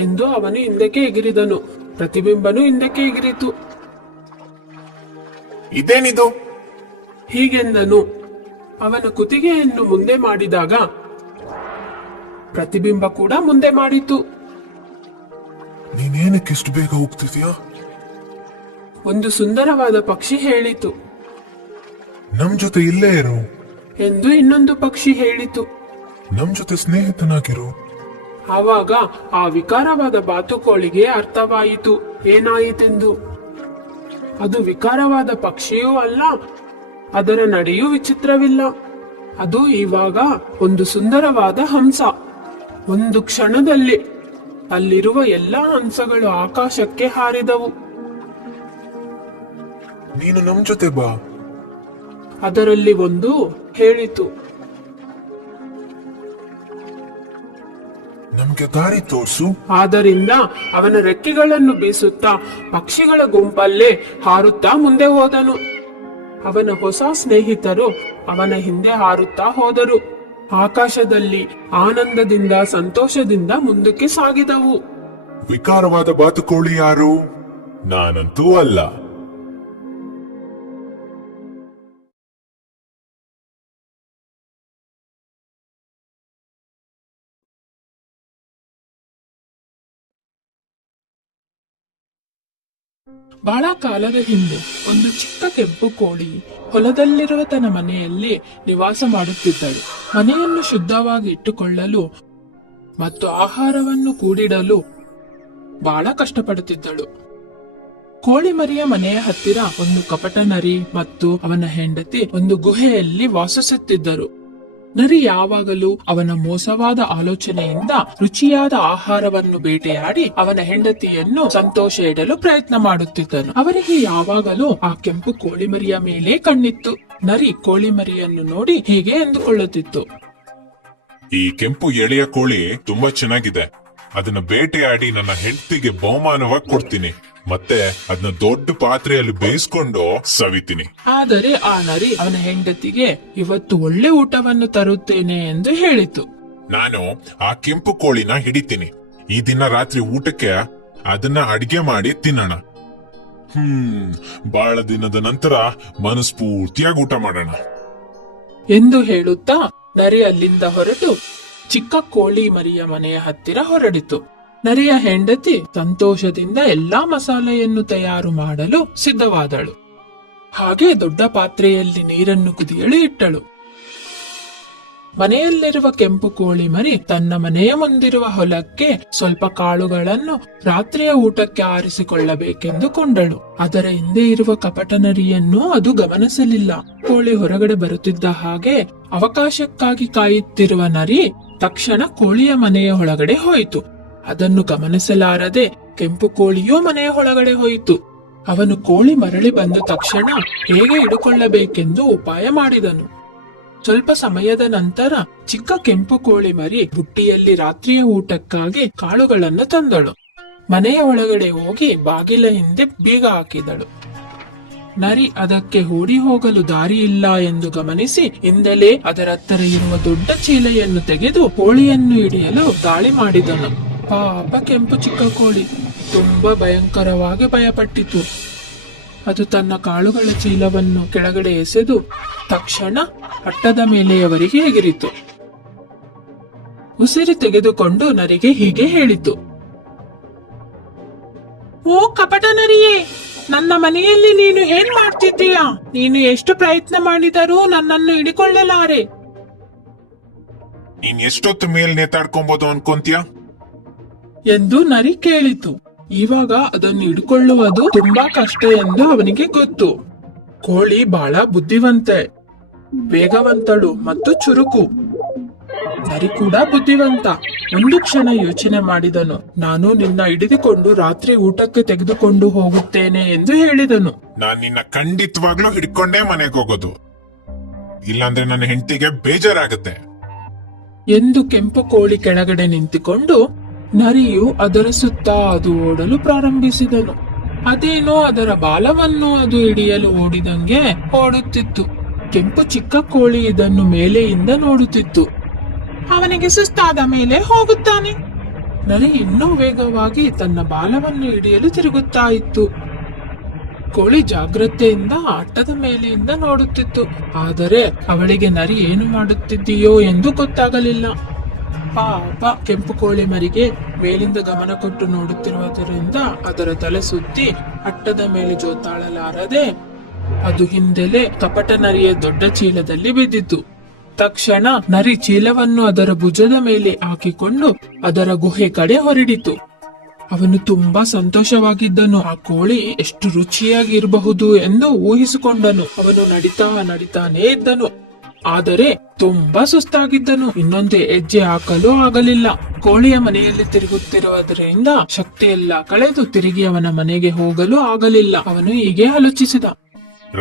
ಎಂದು ಅವನು ಹಿಂದಕ್ಕೆ ಎಗಿರಿದನು. ಪ್ರತಿಬಿಂಬನು ಹಿಂದಕ್ಕೆ ಎಗಿರಿತು. ಇದೇನಿದು? ಹೀಗೆಂದನು. ಅವನ ಕುತ್ತಿಗೆಯನ್ನು ಮುಂದೆ ಮಾಡಿದಾಗ ಪ್ರತಿಬಿಂಬ ಕೂಡ ಮುಂದೆ ಮಾಡಿತು. ನೀನೇನಕ್ಕೆ ಇಷ್ಟು ಬೇಗ ಹೋಗ್ತಿದ್ಯಾ? ಒಂದು ಸುಂದರವಾದ ಪಕ್ಷಿ ಹೇಳಿತು. ನಮ್ ಜೊತೆ ಇಲ್ಲೇ ಇರು. ಎಂದು ಇನ್ನೊಂದು ಪಕ್ಷಿ ಹೇಳಿತು. ನಮ್ ಜೊತೆ ಸ್ನೇಹಿತನಾಗಿರು. ಆವಾಗ ಆ ವಿಕಾರವಾದ ಬಾತುಕೋಳಿಗೆ ಅರ್ಥವಾಯಿತು ಏನಾಯಿತೆಂದು. ಅದು ವಿಕಾರವಾದ ಪಕ್ಷಿಯೂ ಅಲ್ಲ, ಅದರ ನಡೆಯೂ ವಿಚಿತ್ರವಿಲ್ಲ. ಅದು ಇವಾಗ ಒಂದು ಸುಂದರವಾದ ಹಂಸ. ಒಂದು ಕ್ಷಣದಲ್ಲಿ ಅಲ್ಲಿರುವ ಎಲ್ಲಾ ಹಂಸಗಳು ಆಕಾಶಕ್ಕೆ ಹಾರಿದವು. ನೀನು ನಮ್ ಜೊತೆ ಬಾ. ಅದರಲ್ಲಿ ಒಂದು ಹೇಳಿತು. ನಮ್ಗೆ ದಾರಿ ತೋರ್ಸು. ಆದ್ದರಿಂದ ಅವನ ರೆಕ್ಕೆಗಳನ್ನು ಬೀಸುತ್ತಾ ಪಕ್ಷಿಗಳ ಗುಂಪಲ್ಲೇ ಹಾರುತ್ತಾ ಮುಂದೆ ಹೋದನು. ಅವನ ಹೊಸ ಸ್ನೇಹಿತರು ಅವನ ಹಿಂದೆ ಹಾರುತ್ತಾ ಹೋದರು. ಆಕಾಶದಲ್ಲಿ ಆನಂದದಿಂದ ಸಂತೋಷದಿಂದ ಮುಂದಕ್ಕೆ ಸಾಗಿದವು. ವಿಕಾರವಾದ ಬಾತುಕೋಳಿ ಯಾರು? ನಾನಂತೂ ಅಲ್ಲ. ಬಹಳ ಕಾಲದ ಹಿಂದೆ ಒಂದು ಚಿಕ್ಕ ಕೆಂಪು ಕೋಳಿ ಹೊಲದಲ್ಲಿರುವ ತನ್ನ ಮನೆಯಲ್ಲಿ ನಿವಾಸ ಮಾಡುತ್ತಿದ್ದಳು. ಮನೆಯನ್ನು ಶುದ್ಧವಾಗಿ ಇಟ್ಟುಕೊಳ್ಳಲು ಮತ್ತು ಆಹಾರವನ್ನು ಕೂಡಿಡಲು ಬಹಳ ಕಷ್ಟಪಡುತ್ತಿದ್ದಳು. ಕೋಳಿ ಮರಿಯ ಮನೆಯ ಹತ್ತಿರ ಒಂದು ಕಪಟ ನರಿ ಮತ್ತು ಅವನ ಹೆಂಡತಿ ಒಂದು ಗುಹೆಯಲ್ಲಿ ವಾಸಿಸುತ್ತಿದ್ದರು. ನರಿ ಯಾವಾಗಲೂ ಅವನ ಮೋಸವಾದ ಆಲೋಚನೆಯಿಂದ ರುಚಿಯಾದ ಆಹಾರವನ್ನು ಬೇಟೆಯಾಡಿ ಅವನ ಹೆಂಡತಿಯನ್ನು ಸಂತೋಷ ಇಡಲು ಪ್ರಯತ್ನ ಮಾಡುತ್ತಿದ್ದನು. ಅವರಿಗೆ ಯಾವಾಗಲೂ ಆ ಕೆಂಪು ಕೋಳಿಮರಿಯ ಮೇಲೆ ಕಣ್ಣಿತ್ತು. ನರಿ ಕೋಳಿಮರಿಯನ್ನು ನೋಡಿ ಹೀಗೆ ಎಂದುಕೊಳ್ಳುತ್ತಿತ್ತು. ಈ ಕೆಂಪು ಎಳೆಯ ಕೋಳಿ ತುಂಬಾ ಚೆನ್ನಾಗಿದೆ. ಅದನ್ನ ಬೇಟೆಯಾಡಿ ನನ್ನ ಹೆಂಡತಿಗೆ ಬಹುಮಾನವಾಗಿ ಕೊಡ್ತೀನಿ. ಮತ್ತೆ ಅದನ್ನ ದೊಡ್ಡ ಪಾತ್ರೆಯಲ್ಲಿ ಬೇಯಿಸ್ಕೊಂಡು ಸವಿತೀನಿ. ಆದರೆ ಆ ನರಿ ಅವನ ಹೆಂಡತಿಗೆ ಇವತ್ತು ಒಳ್ಳೆ ಊಟವನ್ನು ತರುತ್ತೇನೆ ಎಂದು ಹೇಳಿತು. ನಾನು ಆ ಕೆಂಪು ಕೋಳಿನ ಹಿಡಿತೀನಿ. ಈ ದಿನ ರಾತ್ರಿ ಊಟಕ್ಕೆ ಅದನ್ನ ಅಡಿಗೆ ಮಾಡಿ ತಿನ್ನೋಣ. ಬಹಳ ದಿನದ ನಂತರ ಮನಸ್ಫೂರ್ತಿಯಾಗಿ ಊಟ ಮಾಡೋಣ ಎಂದು ಹೇಳುತ್ತಾ ನರಿ ಅಲ್ಲಿಂದ ಹೊರಟು ಚಿಕ್ಕ ಕೋಳಿ ಮರಿಯ ಮನೆಯ ಹತ್ತಿರ ಹೊರಡಿತು. ನರಿಯ ಹೆಂಡತಿ ಸಂತೋಷದಿಂದ ಎಲ್ಲಾ ಮಸಾಲೆಯನ್ನು ತಯಾರು ಮಾಡಲು ಸಿದ್ಧವಾದಳು. ಹಾಗೆ ದೊಡ್ಡ ಪಾತ್ರೆಯಲ್ಲಿ ನೀರನ್ನು ಕುದಿಯಲು ಇಟ್ಟಳು. ಮನೆಯಲ್ಲಿರುವ ಕೆಂಪು ಕೋಳಿ ಮರಿ ತನ್ನ ಮನೆಯ ಮುಂದಿರುವ ಹೊಲಕ್ಕೆ ಸ್ವಲ್ಪ ಕಾಳುಗಳನ್ನು ರಾತ್ರಿಯ ಊಟಕ್ಕೆ ಆರಿಸಿಕೊಳ್ಳಬೇಕೆಂದು ಕೊಂಡಳು. ಅದರ ಹಿಂದೆ ಇರುವ ಕಪಟ ನರಿಯನ್ನು ಅದು ಗಮನಿಸಲಿಲ್ಲ. ಕೋಳಿ ಹೊರಗಡೆ ಬರುತ್ತಿದ್ದ ಹಾಗೆ ಅವಕಾಶಕ್ಕಾಗಿ ಕಾಯುತ್ತಿರುವ ನರಿ ತಕ್ಷಣ ಕೋಳಿಯ ಮನೆಯ ಒಳಗಡೆ ಹೋಯಿತು. ಅದನ್ನು ಗಮನಿಸಲಾರದೆ ಕೆಂಪು ಕೋಳಿಯೂ ಮನೆಯ ಒಳಗಡೆ ಹೋಯಿತು. ಅವನು ಕೋಳಿ ಮರಳಿ ಬಂದ ತಕ್ಷಣ ಹೇಗೆ ಹಿಡಿಕೊಳ್ಳಬೇಕೆಂದು ಉಪಾಯ ಮಾಡಿದನು. ಸ್ವಲ್ಪ ಸಮಯದ ನಂತರ ಚಿಕ್ಕ ಕೆಂಪು ಕೋಳಿ ಮರಿ ಬುಟ್ಟಿಯಲ್ಲಿ ರಾತ್ರಿಯ ಊಟಕ್ಕಾಗಿ ಕಾಳುಗಳನ್ನು ತಂದಳು. ಮನೆಯ ಒಳಗಡೆ ಹೋಗಿ ಬಾಗಿಲ ಹಿಂದೆ ಬೀಗ ಹಾಕಿದಳು. ನರಿ ಅದಕ್ಕೆ ಓಡಿ ಹೋಗಲು ದಾರಿ ಇಲ್ಲ ಎಂದು ಗಮನಿಸಿ ಹಿಂದಲೇ ಅದರ ಹತ್ತಿರ ಇರುವ ದೊಡ್ಡ ಚೀಲೆಯನ್ನು ತೆಗೆದು ಕೋಳಿಯನ್ನು ಹಿಡಿಯಲು ದಾಳಿ ಮಾಡಿದನು. ಪಾಪ ಕೆಂಪು ಚಿಕ್ಕ ಕೋಳಿ ತುಂಬಾ ಭಯಂಕರವಾಗಿ ಭಯಪಟ್ಟಿತು. ಅದು ತನ್ನ ಕಾಳುಗಳ ಚೀಲವನ್ನು ಕೆಳಗಡೆ ಎಸೆದು ತಕ್ಷಣ ಅಟ್ಟದ ಮೇಲೆಯವರಿಗೆ ಎಗರಿತು. ಉಸಿರು ತೆಗೆದುಕೊಂಡು ನರಿಗೆ ಹೀಗೆ ಹೇಳಿತು, ಓ ಕಪಟ ನರಿಯೇ, ನನ್ನ ಮನೆಯಲ್ಲಿ ನೀನು ಏನ್ ಮಾಡ್ತಿದ್ದೀಯಾ? ನೀನು ಎಷ್ಟು ಪ್ರಯತ್ನ ಮಾಡಿದರೂ ನನ್ನನ್ನು ಹಿಡಿಕೊಳ್ಳಲಾರೆ. ನೀನ್ ಎಷ್ಟೊತ್ತು ಮೇಲ್ ನೇತಾಡ್ಕೊಬಹುದು ಅನ್ಕೊಂತೀಯ? ಎಂದು ನರಿ ಕೇಳಿತು. ಇವಾಗ ಅದನ್ನು ಹಿಡ್ಕೊಳ್ಳುವುದು ತುಂಬಾ ಕಷ್ಟ ಎಂದು ಅವನಿಗೆ ಗೊತ್ತು. ಕೋಳಿ ಬಹಳ ಬುದ್ಧಿವಂತೆ, ವೇಗವಂತಳು ಮತ್ತು ಚುರುಕು. ನರಿ ಕೂಡ ಬುದ್ಧಿವಂತ. ಒಂದು ಕ್ಷಣ ಯೋಚನೆ ಮಾಡಿದನು. ನಾನು ನಿನ್ನ ಹಿಡಿದುಕೊಂಡು ರಾತ್ರಿ ಊಟಕ್ಕೆ ತೆಗೆದುಕೊಂಡು ಹೋಗುತ್ತೇನೆ ಎಂದು ಹೇಳಿದನು. ನಾನ್ ನಿನ್ನ ಖಂಡಿತವಾಗ್ಲೂ ಹಿಡ್ಕೊಂಡೇ ಮನೆಗೆ ಹೋಗೋದು, ಇಲ್ಲಾಂದ್ರೆ ನನ್ನ ಹೆಂಡತಿಗೆ ಬೇಜಾರಾಗುತ್ತೆ ಎಂದು ಕೆಂಪು ಕೋಳಿ ಕೆಳಗಡೆ ನಿಂತುಕೊಂಡು ನರಿಯು ಅದರ ಸುತ್ತ ಅದು ಓಡಲು ಪ್ರಾರಂಭಿಸಿದನು. ಅದೇನೋ ಅದರ ಬಾಲವನ್ನು ಅದು ಹಿಡಿಯಲು ಓಡಿದಂಗೆ ಓಡುತ್ತಿತ್ತು. ಕೆಂಪು ಚಿಕ್ಕ ಕೋಳಿ ಇದನ್ನು ಮೇಲೆಯಿಂದ ನೋಡುತ್ತಿತ್ತು. ಅವನಿಗೆ ಸುಸ್ತಾದ ಮೇಲೆ ಹೋಗುತ್ತಾನೆ. ನರಿ ಇನ್ನೂ ವೇಗವಾಗಿ ತನ್ನ ಬಾಲವನ್ನು ಹಿಡಿಯಲು ತಿರುಗುತ್ತಾ ಇತ್ತು. ಕೋಳಿ ಜಾಗ್ರತೆಯಿಂದ ಆಟದ ಮೇಲೆಯಿಂದ ನೋಡುತ್ತಿತ್ತು. ಆದರೆ ಅವಳಿಗೆ ನರಿ ಏನು ಮಾಡುತ್ತಿದ್ದೀಯೋ ಎಂದು ಗೊತ್ತಾಗಲಿಲ್ಲ. ಪಾಪ ಕೆಂಪು ಕೋಳಿ ಮರಿಗೆ ಮೇಲಿಂದ ಗಮನ ಕೊಟ್ಟು ನೋಡುತ್ತಿರುವುದರಿಂದ ಅದರ ತಲೆ ಸುತ್ತಿ ಅಟ್ಟದ ಮೇಲೆ ಜೋತಾಳಲಾರದೆ ಅದು ಹಿಂದೆಲೆ ಕಪಟ ನರಿಯ ದೊಡ್ಡ ಚೀಲದಲ್ಲಿ ಬಿದ್ದಿತು. ತಕ್ಷಣ ನರಿ ಚೀಲವನ್ನು ಅದರ ಭುಜದ ಮೇಲೆ ಹಾಕಿಕೊಂಡು ಅದರ ಗುಹೆ ಕಡೆ ಹೊರಡಿತು. ಅವನು ತುಂಬಾ ಸಂತೋಷವಾಗಿದ್ದನು. ಆ ಕೋಳಿ ಎಷ್ಟು ರುಚಿಯಾಗಿರಬಹುದು ಎಂದು ಊಹಿಸಿಕೊಂಡನು. ಅವನು ನಡಿತಾನೇ ಇದ್ದನು. ಆದರೆ ತುಂಬಾ ಸುಸ್ತಾಗಿದ್ದನು. ಇನ್ನೊಂದೇ ಹೆಜ್ಜೆ ಹಾಕಲು ಆಗಲಿಲ್ಲ. ಕೋಳಿಯ ಮನೆಯಲ್ಲಿ ತಿರುಗುತ್ತಿರುವುದರಿಂದ ಶಕ್ತಿಯೆಲ್ಲ ಕಳೆದು ತಿರುಗಿ ಅವನ ಮನೆಗೆ ಹೋಗಲು ಆಗಲಿಲ್ಲ. ಅವನು ಹೀಗೆ ಆಲೋಚಿಸಿದ,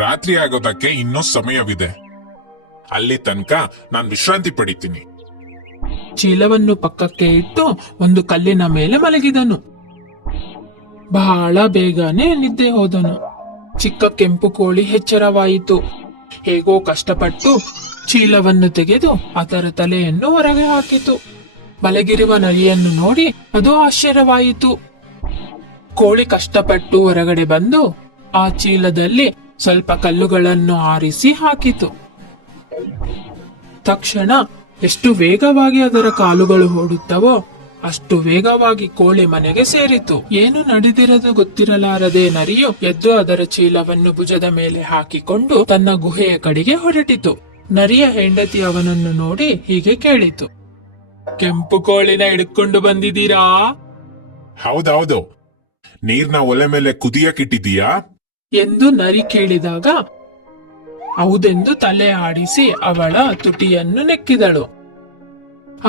ರಾತ್ರಿ ಆಗೋದಕ್ಕೆ ಇನ್ನೂ ಸಮಯವಿದೆ, ಅಲ್ಲಿ ತನಕ ನಾನ್ ವಿಶ್ರಾಂತಿ ಪಡಿತೀನಿ. ಚೀಲವನ್ನು ಪಕ್ಕಕ್ಕೆ ಇಟ್ಟು ಒಂದು ಕಲ್ಲಿನ ಮೇಲೆ ಮಲಗಿದನು. ಬಹಳ ಬೇಗನೆ ನಿದ್ದೆ ಹೋದನು. ಚಿಕ್ಕ ಕೆಂಪು ಕೋಳಿ ಎಚ್ಚರವಾಯಿತು. ಹೇಗೋ ಕಷ್ಟಪಟ್ಟು ಚೀಲವನ್ನು ತೆಗೆದು ಅದರ ತಲೆಯನ್ನು ಹೊರಗೆ ಹಾಕಿತು. ಮಲಗಿರುವ ನರಿಯನ್ನು ನೋಡಿ ಅದು ಆಶ್ಚರ್ಯವಾಯಿತು. ಕೋಳಿ ಕಷ್ಟಪಟ್ಟು ಹೊರಗಡೆ ಬಂದು ಆ ಚೀಲದಲ್ಲಿ ಸ್ವಲ್ಪ ಕಲ್ಲುಗಳನ್ನು ಆರಿಸಿ ಹಾಕಿತು. ತಕ್ಷಣ ಎಷ್ಟು ವೇಗವಾಗಿ ಅದರ ಕಾಲುಗಳು ಓಡುತ್ತವೋ ಅಷ್ಟು ವೇಗವಾಗಿ ಕೋಳಿ ಮನೆಗೆ ಸೇರಿತು. ಏನು ನಡೆದಿರದು ಗೊತ್ತಿರಲಾರದೆ ನರಿಯು ಎದ್ದು ಅದರ ಚೀಲವನ್ನು ಭುಜದ ಮೇಲೆ ಹಾಕಿಕೊಂಡು ತನ್ನ ಗುಹೆಯ ಕಡೆಗೆ ಹೊರಟಿತು. ನರಿಯ ಹೆಂಡತಿ ಅವನನ್ನು ನೋಡಿ ಹೀಗೆ ಕೇಳಿತು, ಕೆಂಪು ಕೋಳಿನ ಹಿಡ್ಕೊಂಡು ಬಂದಿದ್ದೀರಾ? ಹೌದೌದು, ನೀರ್ನ ಒಲೆ ಮೇಲೆ ಕುದಿಯಕ್ಕಿಟ್ಟಿದೀಯಾ ಎಂದು ನರಿ ಕೇಳಿದಾಗ ಹೌದೆಂದು ತಲೆ ಆಡಿಸಿ ಅವಳ ತುಟಿಯನ್ನು ನೆಕ್ಕಿದಳು.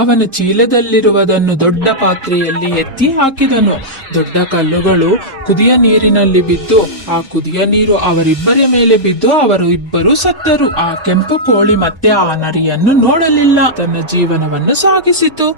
ಅವನ ಚೀಲದಲ್ಲಿರುವುದನ್ನು ದೊಡ್ಡ ಪಾತ್ರೆಯಲ್ಲಿ ಎತ್ತಿ ಹಾಕಿದನು. ದೊಡ್ಡ ಕಲ್ಲುಗಳು ಕುದಿಯ ನೀರಿನಲ್ಲಿ ಬಿದ್ದು ಆ ಕುದಿಯ ನೀರು ಅವರಿಬ್ಬರ ಮೇಲೆ ಬಿದ್ದು ಅವರು ಇಬ್ಬರು ಸತ್ತರು. ಆ ಕೆಂಪು ಕೋಳಿ ಮತ್ತೆ ಆ ನರಿಯನ್ನು ನೋಡಲಿಲ್ಲ, ತನ್ನ ಜೀವನವನ್ನು ಸಾಗಿಸಿತು.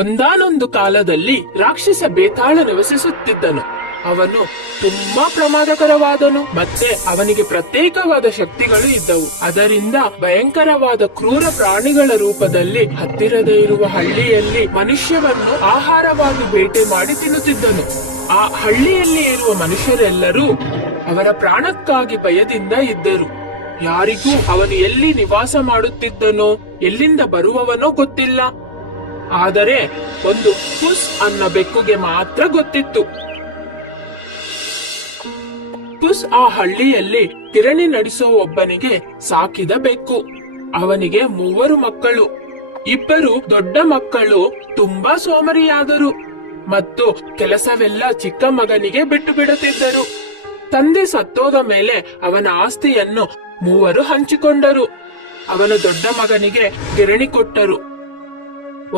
ಒಂದಾನೊಂದು ಕಾಲದಲ್ಲಿ ರಾಕ್ಷಸ ಬೇತಾಳ ನಿವಸಿಸುತ್ತಿದ್ದನು. ಅವನು ತುಂಬಾ ಪ್ರಮಾದಕರವಾದನು. ಮತ್ತೆ ಅವನಿಗೆ ಪ್ರತ್ಯೇಕವಾದ ಶಕ್ತಿಗಳು ಇದ್ದವು. ಅದರಿಂದ ಭಯಂಕರವಾದ ಕ್ರೂರ ಪ್ರಾಣಿಗಳ ರೂಪದಲ್ಲಿ ಹತ್ತಿರದೇ ಇರುವ ಹಳ್ಳಿಯಲ್ಲಿ ಮನುಷ್ಯವನ್ನು ಆಹಾರವಾಗಿ ಬೇಟೆ ಮಾಡಿ ತಿನ್ನುತ್ತಿದ್ದನು. ಆ ಹಳ್ಳಿಯಲ್ಲಿ ಇರುವ ಮನುಷ್ಯರೆಲ್ಲರೂ ಅವರ ಪ್ರಾಣಕ್ಕಾಗಿ ಭಯದಿಂದ ಇದ್ದರು. ಯಾರಿಗೂ ಅವನು ಎಲ್ಲಿ ನಿವಾಸ ಮಾಡುತ್ತಿದ್ದನೋ, ಎಲ್ಲಿಂದ ಬರುವವನೋ ಗೊತ್ತಿಲ್ಲ. ಆದರೆ ಒಂದು ಪುಸ್ ಅನ್ನ ಬೆಕ್ಕುಗೆ ಮಾತ್ರ ಗೊತ್ತಿತ್ತು. ಪುಸ್ ಆ ಹಳ್ಳಿಯಲ್ಲಿ ಕಿರಣಿ ನಡೆಸೋ ಒಬ್ಬನಿಗೆ ಸಾಕಿದ ಬೆಕ್ಕು. ಅವನಿಗೆ 3 ಮಕ್ಕಳು. 2 ದೊಡ್ಡ ಮಕ್ಕಳು ತುಂಬಾ ಸೋಮರಿಯಾದರು ಮತ್ತು ಕೆಲಸವೆಲ್ಲ ಚಿಕ್ಕ ಮಗನಿಗೆ ಬಿಟ್ಟು ಬಿಡುತ್ತಿದ್ದರು. ತಂದೆ ಸತ್ತೋದ ಮೇಲೆ ಅವನ ಆಸ್ತಿಯನ್ನು 3 ಹಂಚಿಕೊಂಡರು. ಅವನ ದೊಡ್ಡ ಮಗನಿಗೆ ಗಿರಣಿ ಕೊಟ್ಟರು.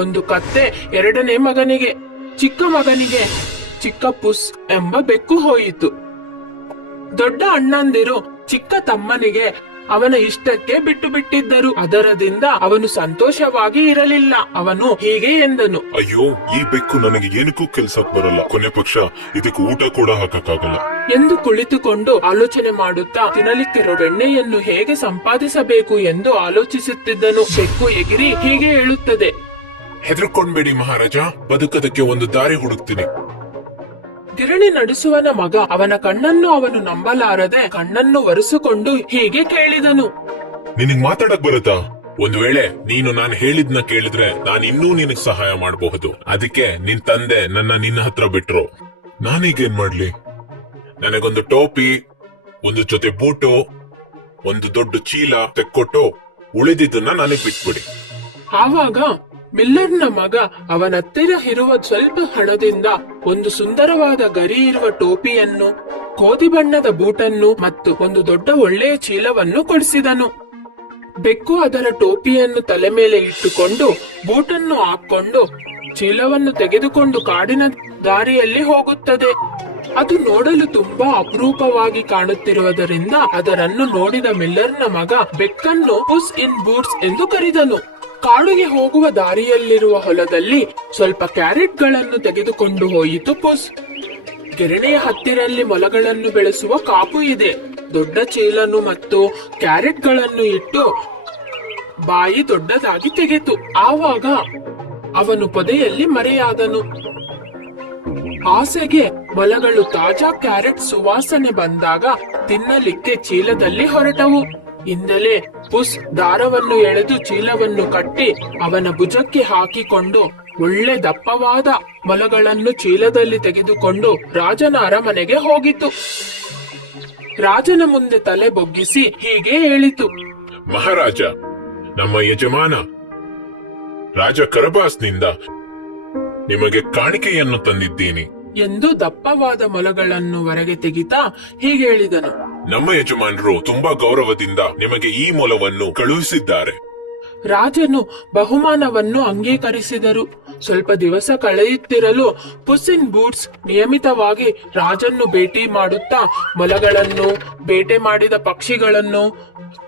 1 ಕತ್ತೆ 2ನೇ ಮಗನಿಗೆ. ಚಿಕ್ಕ ಮಗನಿಗೆ ಚಿಕ್ಕ ಪುಸ್ ಎಂಬ ಬೆಕ್ಕು ಹೋಯಿತು. ದೊಡ್ಡ ಅಣ್ಣಂದಿರು ಚಿಕ್ಕ ತಮ್ಮನಿಗೆ ಅವನ ಇಷ್ಟಕ್ಕೆ ಬಿಟ್ಟು ಬಿಟ್ಟಿದ್ದರು. ಅದರದಿಂದ ಅವನು ಸಂತೋಷವಾಗಿ ಇರಲಿಲ್ಲ. ಅವನು ಹೀಗೆ ಎಂದನು, ಅಯ್ಯೋ, ಈ ಬೆಕ್ಕು ನನಗೆ ಏನಕ್ಕೂ ಕೆಲ್ಸಕ್ ಬರಲ್ಲ. ಕೊನೆ ಪಕ್ಷ ಇದಕ್ಕೆ ಊಟ ಕೂಡ ಹಾಕಕ್ಕಾಗಲ್ಲ ಎಂದು ಕುಳಿತುಕೊಂಡು ಆಲೋಚನೆ ಮಾಡುತ್ತಾ ತಿನ್ನಲಿಕ್ಕಿರೋ ಬೆಣ್ಣೆಯನ್ನು ಹೇಗೆ ಸಂಪಾದಿಸಬೇಕು ಎಂದು ಆಲೋಚಿಸುತ್ತಿದ್ದನು. ಬೆಕ್ಕು ಎಗಿರಿ ಹೀಗೆ ಹೇಳುತ್ತದೆ, ಹೆದರ್ಕೊಂಡ್ಬೇಡಿ ಮಹಾರಾಜ, ಬದುಕದಕ್ಕೆ ಒಂದು ದಾರಿ ಹುಡುಕ್ತೀನಿ. ಗಿರಣಿ ನಡೆಸುವನ ಮಗ ಅವನ ಕಣ್ಣನ್ನು ಅವನು ನಂಬಲಾರದೆ ಕಣ್ಣನ್ನು ಒರೆಸಿಕೊಂಡು ಹೀಗೆ ಕೇಳಿದನು, ನಿನಗ್ ಮಾತಾಡಕ್ ಬರುತ್ತಾ? ಒಂದು ವೇಳೆ ನೀನು ನಾನು ಹೇಳಿದ್ನ ಕೇಳಿದ್ರೆ ನಾನು ಇನ್ನೂ ನಿನಗ್ ಸಹಾಯ ಮಾಡಬಹುದು. ಅದಕ್ಕೆ ನಿನ್ ತಂದೆ ನಿನ್ನ ಹತ್ರ ಬಿಟ್ರು. ನಾನೀಗೇನ್ ಮಾಡ್ಲಿ? ನನಗೊಂದು ಟೋಪಿ, ಒಂದು ಜೊತೆ ಬೂಟು, ಒಂದು ದೊಡ್ಡ ಚೀಲ ತೆಕ್ಕೊಟ್ಟು ಉಳಿದಿದ್ದನ್ನ ನನಗ್ ಬಿಟ್ಬಿಡಿ. ಆವಾಗ ಮಿಲ್ಲರ್ನ ಮಗ ಅವನತ್ತಿರ ಇರುವ ಸ್ವಲ್ಪ ಹಣದಿಂದ ಒಂದು ಸುಂದರವಾದ ಗರಿ ಇರುವ ಟೋಪಿಯನ್ನು, ಗೋಧಿ ಬಣ್ಣದ ಬೂಟನ್ನು ಮತ್ತು ಒಂದು ದೊಡ್ಡ ಒಳ್ಳೆಯ ಚೀಲವನ್ನು ಕೊಡಿಸಿದನು. ಬೆಕ್ಕು ಅದರ ಟೋಪಿಯನ್ನು ತಲೆ ಮೇಲೆ ಇಟ್ಟುಕೊಂಡು ಬೂಟನ್ನು ಹಾಕೊಂಡು ಚೀಲವನ್ನು ತೆಗೆದುಕೊಂಡು ಕಾಡಿನ ದಾರಿಯಲ್ಲಿ ಹೋಗುತ್ತದೆ. ಅದು ನೋಡಲು ತುಂಬಾ ಅಪರೂಪವಾಗಿ ಕಾಣುತ್ತಿರುವುದರಿಂದ ಅದರನ್ನು ನೋಡಿದ ಮಿಲ್ಲರ್ನ ಮಗ ಬೆಕ್ಕನ್ನು ಪುಸ್ ಇನ್ ಬೂಟ್ಸ್ ಎಂದು ಕರೆದನು. ಕಾಡಿಗೆ ಹೋಗುವ ದಾರಿಯಲ್ಲಿರುವ ಹೊಲದಲ್ಲಿ ಸ್ವಲ್ಪ ಕ್ಯಾರೆಟ್ಗಳನ್ನು ತೆಗೆದುಕೊಂಡು ಹೋಯಿತು ಪುಸ್. ಗಿರಣಿಯ ಹತ್ತಿರಲ್ಲಿ ಮೊಲಗಳನ್ನು ಬೆಳೆಸುವ ಕಾಪು ಇದೆ. ದೊಡ್ಡ ಚೀಲನು ಮತ್ತು ಕ್ಯಾರೆಟ್ಗಳನ್ನು ಇಟ್ಟು ಬಾಯಿ ದೊಡ್ಡದಾಗಿ ತೆಗೆತು. ಆವಾಗ ಅವನು ಪೊದೆಯಲ್ಲಿ ಮರೆಯಾದನು. ಆಸೆಗೆ ಮೊಲಗಳು ತಾಜಾ ಕ್ಯಾರೆಟ್ ಸುವಾಸನೆ ಬಂದಾಗ ತಿನ್ನಲಿಕ್ಕೆ ಚೀಲದಲ್ಲಿ ಹೊರಟವು. ಇಂದಲೇ ಪುಸ್ ದಾರವನ್ನು ಎಳೆದು ಚೀಲವನ್ನು ಕಟ್ಟಿ ಅವನ ಭುಜಕ್ಕೆ ಹಾಕಿಕೊಂಡು ಒಳ್ಳೆ ದಪ್ಪವಾದ ಮೊಲಗಳನ್ನು ಚೀಲದಲ್ಲಿ ತೆಗೆದುಕೊಂಡು ರಾಜನ ಅರಮನೆಗೆ ಹೋಗಿತು. ರಾಜನ ಮುಂದೆ ತಲೆ ಬೊಗ್ಗಿಸಿ ಹೀಗೆ ಹೇಳಿತು, ಮಹಾರಾಜ, ನಮ್ಮ ಯಜಮಾನ ರಾಜ ಕರಬಾಸ್ನಿಂದ ನಿಮಗೆ ಕಾಣಿಕೆಯನ್ನು ತಂದಿದ್ದೀನಿ ಎಂದು ದಪ್ಪವಾದ ಮೊಲಗಳನ್ನು ಹೊರಗೆ ತೆಗಿತಾ ಹೀಗೆ ಹೇಳಿದನು. ನಮ್ಮ ಯಜಮಾನರು ತುಂಬಾ ಗೌರವದಿಂದ ನಿಮಗೆ ಈ ಮೊಲವನ್ನು ಕಳುಹಿಸಿದ್ದಾರೆ. ರಾಜನು ಬಹುಮಾನವನ್ನು ಅಂಗೀಕರಿಸಿದರು. ಸ್ವಲ್ಪ ದಿವಸ ಕಳೆಯುತ್ತಿರಲು ಪುಸ್ ಇನ್ ಬೂಟ್ಸ್ ನಿಯಮಿತವಾಗಿ ರಾಜನ್ನು ಭೇಟಿ ಮಾಡುತ್ತಾ ಮೊಲಗಳನ್ನು, ಬೇಟೆ ಮಾಡಿದ ಪಕ್ಷಿಗಳನ್ನು,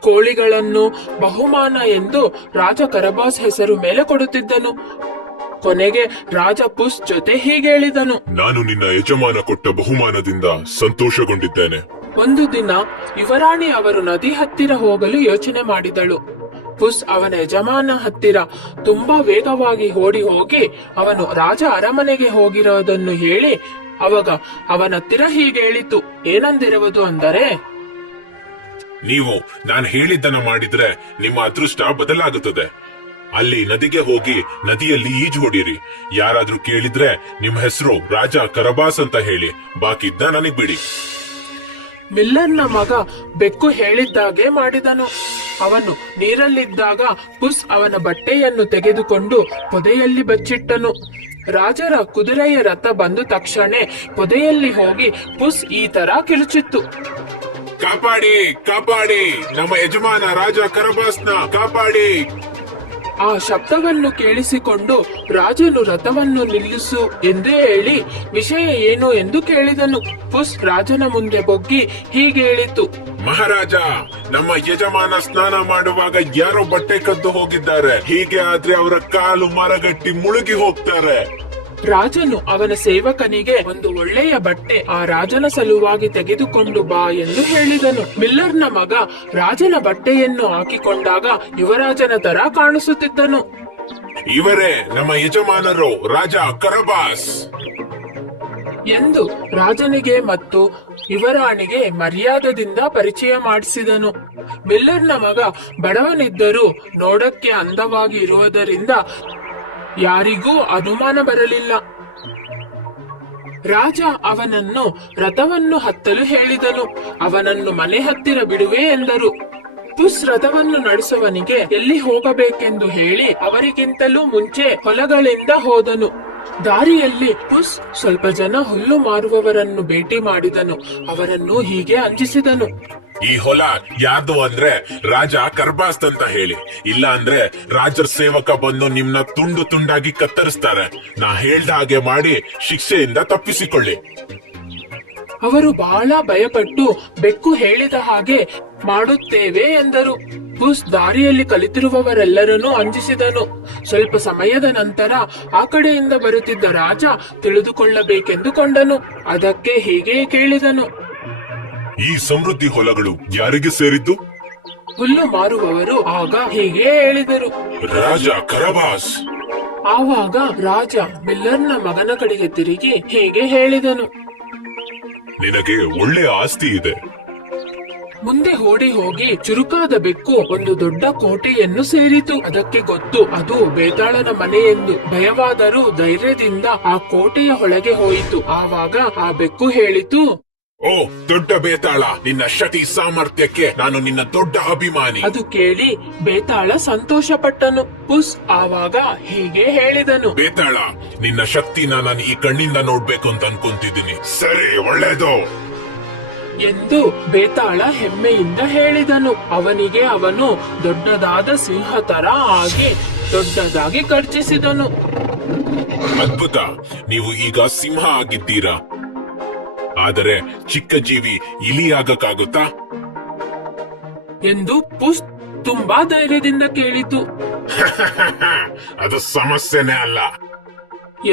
ಕೋಳಿಗಳನ್ನು ಬಹುಮಾನ ಎಂದು ರಾಜ ಕರಬಾಸ್ ಹೆಸರು ಮೇಲೆ ಕೊಡುತ್ತಿದ್ದನು. ಕೊನೆಗೆ ರಾಜ ಪುಸ್ ಜೊತೆ ಹೀಗೆ ಹೇಳಿದನು, ನಾನು ನಿನ್ನ ಯಜಮಾನ ಕೊಟ್ಟ ಬಹುಮಾನದಿಂದ ಸಂತೋಷಗೊಂಡಿದ್ದೇನೆ. ಒಂದು ದಿನ ಯುವರಾಣಿ ಅವರು ನದಿ ಹತ್ತಿರ ಹೋಗಲು ಯೋಚನೆ ಮಾಡಿದಳು. ಪುಸ್ ಅವನ ಯಜಮಾನ ಹತ್ತಿರ ತುಂಬಾ ವೇಗವಾಗಿ ಓಡಿ ಹೋಗಿ ಅವನು ರಾಜ ಅರಮನೆಗೆ ಹೋಗಿರೋದನ್ನು ಹೇಳಿ ಅವಾಗ ಅವನತ್ತಿರ ಹೀಗೆ ಹೇಳಿತು. ಏನಂದಿರುವುದು ಅಂದರೆ, ನೀವು ನಾನು ಹೇಳಿದ್ದನ್ನ ಮಾಡಿದ್ರೆ ನಿಮ್ಮ ಅದೃಷ್ಟ ಬದಲಾಗುತ್ತದೆ. ಅಲ್ಲಿ ನದಿಗೆ ಹೋಗಿ ನದಿಯಲ್ಲಿ ಈಜು ಹೊಡಿರಿ. ಯಾರಾದ್ರೂ ಕೇಳಿದ್ರೆ ನಿಮ್ಮ ಹೆಸರು ರಾಜ ಕರಬಾಸ್ ಅಂತ ಹೇಳಿ, ಬಾಕಿದ್ದ ನನಗ್ ಬಿಡಿ. ಮಿಲ್ಲರ್ನ ಮಗ ಬೆಕ್ಕು ಹೇಳಿದ್ದಾಗೆ ಮಾಡಿದನು. ಅವನು ನೀರಲ್ಲಿದ್ದಾಗ ಪುಸ್ ಅವನ ಬಟ್ಟೆಯನ್ನು ತೆಗೆದುಕೊಂಡು ಪೊದೆಯಲ್ಲಿ ಬಚ್ಚಿಟ್ಟನು. ರಾಜರ ಕುದುರೆಯ ರಥ ಬಂದ ತಕ್ಷಣ ಪೊದೆಯಲ್ಲಿ ಹೋಗಿ ಪುಸ್ ಈ ತರ ಕಿರುಚಿತ್ತು, ಕಾಪಾಡಿ ಕಾಪಾಡಿ, ನಮ್ಮ ಯಜಮಾನ ರಾಜ ಕರಬಾಸ್ನ ಕಾಪಾಡಿ. ಆ ಶಬ್ದವನ್ನು ಕೇಳಿಸಿಕೊಂಡು ರಾಜನು ರಥವನ್ನು ನಿಲ್ಲಿಸು ಎಂದು ಹೇಳಿ ವಿಷಯ ಏನು ಎಂದು ಕೇಳಿದನು. ಪುಸ್ ರಾಜನ ಮುಂದೆ ಬೊಗ್ಗಿ ಹೀಗೆ ಹೇಳಿತು, ಮಹಾರಾಜ, ನಮ್ಮ ಯಜಮಾನ ಸ್ನಾನ ಮಾಡುವಾಗ ಯಾರೋ ಬಟ್ಟೆ ಕದ್ದು ಹೋಗಿದ್ದಾರೆ. ಹೀಗೆ ಆದ್ರೆ ಅವರ ಕಾಲು ಮರಗಟ್ಟಿ ಮುಳುಗಿ ಹೋಗ್ತಾರೆ. ರಾಜನು ಅವನ ಸೇವಕನಿಗೆ ಒಂದು ಒಳ್ಳೆಯ ಬಟ್ಟೆ ಆ ರಾಜನ ಸಲುವಾಗಿ ತೆಗೆದುಕೊಂಡು ಬಾ ಎಂದು ಹೇಳಿದನು. ಮಿಲ್ಲರ್ನ ಮಗ ರಾಜನ ಬಟ್ಟೆಯನ್ನು ಹಾಕಿಕೊಂಡಾಗ ಯುವರಾಜನ ತರ ಕಾಣಿಸುತ್ತಿದ್ದನು. ಇವರೇ ನಮ್ಮ ಯಜಮಾನರು ರಾಜ ಕರಬಾಸ್ ಎಂದು ರಾಜನಿಗೆ ಮತ್ತು ಯುವರಾಣಿಗೆ ಮರ್ಯಾದದಿಂದ ಪರಿಚಯ ಮಾಡಿಸಿದನು. ಮಿಲ್ಲರ್ನ ಮಗ ಬಡವನಿದ್ದರೂ ನೋಡಕ್ಕೆ ಅಂದವಾಗಿ ಇರುವುದರಿಂದ ಯಾರಿಗೂ ಅನುಮಾನ ಬರಲಿಲ್ಲ. ರಾಜ ಅವನನ್ನು ರಥವನ್ನು ಹತ್ತಲು ಹೇಳಿದನು. ಅವನನ್ನು ಮನೆ ಹತ್ತಿರ ಬಿಡುವೆ ಎಂದರು. ಪುಸ್ ರಥವನ್ನು ನಡೆಸುವನಿಗೆ ಎಲ್ಲಿ ಹೋಗಬೇಕೆಂದು ಹೇಳಿ ಅವರಿಗಿಂತಲೂ ಮುಂಚೆ ಹೊಲಗಳಿಂದ ಹೋದನು. ದಾರಿಯಲ್ಲಿ ಪುಸ್ ಸ್ವಲ್ಪ ಜನ ಹುಲ್ಲು ಮಾರುವವರನ್ನು ಭೇಟಿ ಮಾಡಿದನು. ಅವರನ್ನು ಹೀಗೆ ಅಂಜಿಸಿದನು. ಈ ಹೊಲ ಯಾರ್ದು ಅಂದ್ರೆ ರಾಜ ಕರ್ಬಾಸ್ ಅಂತ ಹೇಳಿ, ಇಲ್ಲ ಅಂದ್ರೆ ರಾಜರ ಸೇವಕ ಬಂದು ನಿಮ್ನ ತುಂಡು ತುಂಡಾಗಿ ಕತ್ತರಿಸ್ತಾರೆ. ನಾ ಹೇಳ್ದ ಹಾಗೆ ಮಾಡಿ ಶಿಕ್ಷೆಯಿಂದ ತಪ್ಪಿಸಿಕೊಳ್ಳಿ. ಅವರು ಬಹಳ ಭಯಪಟ್ಟು ಬೆಕ್ಕು ಹೇಳಿದ ಹಾಗೆ ಮಾಡುತ್ತೇವೆ ಎಂದರು. ಪುಸ್ ದಾರಿಯಲ್ಲಿ ಕಲಿತಿರುವವರೆಲ್ಲರನ್ನೂ ಅಂಜಿಸಿದನು. ಸ್ವಲ್ಪ ಸಮಯದ ನಂತರ ಆ ಕಡೆಯಿಂದ ಬರುತ್ತಿದ್ದ ರಾಜ ತಿಳಿದುಕೊಳ್ಳಬೇಕೆಂದುಕೊಂಡನು. ಅದಕ್ಕೆ ಹೀಗೆ ಕೇಳಿದನು. ಈ ಸಮೃದ್ಧಿ ಹೊಲಗಳು ಯಾರಿಗೆ ಸೇರಿದ್ದು? ಹುಲ್ಲು ಮಾರುವವರು ಆಗ ಹೀಗೆ ಹೇಳಿದರು. ರಾಜ ಕರಬಾಸ್. ಆವಾಗ ರಾಜ ಮಿಲ್ಲರ್ನ ಮಗನ ಕಡೆಗೆ ತಿರುಗಿ ಹೀಗೆ ಹೇಳಿದನು. ನಿನಗೆ ಒಳ್ಳೆಯ ಆಸ್ತಿ ಇದೆ. ಮುಂದೆ ಓಡಿ ಹೋಗಿ ಚುರುಕಾದ ಬೆಕ್ಕು ಒಂದು ದೊಡ್ಡ ಕೋಟೆಯನ್ನು ಸೇರಿತು. ಅದಕ್ಕೆ ಗೊತ್ತು ಅದು ಬೇತಾಳನ ಮನೆ ಎಂದು. ಭಯವಾದರೂ ಧೈರ್ಯದಿಂದ ಆ ಕೋಟೆಯ ಒಳಗೆ ಹೋಯಿತು. ಆವಾಗ ಆ ಬೆಕ್ಕು ಹೇಳಿತು, ಓ ದೊಡ್ಡ ಬೇತಾಳ, ನಿನ್ನ ಶಕ್ತಿ ಸಾಮರ್ಥ್ಯಕ್ಕೆ ನಾನು ನಿನ್ನ ದೊಡ್ಡ ಅಭಿಮಾನಿ. ಅದು ಕೇಳಿ ಬೇತಾಳ ಸಂತೋಷ ಪಟ್ಟನು. ಪುಸ್ ಆವಾಗ ಹೀಗೆ ಹೇಳಿದನು. ಬೇತಾಳ, ನಿನ್ನ ಶಕ್ತಿನ ನಾನು ಈ ಕಣ್ಣಿಂದ ನೋಡ್ಬೇಕು ಅಂತ ಅನ್ಕೊಂತಿದ್ದೀನಿ. ಸರಿ, ಒಳ್ಳೇದು ಎಂದು ಬೇತಾಳ ಹೆಮ್ಮೆಯಿಂದ ಹೇಳಿದನು. ಅವನಿಗೆ ಅವನು ದೊಡ್ಡದಾದ ಸಿಂಹ ತರ ಆಗಿ ದೊಡ್ಡದಾಗಿ ಗರ್ಜಿಸಿದನು. ಅದ್ಭುತ, ನೀವು ಈಗ ಸಿಂಹ ಆಗಿದ್ದೀರಾ. ಆದರೆ ಚಿಕ್ಕ ಜೀವಿ ಇಲಿ ಆಗಕ್ಕಾಗುತ್ತಾ ಎಂದು ಪುಸ್ ತುಂಬಾ ಧೈರ್ಯದಿಂದ ಕೇಳಿತು. ಅದು ಸಮಸ್ಯೆನೇ ಅಲ್ಲ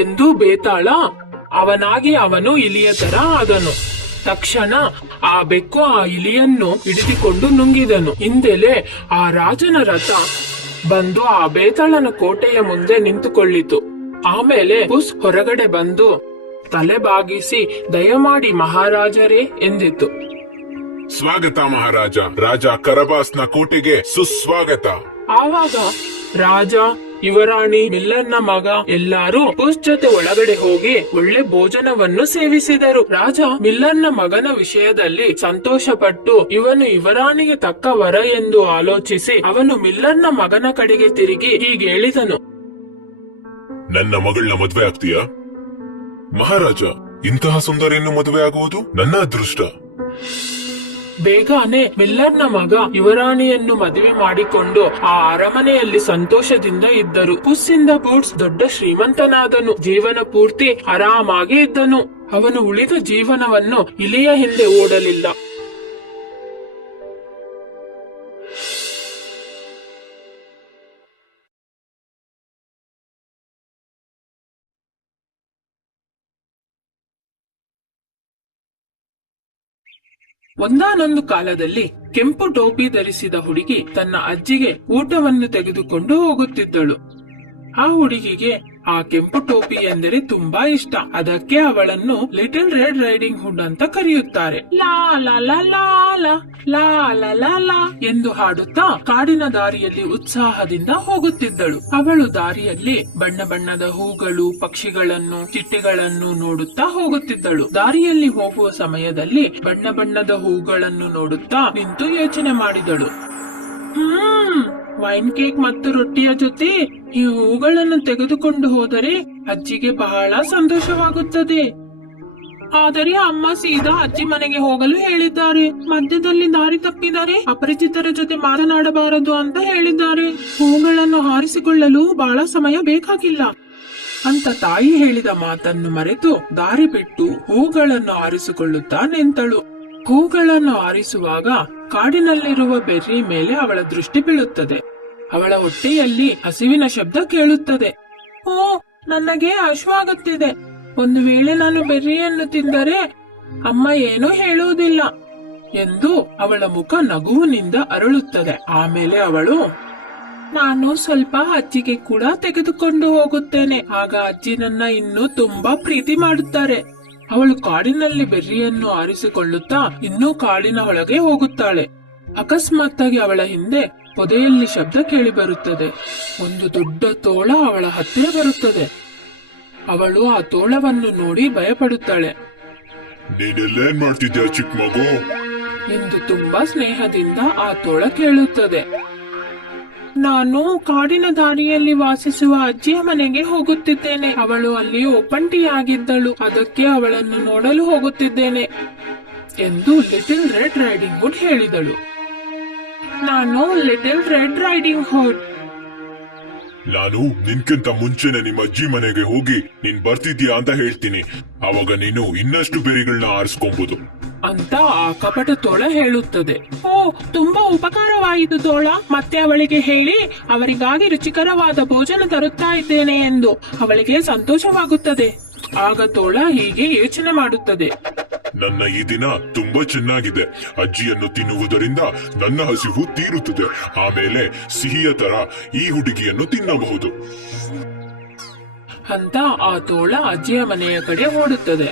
ಎಂದು ಬೇತಾಳ ಅವನಾಗಿ ಅವನು ಇಲಿಯ ತರ ಆದನು. ತಕ್ಷಣ ಆ ಬೆಕ್ಕು ಆ ಇಲಿಯನ್ನು ಹಿಡಿದುಕೊಂಡು ನುಂಗಿದನು. ಹಿಂದೆಲೆ ಆ ರಾಜನ ರಥ ಬಂದು ಆ ಬೇತಾಳನ ಕೋಟೆಯ ಮುಂದೆ ನಿಂತುಕೊಳ್ಳಿತು. ಆಮೇಲೆ ಪುಸ್ ಹೊರಗಡೆ ಬಂದು ತಲೆ ಬಾಗಿಸಿ ದಯಮಾಡಿ ಮಹಾರಾಜರೇ ಎಂದಿತು. ಸ್ವಾಗತ ಮಹಾರಾಜ. ರಾಜ ಕರಬಾಸ್ನ ಕೋಟೆಗೆ ಸುಸ್ವಾಗತ. ಆವಾಗ ರಾಜ, ಯುವರಾಣಿ, ಮಿಲ್ಲರ್ನ ಮಗ ಎಲ್ಲರೂ ಪುಸ್ ಜೊತೆ ಒಳಗಡೆ ಹೋಗಿ ಒಳ್ಳೆ ಭೋಜನವನ್ನು ಸೇವಿಸಿದರು. ರಾಜ ಮಿಲ್ಲರ್ನ ಮಗನ ವಿಷಯದಲ್ಲಿ ಸಂತೋಷಪಟ್ಟು ಇವನು ಯುವರಾಣಿಗೆ ತಕ್ಕ ವರ ಎಂದು ಆಲೋಚಿಸಿ ಅವನು ಮಿಲ್ಲರ್ನ ಮಗನ ಕಡೆಗೆ ತಿರುಗಿ ಹೀಗೆ ಹೇಳಿದನು. ನನ್ನ ಮಗಳನ್ನ ಮದುವೆ ಆಗ್ತೀಯಾ? ಮಹಾರಾಜ, ಇಂತಹ ಸುಂದರಿಯನ್ನು ಮದುವೆ ಆಗುವುದು ನನ್ನ ಅದೃಷ್ಟ. ಬೇಗನೆ ಮಿಲ್ಲರ್ನ ಮಗ ಯುವರಾಣಿಯನ್ನು ಮದುವೆ ಮಾಡಿಕೊಂಡು ಆ ಅರಮನೆಯಲ್ಲಿ ಸಂತೋಷದಿಂದ ಇದ್ದರು. ಪುಸ್ಸಿಂದ ಬೂಟ್ಸ್ ದೊಡ್ಡ ಶ್ರೀಮಂತನಾದನು. ಜೀವನ ಪೂರ್ತಿ ಆರಾಮಾಗಿ ಇದ್ದನು. ಅವನು ಉಳಿದ ಜೀವನವನ್ನು ಇಲಿಯ ಹಿಂದೆ ಓಡಲಿಲ್ಲ. ಒಂದಾನೊಂದು ಕಾಲದಲ್ಲಿ ಕೆಂಪು ಟೋಪಿ ಧರಿಸಿದ ಹುಡುಗಿ ತನ್ನ ಅಜ್ಜಿಗೆ ಊಟವನ್ನು ತೆಗೆದುಕೊಂಡು ಹೋಗುತ್ತಿದ್ದಳು. ಆ ಹುಡುಗಿಗೆ ಆ ಕೆಂಪು ಟೋಪಿ ಎಂದರೆ ತುಂಬಾ ಇಷ್ಟ. ಅದಕ್ಕೆ ಅವಳನ್ನು ಲಿಟಲ್ ರೆಡ್ ರೈಡಿಂಗ್ ಹುಡ್ ಅಂತ ಕರೆಯುತ್ತಾರೆ. ಲಾ ಲಾ ಲಾ ಲಾ ಲಾ ಲಾ ಲಾ ಲಾ ಲಾ ಎಂದು ಹಾಡುತ್ತಾ ಕಾಡಿನ ದಾರಿಯಲ್ಲಿ ಉತ್ಸಾಹದಿಂದ ಹೋಗುತ್ತಿದ್ದಳು. ಅವಳು ದಾರಿಯಲ್ಲಿ ಬಣ್ಣ ಬಣ್ಣದ ಹೂಗಳು, ಪಕ್ಷಿಗಳನ್ನು, ಚಿಟ್ಟೆಗಳನ್ನು ನೋಡುತ್ತಾ ಹೋಗುತ್ತಿದ್ದಳು. ದಾರಿಯಲ್ಲಿ ಹೋಗುವ ಸಮಯದಲ್ಲಿ ಬಣ್ಣ ಬಣ್ಣದ ಹೂಗಳನ್ನು ನೋಡುತ್ತಾ ನಿಂತು ಯೋಚನೆ ಮಾಡಿದಳು. ವೈನ್ ಕೇಕ್ ಮತ್ತು ರೊಟ್ಟಿಯ ಜೊತೆ ಈ ಹೂಗಳನ್ನು ತೆಗೆದುಕೊಂಡು ಹೋದರೆ ಅಜ್ಜಿಗೆ ಬಹಳ ಸಂತೋಷವಾಗುತ್ತದೆ. ಆದರೆ ಅಮ್ಮ ಸೀದಾ ಅಜ್ಜಿ ಮನೆಗೆ ಹೋಗಲು ಹೇಳಿದ್ದಾರೆ. ಮಧ್ಯದಲ್ಲಿ ದಾರಿ ತಪ್ಪಿದರೆ ಅಪರಿಚಿತರ ಜೊತೆ ಮಾತನಾಡಬಾರದು ಅಂತ ಹೇಳಿದ್ದಾರೆ. ಹೂಗಳನ್ನು ಹಾರಿಸಿಕೊಳ್ಳಲು ಬಹಳ ಸಮಯ ಬೇಕಾಗಿಲ್ಲ ಅಂತ ತಾಯಿ ಹೇಳಿದ ಮಾತನ್ನು ಮರೆತು ದಾರಿ ಬಿಟ್ಟು ಹೂಗಳನ್ನು ಆರಿಸಿಕೊಳ್ಳುತ್ತಾ ನಿಂತಳು. ಹೂಗಳನ್ನು ಆರಿಸುವಾಗ ಕಾಡಿನಲ್ಲಿರುವ ಬೆರ್ರಿ ಮೇಲೆ ಅವಳ ದೃಷ್ಟಿ ಬೀಳುತ್ತದೆ. ಅವಳ ಹೊಟ್ಟೆಯಲ್ಲಿ ಹಸಿವಿನ ಶಬ್ದ ಕೇಳುತ್ತದೆ. ಓ, ನನಗೆ ಹಶ್ವಾಗುತ್ತಿದೆ. ಒಂದು ವೇಳೆ ನಾನು ಬೆರ್ರಿಯನ್ನು ತಿಂದರೆ ಅಮ್ಮ ಏನೂ ಹೇಳುವುದಿಲ್ಲ ಎಂದು ಅವಳ ಮುಖ ನಗುವಿನಿಂದ ಅರಳುತ್ತದೆ. ಆಮೇಲೆ ಅವಳು, ನಾನು ಸ್ವಲ್ಪ ಅಜ್ಜಿಗೆ ಕೂಡ ತೆಗೆದುಕೊಂಡು ಹೋಗುತ್ತೇನೆ, ಆಗ ಅಜ್ಜಿ ನನ್ನ ಇನ್ನೂ ತುಂಬಾ ಪ್ರೀತಿ ಮಾಡುತ್ತಾರೆ. ಅವಳು ಕಾಡಿನಲ್ಲಿ ಬೆರ್ರಿಯನ್ನು ಆರಿಸಿಕೊಳ್ಳುತ್ತಾ ಇನ್ನೂ ಕಾಡಿನ ಒಳಗೆ ಹೋಗುತ್ತಾಳೆ. ಅಕಸ್ಮಾತ್ತಾಗಿ ಅವಳ ಹಿಂದೆ ಪೊದೆಯಲ್ಲಿ ಶಬ್ದ ಕೇಳಿ ಬರುತ್ತದೆ. ಒಂದು ದೊಡ್ಡ ತೋಳ ಅವಳ ಹತ್ತಿರ ಬರುತ್ತದೆ. ಅವಳು ಆ ತೋಳವನ್ನು ನೋಡಿ ಭಯಪಡುತ್ತಾಳೆ. ನೀನೆಲ್ಲೇನ್ ಮಾಡ್ತಿದ್ಯಾ ಚಿಕ್ಕ ಮಗು? ಎಂದು ತುಂಬಾ ಸ್ನೇಹದಿಂದ ಆ ತೋಳ ಕೇಳುತ್ತದೆ. ನಾನು ಕಾಡಿನ ದಾರಿಯಲ್ಲಿ ವಾಸಿಸುವ ಅಜ್ಜಿಯ ಮನೆಗೆ ಹೋಗುತ್ತಿದ್ದೇನೆ. ಅವಳು ಅಲ್ಲಿ ಒಪ್ಪಂಟಿಯಾಗಿದ್ದಳು, ಅದಕ್ಕೆ ಅವಳನ್ನು ನೋಡಲು ಹೋಗುತ್ತಿದ್ದೇನೆ ಎಂದು ಲಿಟಲ್ ರೆಡ್ ರೈಡಿಂಗ್ ಹುಡ್ ಹೇಳಿದಳು. ನಾನು ಲಿಟಲ್ ರೆಡ್ ರೈಡಿಂಗ್ ಹುಡ್. ನಾನು ನಿನ್ಕಿಂತ ಮುಂಚೆನೆ ನಿಮ್ಮ ಅಜ್ಜಿ ಮನೆಗೆ ಹೋಗಿ ನೀನ್ ಬರ್ತಿದ್ಯಾ ಅಂತ ಹೇಳ್ತೀನಿ. ಅವಾಗ ನೀನು ಇನ್ನಷ್ಟು ಬೆರಿಗಳನ್ನ ಆರಿಸ್ಕೊಂಬೋದು ಅಂತ ಆ ಕಪಟ ತೋಳ ಹೇಳುತ್ತದೆ. ಓ, ತುಂಬಾ ಉಪಕಾರವಾಯಿತು ತೋಳ. ಮತ್ತೆ ಅವಳಿಗೆ ಹೇಳಿ ಅವರಿಗಾಗಿ ರುಚಿಕರವಾದ ಭೋಜನ ತರುತ್ತಾ ಇದ್ದೇನೆ ಎಂದು ಅವಳಿಗೆ ಸಂತೋಷವಾಗುತ್ತದೆ. ಆಗ ತೋಳ ಹೀಗೆ ಯೋಚನೆ ಮಾಡುತ್ತದೆ. ನನ್ನ ಈ ದಿನ ತುಂಬಾ ಚೆನ್ನಾಗಿದೆ. ಅಜ್ಜಿಯನ್ನು ತಿನ್ನುವುದರಿಂದ ನನ್ನ ಹಸಿವು ತೀರುತ್ತದೆ. ಆಮೇಲೆ ಸಿಹಿಯ ತರ ಈ ಹುಡುಗಿಯನ್ನು ತಿನ್ನಬಹುದು ಅಂತ ಆ ತೋಳ ಅಜ್ಜಿಯ ಮನೆಯ ಕಡೆ ಓಡುತ್ತದೆ.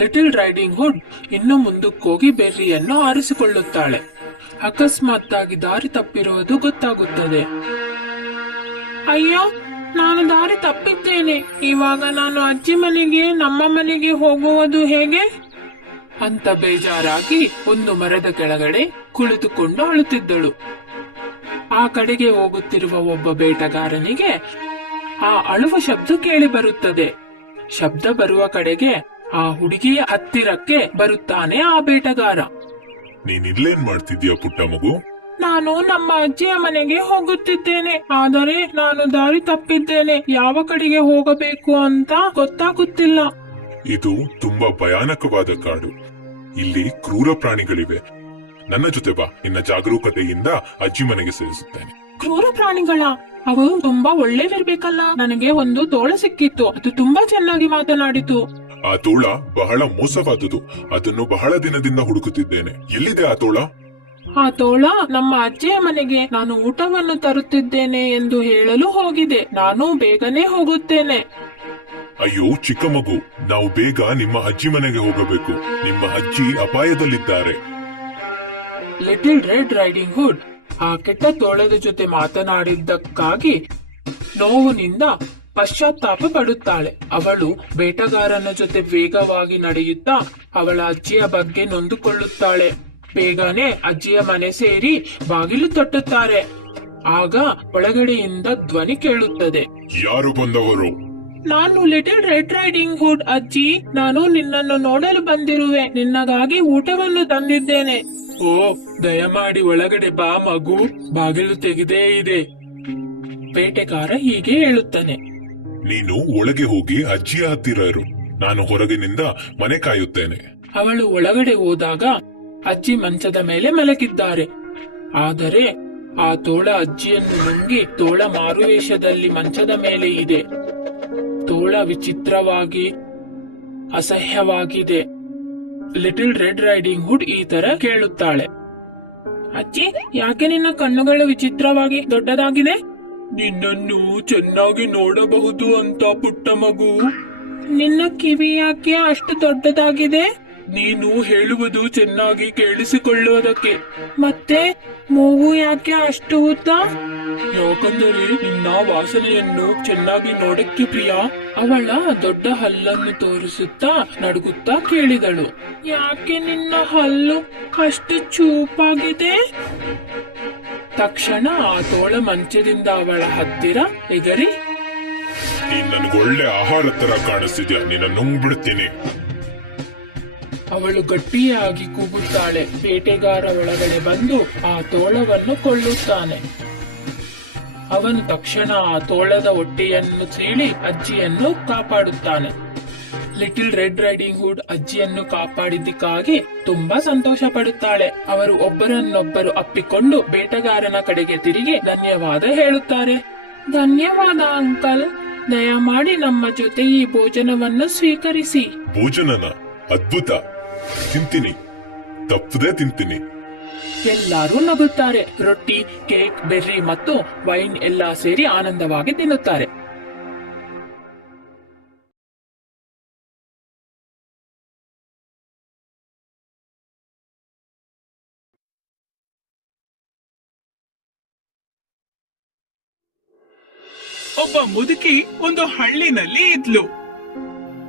ಲಿಟಲ್ ರೈಡಿಂಗ್ ಹುಡ್ ಇನ್ನು ಮುಂದಕ್ಕೋಗಿ ಬೆರ್ರಿಯನ್ನು ಆರಿಸಿಕೊಳ್ಳುತ್ತಾಳೆ. ಅಕಸ್ಮಾತ್ತಾಗಿ ದಾರಿ ತಪ್ಪಿರುವುದು ಗೊತ್ತಾಗುತ್ತದೆ. ಅಯ್ಯೋ, ನಾನು ದಾರಿ ತಪ್ಪಿದ್ದೇನೆ. ಇವಾಗ ನಾನು ಅಜ್ಜಿ ಮನೆಗೆ, ನಮ್ಮ ಮನೆಗೆ ಹೋಗುವುದು ಹೇಗೆ ಅಂತ ಬೇಜಾರಾಗಿ ಒಂದು ಮರದ ಕೆಳಗಡೆ ಕುಳಿತುಕೊಂಡು ಅಳುತ್ತಿದ್ದಳು. ಆ ಕಡೆಗೆ ಹೋಗುತ್ತಿರುವ ಒಬ್ಬ ಬೇಟಗಾರನಿಗೆ ಆ ಅಳುವ ಶಬ್ದ ಕೇಳಿ ಬರುತ್ತದೆ. ಶಬ್ದ ಬರುವ ಕಡೆಗೆ ಆ ಹುಡುಗಿಯ ಹತ್ತಿರಕ್ಕೆ ಬರುತ್ತಾನೆ ಆ ಬೇಟಗಾರ. ನೀನ್ ಇಲ್ಲೇನ್ ಮಾಡ್ತಿದ್ಯಾ ಪುಟ್ಟ ಮಗು? ನಾನು ನಮ್ಮ ಅಜ್ಜಿಯ ಮನೆಗೆ ಹೋಗುತ್ತಿದ್ದೇನೆ, ಆದರೆ ನಾನು ದಾರಿ ತಪ್ಪಿದ್ದೇನೆ. ಯಾವ ಕಡೆಗೆ ಹೋಗಬೇಕು ಅಂತ ಗೊತ್ತಾಗುತ್ತಿಲ್ಲ. ಇದು ತುಂಬಾ ಭಯಾನಕವಾದ ಕಾಡು. ಇಲ್ಲಿ ಕ್ರೂರ ಪ್ರಾಣಿಗಳಿವೆ. ನನ್ನ ಜೊತೆ ಬಾ, ನಿನ್ನ ಜಾಗರೂಕತೆಯಿಂದ ಅಜ್ಜಿ ಮನೆಗೆ ಸೇರಿಸುತ್ತೇನೆ. ಕ್ರೂರ ಪ್ರಾಣಿಗಳ? ಅವು ತುಂಬಾ ಒಳ್ಳೆವಿರ್ಬೇಕಲ್ಲ. ನನಗೆ ಒಂದು ತೋಳ ಸಿಕ್ಕಿತ್ತು, ಅದು ತುಂಬಾ ಚೆನ್ನಾಗಿ ಮಾತನಾಡಿತು. ಆ ತೋಳ ಬಹಳ ಮೋಸವಾದುದು. ಅದನ್ನು ಬಹಳ ದಿನದಿಂದ ಹುಡುಕುತ್ತಿದ್ದೇನೆ. ಎಲ್ಲಿದೆ ಆ ತೋಳ? ಆ ತೋಳ ನಮ್ಮ ಅಜ್ಜಿಯ ಮನೆಗೆ ನಾನು ಊಟವನ್ನು ತರುತ್ತಿದ್ದೇನೆ ಎಂದು ಹೇಳಲು ಹೋಗಿದೆ. ನಾನು ಬೇಗನೆ ಹೋಗುತ್ತೇನೆ. ಅಯ್ಯೋ ಚಿಕ್ಕ ಮಗು, ನಾವು ಬೇಗ ನಿಮ್ಮ ಅಜ್ಜಿ ಮನೆಗೆ ಹೋಗಬೇಕು. ನಿಮ್ಮ ಅಜ್ಜಿ ಅಪಾಯದಲ್ಲಿದ್ದಾರೆ. ಲಿಟಲ್ ರೆಡ್ ರೈಡಿಂಗ್ ಹುಡ್ ಆ ಕೆಟ್ಟ ತೋಳದ ಜೊತೆ ಮಾತನಾಡಿದ್ದಕ್ಕಾಗಿ ನೋವಿನಿಂದ ಪಶ್ಚಾತ್ತಾಪ ಪಡುತ್ತಾಳೆ. ಅವಳು ಬೇಟಗಾರನ ಜೊತೆ ವೇಗವಾಗಿ ನಡೆಯುತ್ತಾ ಅವಳ ಅಜ್ಜಿಯ ಬಗ್ಗೆ ನೊಂದುಕೊಳ್ಳುತ್ತಾಳೆ. ಬೇಗನೆ ಅಜ್ಜಿಯ ಮನೆ ಸೇರಿ ಬಾಗಿಲು ತಟ್ಟುತ್ತಾರೆ. ಆಗ ಒಳಗಡೆಯಿಂದ ಧ್ವನಿ ಕೇಳುತ್ತದೆ. ಯಾರು ಬಂದವರು? ನಾನು ಲಿಟಲ್ ರೆಡ್ ರೈಡಿಂಗ್ ಹುಡ್ ಅಜ್ಜಿ. ನಾನು ನಿನ್ನನ್ನು ನೋಡಲು ಬಂದಿರುವೆ. ನಿನ್ನಗಾಗಿ ಊಟವನ್ನು ತಂದಿದ್ದೇನೆ. ಓ, ದಯಮಾಡಿ ಒಳಗಡೆ ಬಾ ಮಗು, ಬಾಗಿಲು ತೆಗೆದೇ ಇದೆ. ಬೇಟೆಗಾರ ಹೀಗೆ ಹೇಳುತ್ತಾನೆ. ನೀನು ಒಳಗೆ ಹೋಗಿ ಅಜ್ಜಿಯ ಹತ್ತಿರ ಇರು. ನಾನು ಹೊರಗಿನಿಂದ ಮನೆ ಕಾಯುತ್ತೇನೆ. ಅವಳು ಒಳಗಡೆ ಹೋದಾಗ ಅಜ್ಜಿ ಮಂಚದ ಮೇಲೆ ಮಲಗಿದ್ದಾರೆ. ಆದರೆ ಆ ತೋಳ ಅಜ್ಜಿಯನ್ನು ನುಂಗಿ ತೋಳ ಮಾರುವೇಷದಲ್ಲಿ ಮಂಚದ ಮೇಲೆ ಇದೆ. ತೋಳ ವಿಚಿತ್ರವಾಗಿ ಅಸಹ್ಯವಾಗಿದೆ. ಲಿಟಲ್ ರೆಡ್ ರೈಡಿಂಗ್ ಹುಡ್ ಈ ತರ ಕೇಳುತ್ತಾಳೆ. ಅಜ್ಜಿ, ಯಾಕೆ ನಿನ್ನ ಕಣ್ಣುಗಳು ವಿಚಿತ್ರವಾಗಿ ದೊಡ್ಡದಾಗಿದೆ? ನಿನ್ನನ್ನು ಚೆನ್ನಾಗಿ ನೋಡಬಹುದು ಅಂತ ಪುಟ್ಟ ಮಗು. ನಿನ್ನ ಕಿವಿ ಯಾಕೆ ಅಷ್ಟು ದೊಡ್ಡದಾಗಿದೆ? ನೀನು ಹೇಳುವುದು ಚೆನ್ನಾಗಿ ಕೇಳಿಸಿಕೊಳ್ಳುವುದಕ್ಕೆ. ಮತ್ತೆ ಮೂಗು ಯಾಕೆ ಅಷ್ಟು ಉದ್ದ? ಯಾಕಂದರೆ ನಿನ್ನ ವಾಸನೆಯನ್ನು ಚೆನ್ನಾಗಿ ನೋಡಕ್ಕೆ ಪ್ರಿಯ. ಅವಳ ದೊಡ್ಡ ಹಲ್ಲನ್ನು ತೋರಿಸುತ್ತಾ ನಡುಗುತ್ತಾ ಕೇಳಿದಳು. ಯಾಕೆ ನಿನ್ನ ಹಲ್ಲು ಅಷ್ಟು ಚೂಪಾಗಿದೆ? ತಕ್ಷಣ ಆ ತೋಳ ಮಂಚದಿಂದ ಅವಳ ಹತ್ತಿರ ಎಗರಿ, ನೀನ್ ನನ್ಗೊಳ್ಳೆ ಆಹಾರ ತರ ಕಾಣಿಸ್ತಿದ್ಯಾ, ನಿನ್ನ ನುಂಗ್ಬಿಡ್ತೀನಿ. ಅವಳು ಗಟ್ಟಿಯಾಗಿ ಕೂಗುತ್ತಾಳೆ. ಬೇಟೆಗಾರ ಒಳಗಡೆ ಬಂದು ಆ ತೋಳವನ್ನು ಕೊಳ್ಳುತ್ತಾನೆ. ಅವನು ತಕ್ಷಣ ಆ ತೋಳದ ಹೊಟ್ಟೆಯನ್ನು ಸೀಳಿ ಅಜ್ಜಿಯನ್ನು ಕಾಪಾಡುತ್ತಾನೆ. ಲಿಟಲ್ ರೆಡ್ ರೈಡಿಂಗ್ ಹುಡ್ ಅಜ್ಜಿಯನ್ನು ಕಾಪಾಡಿದ್ದಕ್ಕಾಗಿ ತುಂಬಾ ಸಂತೋಷ ಪಡುತ್ತಾಳೆ. ಅವರು ಒಬ್ಬರನ್ನೊಬ್ಬರು ಅಪ್ಪಿಕೊಂಡು ಬೇಟೆಗಾರನ ಕಡೆಗೆ ತಿರುಗಿ ಧನ್ಯವಾದ ಹೇಳುತ್ತಾರೆ. ಧನ್ಯವಾದ ಅಂಕಲ್, ದಯಮಾಡಿ ನಮ್ಮ ಜೊತೆ ಈ ಭೋಜನವನ್ನು ಸ್ವೀಕರಿಸಿ. ಭೋಜನನ ಅದ್ಭುತ, ತಿಂತೀನಿ, ತಪ್ಪದೆ ತಿಂತೀನಿ. ಎಲ್ಲರೂ ನಗುತ್ತಾರೆ. ರೊಟ್ಟಿ, ಕೇಕ್, ಬೆರ್ರಿ ಮತ್ತು ವೈನ್ ಎಲ್ಲ ಸೇರಿ ಆನಂದವಾಗಿ ತಿನ್ನುತ್ತಾರೆ. ಒಬ್ಬ ಮುದುಕಿ ಒಂದು ಹಳ್ಳಿನಲ್ಲಿ ಇದ್ಲು.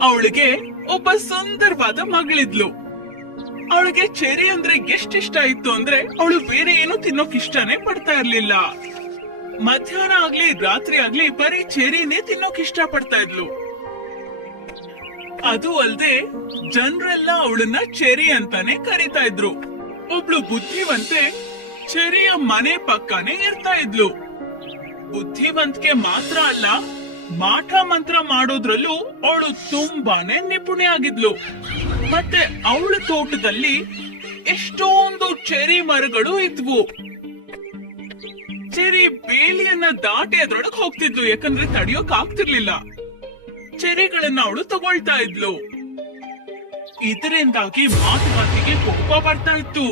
ಅವಳಿಗೆ ಒಬ್ಬ ಸುಂದರವಾದ ಮಗಳಿದ್ಲು. ಅವಳಿಗೆ ಚೆರಿ ಅಂದ್ರೆ ಎಷ್ಟಿಷ್ಟ ಇತ್ತು ಅಂದ್ರೆ ಅವಳು ಬೇರೆ ಏನು ತಿನ್ನೋಕ್ ಇಷ್ಟನೇ ಪಡ್ತಾ ಇರ್ಲಿಲ್ಲ. ಮಧ್ಯಾಹ್ನ ಆಗ್ಲಿ ರಾತ್ರಿ ಆಗ್ಲಿ ಬರೀ ಚೆರಿನೇ ತಿನ್ನೋಕ್ ಇಷ್ಟ ಪಡ್ತಾ ಇದ್ಲು. ಅದು ಅಲ್ದೆ ಜನರೆಲ್ಲ ಅವಳನ್ನ ಚೆರಿ ಅಂತಾನೆ ಕರೀತಾ ಇದ್ರು. ಒಬ್ಳು ಬುದ್ಧಿವಂತೆ ಚೆರಿಯ ಮನೆ ಪಕ್ಕನೇ ಇರ್ತಾ ಇದ್ಲು. ಬುದ್ಧಿವಂತಿಕೆ ಮಾತ್ರ ಅಲ್ಲ, ಮಾಟ ಮಂತ್ರ ಮಾಡೋದ್ರಲ್ಲೂ ಅವಳು ತುಂಬಾನೇ ನಿಪುಣೆ ಆಗಿದ್ಲು. ಮತ್ತೆ ಅವಳ ತೋಟದಲ್ಲಿ ಎಷ್ಟೊಂದು ಚೆರಿ ಮರಗಳು ಇದ್ವು. ಚೆರಿ ಬೇಲಿಯನ್ನ ದಾಟಿ ಅದ್ರೊಳಗೆ ಹೋಗ್ತಿದ್ಲು, ಯಾಕಂದ್ರೆ ತಡಿಯೋಕ್ ಆಗ್ತಿರ್ಲಿಲ್ಲ. ಚೆರಿಗಳನ್ನ ಅವಳು ತಗೊಳ್ತಾ ಇದ್ಲು. ಇದರಿಂದಾಗಿ ಮಾತುಕತೆಗೆ ಕೋಪ ಬರ್ತಾ ಇತ್ತು.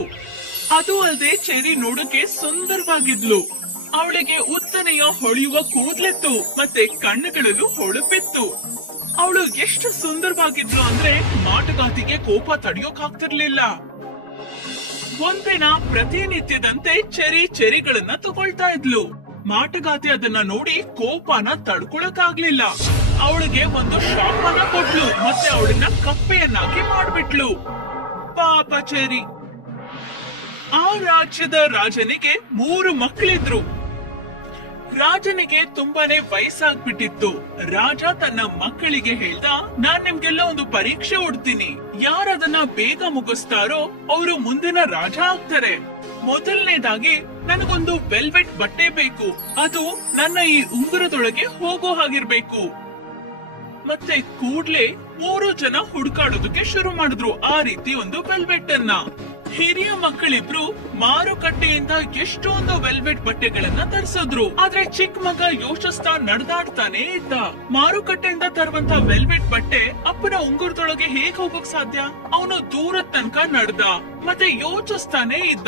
ಅದು ಅಲ್ಲದೆ ಚೆರಿ ನೋಡಕ್ಕೆ ಸುಂದರವಾಗಿದ್ಲು. ಅವಳಿಗೆ ಉದ್ದನೆಯ ಹೊಳೆಯುವ ಕೂದ್ಲಿತ್ತು, ಮತ್ತೆ ಕಣ್ಣುಗಳಲ್ಲೂ ಹೊಳಪಿತ್ತು. ಅವಳು ಎಷ್ಟು ಸುಂದರವಾಗಿದ್ಲು ಅಂದ್ರೆ ಮಾಟಗಾತಿಗೆ ಕೋಪ ತಡೆಯೋಕ್ ಆಗ್ತಿರ್ಲಿಲ್ಲ. ಒಂದಿನ ಪ್ರತಿನಿತ್ಯದಂತೆ ಚೆರಿಗಳನ್ನ ತಗೊಳ್ತಾ ಇದ್ಲು. ಮಾಟಗಾತಿ ಅದನ್ನ ನೋಡಿ ಕೋಪನ ತಡ್ಕೊಳಕ್ಕಾಗ್ಲಿಲ್ಲ. ಅವಳಿಗೆ ಒಂದು ಶಾಪನ ಕೊಟ್ಲು, ಮತ್ತೆ ಅವಳನ್ನ ಕಪ್ಪೆಯನ್ನಾಗಿ ಮಾಡ್ಬಿಟ್ಲು. ಪಾಪ ಚೆರಿ. ಆ ರಾಜ್ಯದ ರಾಜನಿಗೆ 3 ಮಕ್ಕಳಿದ್ರು. ರಾಜನಿಗೆ ತುಂಬಾನೇ ವಯಸ್ಸಾಗ್ಬಿಟ್ಟಿತ್ತು. ರಾಜ ತನ್ನ ಮಕ್ಕಳಿಗೆ ಹೇಳ್ದ, ನಾನ್ ನಿಮ್ಗೆಲ್ಲ ಒಂದು ಪರೀಕ್ಷೆ ಕೊಡ್ತೀನಿ. ಯಾರದನ್ನ ಬೇಗ ಮುಗಿಸ್ತಾರೋ ಅವರು ಮುಂದಿನ ರಾಜ ಆಗ್ತಾರೆ. ಮೊದಲನೇದಾಗಿ ನನಗೊಂದು ವೆಲ್ವೆಟ್ ಬಟ್ಟೆ ಬೇಕು. ಅದು ನನ್ನ ಈ ಉಂಗುರದೊಳಗೆ ಹೋಗೋ ಹಾಗಿರ್ಬೇಕು. ಮತ್ತೆ ಕೂಡ್ಲೆ 3 ಜನ ಹುಡುಕಾಡೋದಕ್ಕೆ ಶುರು ಮಾಡಿದ್ರು ಆ ರೀತಿ ಒಂದು ವೆಲ್ವೆಟ್ ಅನ್ನ. ಹಿರಿಯ ಮಕ್ಕಳಿಬ್ರು ಮಾರುಕಟ್ಟೆಯಿಂದ ಎಷ್ಟೊಂದು ವೆಲ್ವೆಟ್ ಬಟ್ಟೆಗಳನ್ನ ತರಿಸಿದ್ರು. ಆದ್ರೆ ಚಿಕ್ಕ ಮಗ ಯೋಚಿಸ್ತಾ ನಡೆದಾಡ್ತಾನೆ ಇದ್ದ. ಮಾರುಕಟ್ಟೆಯಿಂದ ತರುವಂತ ವೆಲ್ವೆಟ್ ಬಟ್ಟೆ ಅಪ್ಪನ ಉಂಗುರದೊಳಗೆ ಹೇಗ್ ಹೋಗೋಕ್ ಸಾಧ್ಯ? ಅವನು ದೂರದ ತನಕ ನಡೆದ, ಮತ್ತೆ ಯೋಚಿಸ್ತಾನೆ ಇದ್ದ.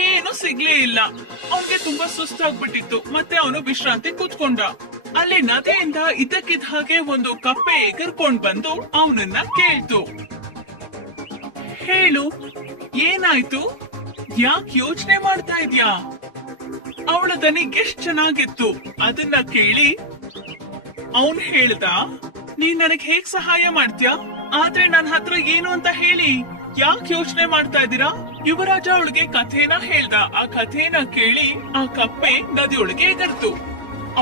ಏನು ಸಿಗ್ಲೇ ಇಲ್ಲ. ಅವನ್ಗೆ ತುಂಬಾ ಸುಸ್ತಾಗ್ಬಿಟ್ಟಿತ್ತು. ಮತ್ತೆ ಅವನು ವಿಶ್ರಾಂತಿ ಕೂತ್ಕೊಂಡ. ಅಲ್ಲಿ ನದಿಯಿಂದ ಇದಕ್ಕಿದ್ದ ಹಾಗೆ ಒಂದು ಕಪ್ಪೆ ಎಗರ್ಕೊಂಡ್ ಬಂದು ಅವನನ್ನ ಕೇಳ್ತು, ಹೇಳು, ಏನಾಯ್ತು? ಯಾಕೆ ಯೋಚನೆ ಮಾಡ್ತಾ ಇದ್ಯಾ? ಅವಳ ದನಿ ಎಷ್ಟ್ ಚೆನ್ನಾಗಿತ್ತು. ಅದನ್ನ ಕೇಳಿ ಅವನ್ ಹೇಳ್ದ, ನೀನ್ ನನಗ್ ಹೇಗ್ ಸಹಾಯ ಮಾಡ್ತೀಯಾ? ಆದ್ರೆ ನನ್ನ ಹತ್ರ ಏನು ಅಂತ ಹೇಳಿ. ಯಾಕೆ ಯೋಚನೆ ಮಾಡ್ತಾ ಇದ್ದೀರಾ? ಯುವರಾಜ ಅವಳಿಗೆ ಕಥೆನ ಹೇಳ್ದ. ಆ ಕಥೆನ ಕೇಳಿ ಆ ಕಪ್ಪೆ ನದಿಯೊಳಗೆ ಎಗರ್ತು.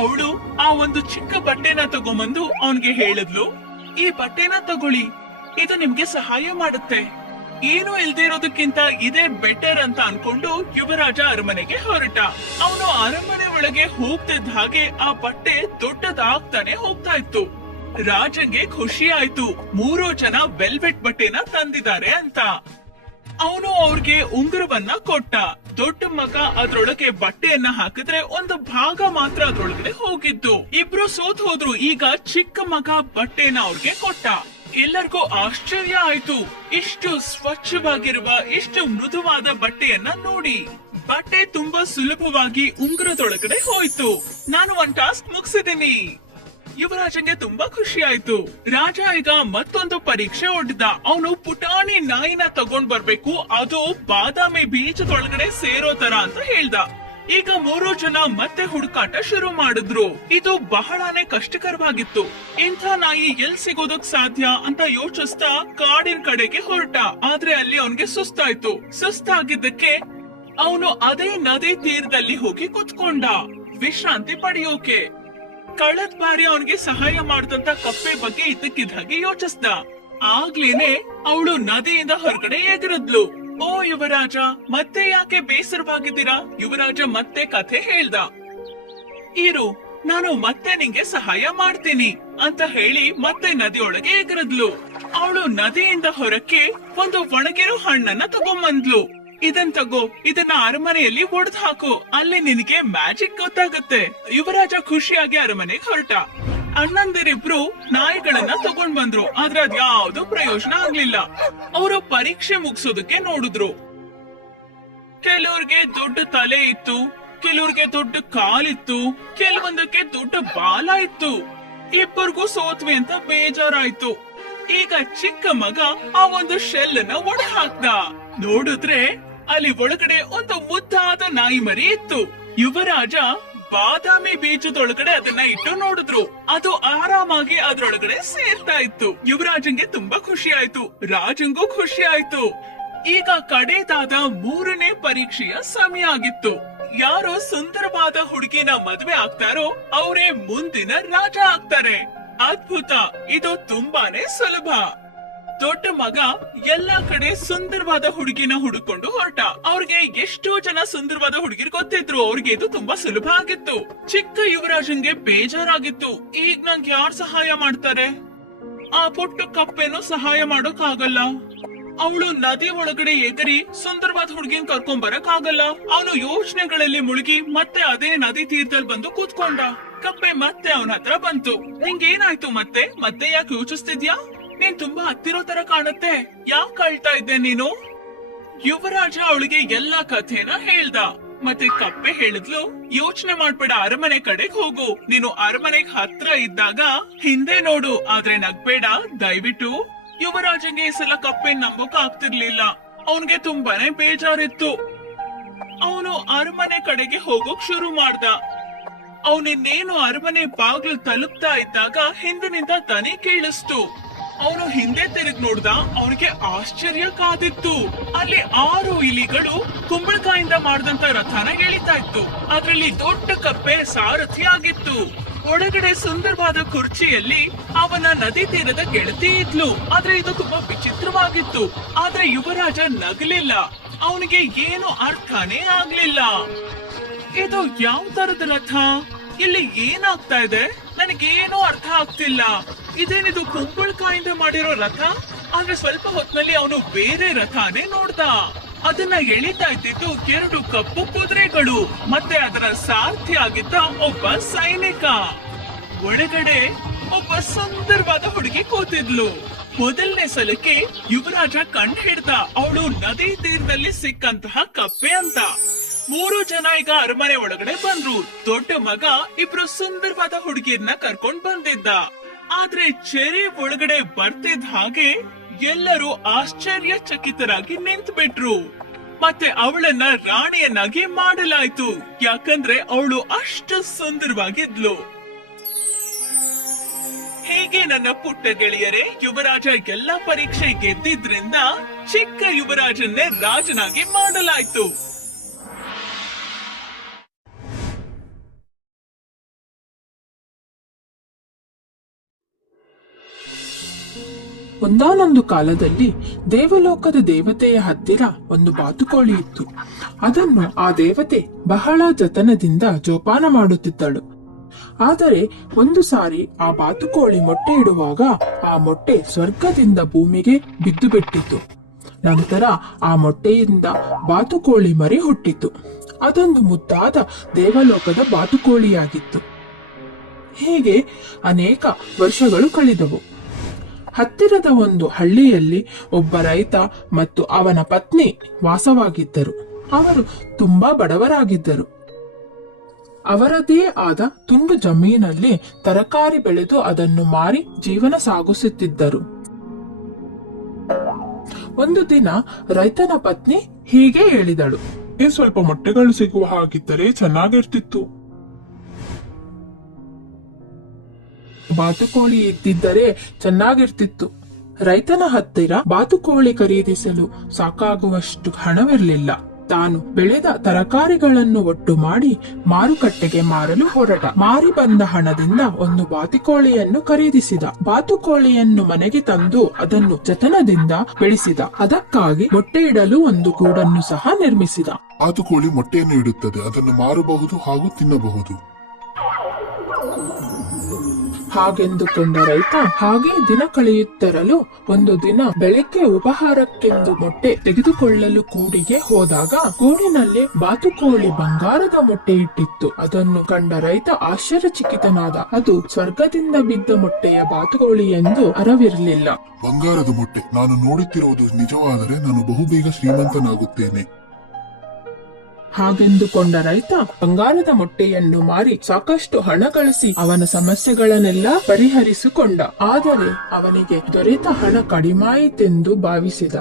ಅವಳು ಆ ಒಂದು ಚಿಕ್ಕ ಬಟ್ಟೆನ ತಗೊಂಬಂದು ಅವನ್ಗೆ ಹೇಳಿದ್ಲು, ಈ ಬಟ್ಟೆನ ತಗೊಳ್ಳಿ, ಇದು ನಿಮ್ಗೆ ಸಹಾಯ ಮಾಡುತ್ತೆ. ಏನು ಇಲ್ದೇ ಇರೋದಕ್ಕಿಂತ ಇದೇ ಬೆಟರ್ ಅಂತ ಅನ್ಕೊಂಡು ಯುವರಾಜ ಅರಮನೆಗೆ ಹೊರಟ. ಅವನು ಅರಮನೆ ಒಳಗೆ ಹೋಗ್ತಿದ್ದ ಹಾಗೆ ಆ ಬಟ್ಟೆ ದೊಡ್ಡದಾಗ್ತಾನೆ ಹೋಗ್ತಾ ಇತ್ತು. ರಾಜಂಗೆ ಖುಷಿ ಆಯ್ತು, 3 ಜನ ವೆಲ್ವೆಟ್ ಬಟ್ಟೆನ ತಂದಿದ್ದಾರೆ ಅಂತ. ಅವನು ಅವ್ರಿಗೆ ಉಂಗುರವನ್ನ ಕೊಟ್ಟ. ದೊಡ್ಡ ಮಗ ಅದ್ರೊಳಗೆ ಬಟ್ಟೆಯನ್ನ ಹಾಕಿದ್ರೆ ಒಂದು ಭಾಗ ಮಾತ್ರ ಅದ್ರೊಳಗಡೆ ಹೋಗಿದ್ದು. ಇಬ್ರು ಸೋತ್ ಹೋದ್ರು. ಈಗ ಚಿಕ್ಕ ಮಗ ಬಟ್ಟೆನ ಅವ್ರಿಗೆ ಕೊಟ್ಟ. ಎಲ್ಲರಿಗೂ ಆಶ್ಚರ್ಯ ಆಯ್ತು, ಇಷ್ಟು ಸ್ವಚ್ಛವಾಗಿರುವ ಇಷ್ಟು ಮೃದುವಾದ ಬಟ್ಟೆಯನ್ನ ನೋಡಿ. ಬಟ್ಟೆ ತುಂಬಾ ಸುಲಭವಾಗಿ ಉಂಗುರದೊಳಗಡೆ ಹೋಯ್ತು. ನಾನು ಒಂದ್ ಟಾಸ್ಕ್ ಮುಗಿಸಿದೀನಿ. ಯುವರಾಜಂಗೆ ತುಂಬಾ ಖುಷಿ ಆಯ್ತು. ರಾಜ ಈಗ ಮತ್ತೊಂದು ಪರೀಕ್ಷೆ ಒಡ್ಡಿದ. ಅವನು ಪುಟಾಣಿ ನಾಯಿನ ತಗೊಂಡ್ ಬರ್ಬೇಕು, ಅದು ಬಾದಾಮಿ ಬೀಜದೊಳಗಡೆ ಸೇರೋ ತರ ಅಂತ ಹೇಳ್ದ. ಈಗ 3 ಜನ ಮತ್ತೆ ಹುಡುಕಾಟ ಶುರು ಮಾಡಿದ್ರು. ಇದು ಬಹಳಾನೇ ಕಷ್ಟಕರವಾಗಿತ್ತು. ಇಂಥ ನಾಯಿ ಎಲ್ ಸಿಗೋದಕ್ ಸಾಧ್ಯ ಅಂತ ಯೋಚಿಸ್ತಾ ಕಾಡಿನ ಕಡೆಗೆ ಹೊರಟ. ಆದ್ರೆ ಅಲ್ಲಿ ಅವನ್ಗೆ ಸುಸ್ತಾಯ್ತು. ಸುಸ್ತಾಗಿದ್ದಕ್ಕೆ ಅವನು ಅದೇ ನದಿ ತೀರದಲ್ಲಿ ಹೋಗಿ ಕುತ್ಕೊಂಡ ವಿಶ್ರಾಂತಿ ಪಡೆಯೋಕೆ. ಕಳೆದ ಬಾರಿ ಅವನಿಗೆ ಸಹಾಯ ಮಾಡಿದಂತ ಕಪ್ಪೆ ಬಗ್ಗೆ ಇದ್ದಕ್ಕಿದ್ದ ಹಾಗೆ ಯೋಚಿಸ್ದ. ಆಗ್ಲೇನೆ ಅವಳು ನದಿಯಿಂದ ಹೊರಗಡೆ ಎಗರದ್ಲು. ಓ ಯುವರಾಜ, ಮತ್ತೆ ಯಾಕೆ ಬೇಸರವಾಗಿದ್ದೀರಾ? ಯುವರಾಜ ಮತ್ತೆ ಕಥೆ ಹೇಳ್ದ. ಇರು, ನಾನು ಮತ್ತೆ ನಿಂಗೆ ಸಹಾಯ ಮಾಡ್ತೀನಿ ಅಂತ ಹೇಳಿ ಮತ್ತೆ ನದಿಯೊಳಗೆ ಎಗರದ್ಲು. ಅವಳು ನದಿಯಿಂದ ಹೊರಕ್ಕೆ ಒಂದು ಒಣಗಿರೋ ಹಣ್ಣನ್ನ ತಗೊಂಬಂದ್ಲು. ಇದನ್ ತಗೋ, ಇದನ್ನ ಅರಮನೆಯಲ್ಲಿ ಒಡೆದು ಹಾಕು, ಅಲ್ಲಿ ನಿನಗೆ ಮ್ಯಾಜಿಕ್ ಗೊತ್ತಾಗುತ್ತೆ. ಯುವರಾಜ ಖುಷಿಯಾಗಿ ಅರಮನೆಗೆ ಹೊರಟ. ಅಣ್ಣಂದಿರಿಬ್ರು ನಾಯಿಗಳನ್ನ ತಗೊಂಡ್ ಬಂದ್ರು, ಆದ್ರೆ ಅದ್ಯಾವ್ದು ಪ್ರಯೋಜನ ಆಗ್ಲಿಲ್ಲ. ಅವರು ಪರೀಕ್ಷೆ ಮುಗಿಸೋದಕ್ಕೆ ನೋಡಿದ್ರು. ಕೆಲವ್ರಿಗೆ ದೊಡ್ಡ ತಲೆ ಇತ್ತು, ಕೆಲವ್ರಿಗೆ ದೊಡ್ಡ ಕಾಲಿತ್ತು, ಕೆಲವೊಂದಕ್ಕೆ ದೊಡ್ಡ ಬಾಲ ಇತ್ತು. ಇಬ್ಬರಿಗೂ ಸೋತ್ವಿ ಅಂತ ಬೇಜಾರಾಯ್ತು. ಈಗ ಚಿಕ್ಕ ಮಗ ಆ ಒಂದು ಶೆಲ್ ಅನ್ನ ಒಡೆ ಹಾಕ್ದ. ನೋಡಿದ್ರೆ ಅಲ್ಲಿ ಒಳಗಡೆ ಒಂದು ಮುದ್ದಾದ ನಾಯಿ ಮರಿ ಇತ್ತು. ಯುವರಾಜ ಬಾದಾಮಿ ಬೀಜದೊಳಗಡೆ ಅದನ್ನ ಇಟ್ಟು ನೋಡಿದ್ರು. ಅದು ಆರಾಮಾಗಿ ಅದ್ರೊಳಗಡೆ ಸೇರ್ತಾ ಇತ್ತು. ಯುವರಾಜಂಗೆ ತುಂಬಾ ಖುಷಿ ಆಯ್ತು, ರಾಜಂಗೂ ಖುಷಿ ಆಯ್ತು. ಈಗ ಕಡೆದಾದ 3ನೇ ಪರೀಕ್ಷೆಯ ಸಮಯ ಆಗಿತ್ತು. ಯಾರು ಸುಂದರವಾದ ಹುಡುಗಿನ ಮದ್ವೆ ಆಗ್ತಾರೋ ಅವರೇ ಮುಂದಿನ ರಾಜ ಆಗ್ತಾರೆ. ಅದ್ಭುತ, ಇದು ತುಂಬಾನೇ ಸುಲಭ. ದೊಡ್ಡ ಮಗ ಎಲ್ಲಾ ಕಡೆ ಸುಂದರವಾದ ಹುಡುಗಿನ ಹುಡುಕೊಂಡು ಹೊರಟ. ಅವ್ರಿಗೆ ಎಷ್ಟೋ ಜನ ಸುಂದರವಾದ ಹುಡುಗಿರ್ ಗೊತ್ತಿದ್ರು. ಅವ್ರಿಗೆ ಇದು ತುಂಬಾ ಸುಲಭ ಆಗಿತ್ತು. ಚಿಕ್ಕ ಯುವರಾಜನ್ಗೆ ಬೇಜಾರಾಗಿತ್ತು. ಈಗ ನಂಗೆ ಯಾರು ಸಹಾಯ ಮಾಡ್ತಾರೆ? ಆ ಪುಟ್ಟ ಕಪ್ಪೆನೂ ಸಹಾಯ ಮಾಡೋಕ್ಕಾಗಲ್ಲ. ಅವಳು ನದಿ ಒಳಗಡೆ ಎಗರಿ ಸುಂದರವಾದ ಹುಡುಗಿನ ಕರ್ಕೊಂಡ್ ಬರಕ್ ಆಗಲ್ಲ. ಅವನು ಯೋಚನೆಗಳಲ್ಲಿ ಮುಳುಗಿ ಮತ್ತೆ ಅದೇ ನದಿ ತೀರದಲ್ಲಿ ಬಂದು ಕೂತ್ಕೊಂಡ. ಕಪ್ಪೆ ಮತ್ತೆ ಅವನ ಹತ್ರ ಬಂತು. ನಿಂಗೇನಾಯ್ತು? ಮತ್ತೆ ಯಾಕೆ ಯೋಚಿಸ್ತಿದ್ಯಾ? ನೀನ್ ತುಂಬಾ ಹತ್ತಿರೋ ತರ ಕಾಣುತ್ತೆ. ಯಾಕೆ ಅಳ್ತಾ ಇದ್ದೆ ನೀನು? ಯುವರಾಜ ಅವಳಿಗೆ ಎಲ್ಲಾ ಕಥೆನ ಹೇಳ್ದ. ಮತ್ತೆ ಕಪ್ಪೆ ಹೇಳಿದ್ಲು, ಯೋಚನೆ ಮಾಡ್ಬೇಡ, ಅರಮನೆ ಕಡೆಗ್ ಹೋಗು. ನೀನು ಅರಮನೆಗ್ ಹತ್ರ ಇದ್ದಾಗ ಹಿಂದೆ ನೋಡು, ಆದ್ರೆ ನಗ್ಬೇಡ ದಯವಿಟ್ಟು. ಯುವರಾಜಂಗೆ ಈ ಸಲ ಕಪ್ಪೆ ನಂಬೋಕ್ ಆಗ್ತಿರ್ಲಿಲ್ಲ. ಅವನ್ಗೆ ತುಂಬಾನೇ ಬೇಜಾರಿತ್ತು. ಅವನು ಅರಮನೆ ಕಡೆಗೆ ಹೋಗೋಕ್ ಶುರು ಮಾಡ್ದ. ಅವನಿನ್ನೇನು ಅರಮನೆ ಬಾಗ್ಲು ತಲುಪ್ತಾ ಇದ್ದಾಗ ಹಿಂದಿನಿಂದ ದನಿ ಕೇಳಿಸ್ತು. ಅವನು ಹಿಂದೆ ತಿರುಗ್ ನೋಡ್ದ. ಅವನಿಗೆ ಆಶ್ಚರ್ಯ ಕಾದಿತ್ತು. ಅಲ್ಲಿ 6 ಇಲಿಗಳು ಕುಂಬಳಕಾಯಿಂದ ಮಾಡಿದಂತ ರಥನ ಎಳಿತಾ ಇತ್ತು. ಅದ್ರಲ್ಲಿ ದೊಡ್ಡ ಕಪ್ಪೆ ಸಾರಥಿ ಆಗಿತ್ತು. ಒಳಗಡೆ ಸುಂದರವಾದ ಕುರ್ಚಿಯಲ್ಲಿ ಅವನ ನದಿ ತೀರದ ಗೆಳತಿ ಇದ್ಲು. ಆದ್ರೆ ಇದು ತುಂಬಾ ವಿಚಿತ್ರವಾಗಿತ್ತು. ಆದ್ರೆ ಯುವರಾಜ ನಗಲಿಲ್ಲ. ಅವನಿಗೆ ಏನು ಅರ್ಥನೇ ಆಗ್ಲಿಲ್ಲ. ಇದು ಯಾವ ತರದ ರಥ? ಇಲ್ಲಿ ಏನಾಗ್ತಾ ಇದೆ? ನನಗೇನೋ ಅರ್ಥ ಆಗ್ತಿಲ್ಲ. ಇದೇನಿದು ಕುಂಬಳಕಾಯಿಂದ ಮಾಡಿರೋ ರಥ? ಆದ್ರೆ ಸ್ವಲ್ಪ ಹೊತ್ತಿನಲ್ಲಿ ಅವನು ಬೇರೆ ರಥನೇ ನೋಡ್ದ. ಅದನ್ನ ಎಳಿತಾ ಇದ್ದಿದ್ದು 2 ಕಪ್ಪು ಕುದುರೆಗಳು ಮತ್ತೆ ಅದರ ಸಾರಥಿ ಆಗಿದ್ದ ಒಬ್ಬ ಸೈನಿಕ. ಒಳಗಡೆ ಒಬ್ಬ ಸುಂದರವಾದ ಹುಡುಗಿ ಕೂತಿದ್ಲು. ಮೊದಲನೇ ಸಲಕ್ಕೆ ಯುವರಾಜ ಕಂಡು ಹಿಡ್ದ ಅವಳು ನದಿ ತೀರದಲ್ಲಿ ಸಿಕ್ಕಂತಹ ಕಪ್ಪೆ ಅಂತ. 3 ಜನ ಈಗ ಅರಮನೆ ಒಳಗಡೆ ಬಂದ್ರು. ದೊಡ್ಡ ಮಗ 2 ಸುಂದರವಾದ ಹುಡುಗಿಯನ್ನ ಕರ್ಕೊಂಡ್ ಬಂದಿದ್ದ. ಆದ್ರೆ ಚೆರಿ ಒಳಗಡೆ ಬರ್ತಿದ್ದ ಹಾಗೆ ಎಲ್ಲರೂ ಆಶ್ಚರ್ಯಚಕಿತರಾಗಿ ನಿಂತು ಬಿಟ್ರು. ಮತ್ತೆ ಅವಳನ್ನ ರಾಣಿಯನ್ನಾಗಿ ಮಾಡಲಾಯ್ತು. ಯಾಕಂದ್ರೆ ಅವಳು ಅಷ್ಟು ಸುಂದರವಾಗಿದ್ಲು. ಹೀಗೆ ನನ್ನ ಪುಟ್ಟ ಗೆಳೆಯರೇ, ಯುವರಾಜ ಎಲ್ಲಾ ಪರೀಕ್ಷೆ ಗೆದ್ದಿದ್ರಿಂದ ಚಿಕ್ಕ ಯುವರಾಜನ್ನೇ ರಾಜನಾಗಿ ಮಾಡಲಾಯ್ತು. ಒಂದಾನೊಂದು ಕಾಲದಲ್ಲಿ ದೇವಲೋಕದ ದೇವತೆಯ ಹತ್ತಿರ ಒಂದು ಬಾತುಕೋಳಿ ಇತ್ತು. ಅದನ್ನು ಆ ದೇವತೆ ಬಹಳ ಜತನದಿಂದ ಜೋಪಾನ ಮಾಡುತ್ತಿದ್ದಳು. ಆದರೆ ಒಂದು ಸಾರಿ ಆ ಬಾತುಕೋಳಿ ಮೊಟ್ಟೆ ಇಡುವಾಗ ಆ ಮೊಟ್ಟೆ ಸ್ವರ್ಗದಿಂದ ಭೂಮಿಗೆ ಬಿದ್ದು ಬಿಟ್ಟಿತು. ನಂತರ ಆ ಮೊಟ್ಟೆಯಿಂದ ಬಾತುಕೋಳಿ ಮರಿ ಹುಟ್ಟಿತು. ಅದೊಂದು ಮುದ್ದಾದ ದೇವಲೋಕದ ಬಾತುಕೋಳಿಯಾಗಿತ್ತು. ಹೀಗೆ ಅನೇಕ ವರ್ಷಗಳು ಕಳೆದವು. ಹತ್ತಿರದ ಒಂದು ಹಳ್ಳಿಯಲ್ಲಿ ಒಬ್ಬ ರೈತ ಮತ್ತು ಅವನ ಪತ್ನಿ ವಾಸವಾಗಿದ್ದರು. ಅವರು ತುಂಬಾ ಬಡವರಾಗಿದ್ದರು. ಅವರದೇ ಆದ ತುಂಡು ಜಮೀನಲ್ಲಿ ತರಕಾರಿ ಬೆಳೆದು ಅದನ್ನು ಮಾರಿ ಜೀವನ ಸಾಗಿಸುತ್ತಿದ್ದರು. ಒಂದು ದಿನ ರೈತನ ಪತ್ನಿ ಹೀಗೆ ಹೇಳಿದಳು, ಸ್ವಲ್ಪ ಮೊಟ್ಟೆಗಳು ಸಿಗುವ ಹಾಗಿದ್ದರೆ ಚೆನ್ನಾಗಿರ್ತಿತ್ತು. ಬಾತುಕೋಳಿ ಇದ್ದಿದ್ದರೆ ಚೆನ್ನಾಗಿರ್ತಿತ್ತು. ರೈತನ ಹತ್ತಿರ ಬಾತುಕೋಳಿ ಖರೀದಿಸಲು ಸಾಕಾಗುವಷ್ಟು ಹಣವಿರಲಿಲ್ಲ. ತಾನು ಬೆಳೆದ ತರಕಾರಿಗಳನ್ನು ಒಟ್ಟು ಮಾಡಿ ಮಾರುಕಟ್ಟೆಗೆ ಮಾರಲು ಹೊರಟ. ಮಾರಿ ಬಂದ ಹಣದಿಂದ ಒಂದು ಬಾತುಕೋಳಿಯನ್ನು ಖರೀದಿಸಿದ. ಬಾತುಕೋಳಿಯನ್ನು ಮನೆಗೆ ತಂದು ಅದನ್ನು ಜತನದಿಂದ ಬೆಳೆಸಿದ. ಅದಕ್ಕಾಗಿ ಮೊಟ್ಟೆ ಇಡಲು ಒಂದು ಗೂಡನ್ನು ಸಹ ನಿರ್ಮಿಸಿದ. ಬಾತುಕೋಳಿ ಮೊಟ್ಟೆಯನ್ನು ಇಡುತ್ತದೆ, ಅದನ್ನು ಮಾರಬಹುದು ಹಾಗೂ ತಿನ್ನಬಹುದು. ಹಾಗೆಂದುಕೊಂಡ ರೈತ ಹಾಗೆ ದಿನ ಕಳೆಯುತ್ತಿರಲು ಒಂದು ದಿನ ಬೆಳಗ್ಗೆ ಉಪಹಾರಕ್ಕೆಂದು ಮೊಟ್ಟೆ ತೆಗೆದುಕೊಳ್ಳಲು ಕೂಡಿಗೆ ಹೋದಾಗ ಕೂಡಿನಲ್ಲಿ ಬಾತುಕೋಳಿ ಬಂಗಾರದ ಮೊಟ್ಟೆ ಇಟ್ಟಿತ್ತು. ಅದನ್ನು ಕಂಡ ರೈತ ಆಶ್ಚರ್ಯಚಕಿತನಾದ. ಅದು ಸ್ವರ್ಗದಿಂದ ಬಿದ್ದ ಮೊಟ್ಟೆಯ ಬಾತುಕೋಳಿ ಎಂದು ಅರಿವಿರಲಿಲ್ಲ. ಬಂಗಾರದ ಮೊಟ್ಟೆ, ನಾನು ನೋಡುತ್ತಿರುವುದು ನಿಜವಾದರೆ ನಾನು ಬಹುಬೇಗ ಶ್ರೀಮಂತನಾಗುತ್ತೇನೆ. ಹಾಗೆಂದುಕೊಂಡ ರೈತ ಬಂಗಾರದ ಮೊಟ್ಟೆಯನ್ನು ಮಾರಿ ಸಾಕಷ್ಟು ಹಣ ಗಳಿಸಿ ಅವನ ಸಮಸ್ಯೆಗಳನ್ನೆಲ್ಲ ಪರಿಹರಿಸಿಕೊಂಡ. ಆದರೆ ಅವನಿಗೆ ದೊರೆತ ಹಣ ಕಡಿಮಾಯಿತೆಂದು ಭಾವಿಸಿದ.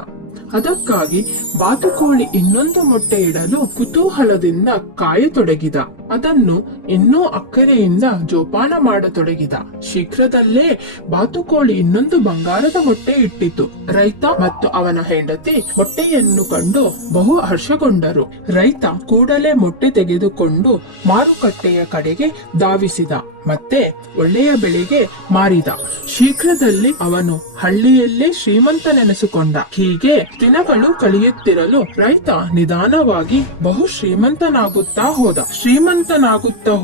ಅದಕ್ಕಾಗಿ ಬಾತುಕೋಳಿ ಇನ್ನೊಂದು ಮೊಟ್ಟೆ ಇಡಲು ಕುತೂಹಲದಿಂದ ಕಾಯತೊಡಗಿದ. ಅದನ್ನು ಇನ್ನೂ ಅಕ್ಕರೆಯಿಂದ ಜೋಪಾನ ಮಾಡತೊಡಗಿದ. ಶೀಘ್ರದಲ್ಲೇ ಬಾತುಕೋಳಿ ಇನ್ನೊಂದು ಬಂಗಾರದ ಮೊಟ್ಟೆ ಇಟ್ಟಿತು. ರೈತ ಮತ್ತು ಅವನ ಹೆಂಡತಿ ಮೊಟ್ಟೆಯನ್ನು ಕಂಡು ಬಹು ಹರ್ಷಗೊಂಡರು. ರೈತ ಕೂಡಲೇ ಮೊಟ್ಟೆ ತೆಗೆದುಕೊಂಡು ಮಾರುಕಟ್ಟೆಯ ಕಡೆಗೆ ಧಾವಿಸಿದ. ಮತ್ತೆ ಒಳ್ಳೆಯ ಬೆಲೆಗೆ ಮಾರಿದ. ಶೀಘ್ರದಲ್ಲಿ ಅವನು ಹಳ್ಳಿಯಲ್ಲೇ ಶ್ರೀಮಂತನೆನಿಸಿಕೊಂಡ. ಹೀಗೆ ದಿನಗಳು ಕಳೆಯುತ್ತಿರಲು ರೈತ ನಿಧಾನವಾಗಿ ಬಹು ಶ್ರೀಮಂತನಾಗುತ್ತಾ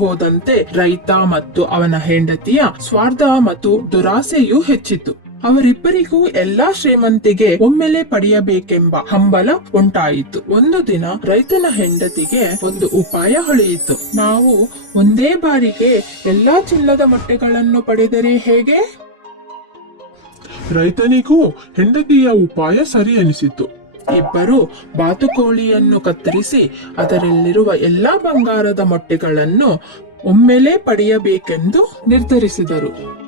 ಹೋದಂತೆ ರೈತ ಮತ್ತು ಅವನ ಹೆಂಡತಿಯ ಸ್ವಾರ್ಥ ಮತ್ತು ದುರಾಸೆಯೂ ಹೆಚ್ಚಿತು. ಅವರಿಬ್ಬರಿಗೂ ಎಲ್ಲಾ ಶ್ರೀಮಂತಿಗೆ ಒಮ್ಮೆಲೆ ಪಡೆಯಬೇಕೆಂಬ ಹಂಬಲ ಉಂಟಾಯಿತು. ಒಂದು ದಿನ ರೈತನ ಹೆಂಡತಿಗೆ ಒಂದು ಉಪಾಯ ಹೊಳೆಯಿತು. ನಾವು ಒಂದೇ ಬಾರಿಗೆ ಎಲ್ಲಾ ಚಿನ್ನದ ಮೊಟ್ಟೆಗಳನ್ನು ಪಡೆದರೆ ಹೇಗೆ? ರೈತನಿಗೂ ಹೆಂಡತಿಯ ಉಪಾಯ ಸರಿ ಅನಿಸಿತು. ಇಬ್ಬರು ಬಾತುಕೋಳಿಯನ್ನು ಕತ್ತರಿಸಿ ಅದರಲ್ಲಿರುವ ಎಲ್ಲಾ ಬಂಗಾರದ ಮೊಟ್ಟೆಗಳನ್ನು ಒಮ್ಮೆಲೆ ಪಡೆಯಬೇಕೆಂದು ನಿರ್ಧರಿಸಿದರು.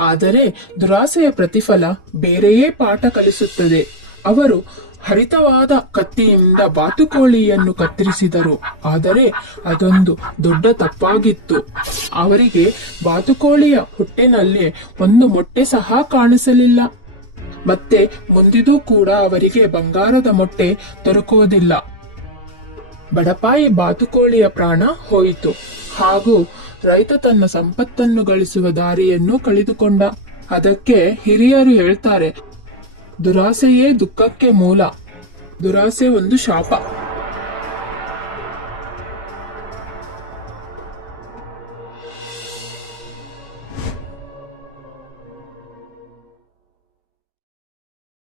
ಆದರೆ ದುರಾಸೆಯ ಪ್ರತಿಫಲ ಬೇರೆಯೇ ಪಾಠ ಕಲಿಸುತ್ತದೆ. ಅವರು ಹರಿತವಾದ ಕತ್ತಿಯಿಂದ ಬಾತುಕೋಳಿಯನ್ನು ಕತ್ತರಿಸಿದರು. ಆದರೆ ಅದೊಂದು ದೊಡ್ಡ ತಪ್ಪಾಗಿತ್ತು. ಅವರಿಗೆ ಬಾತುಕೋಳಿಯ ಹುಟ್ಟಿನಲ್ಲಿ ಒಂದು ಮೊಟ್ಟೆ ಸಹ ಕಾಣಿಸಲಿಲ್ಲ. ಮತ್ತೆ ಮುಂದಿದೂ ಕೂಡ ಅವರಿಗೆ ಬಂಗಾರದ ಮೊಟ್ಟೆ ದೊರಕುವುದಿಲ್ಲ. ಬಡಪಾಯಿ ಬಾತುಕೋಳಿಯ ಪ್ರಾಣ ಹೋಯಿತು. ಹಾಗೂ ರೈತ ತನ್ನ ಸಂಪತ್ತನ್ನು ಗಳಿಸುವ ದಾರಿಯನ್ನು ಕಳೆದುಕೊಂಡ. ಅದಕ್ಕೆ ಹಿರಿಯರು ಹೇಳ್ತಾರೆ, ದುರಾಸೆಯೇ ದುಃಖಕ್ಕೆ ಮೂಲ. ದುರಾಸೆ ಒಂದು ಶಾಪ.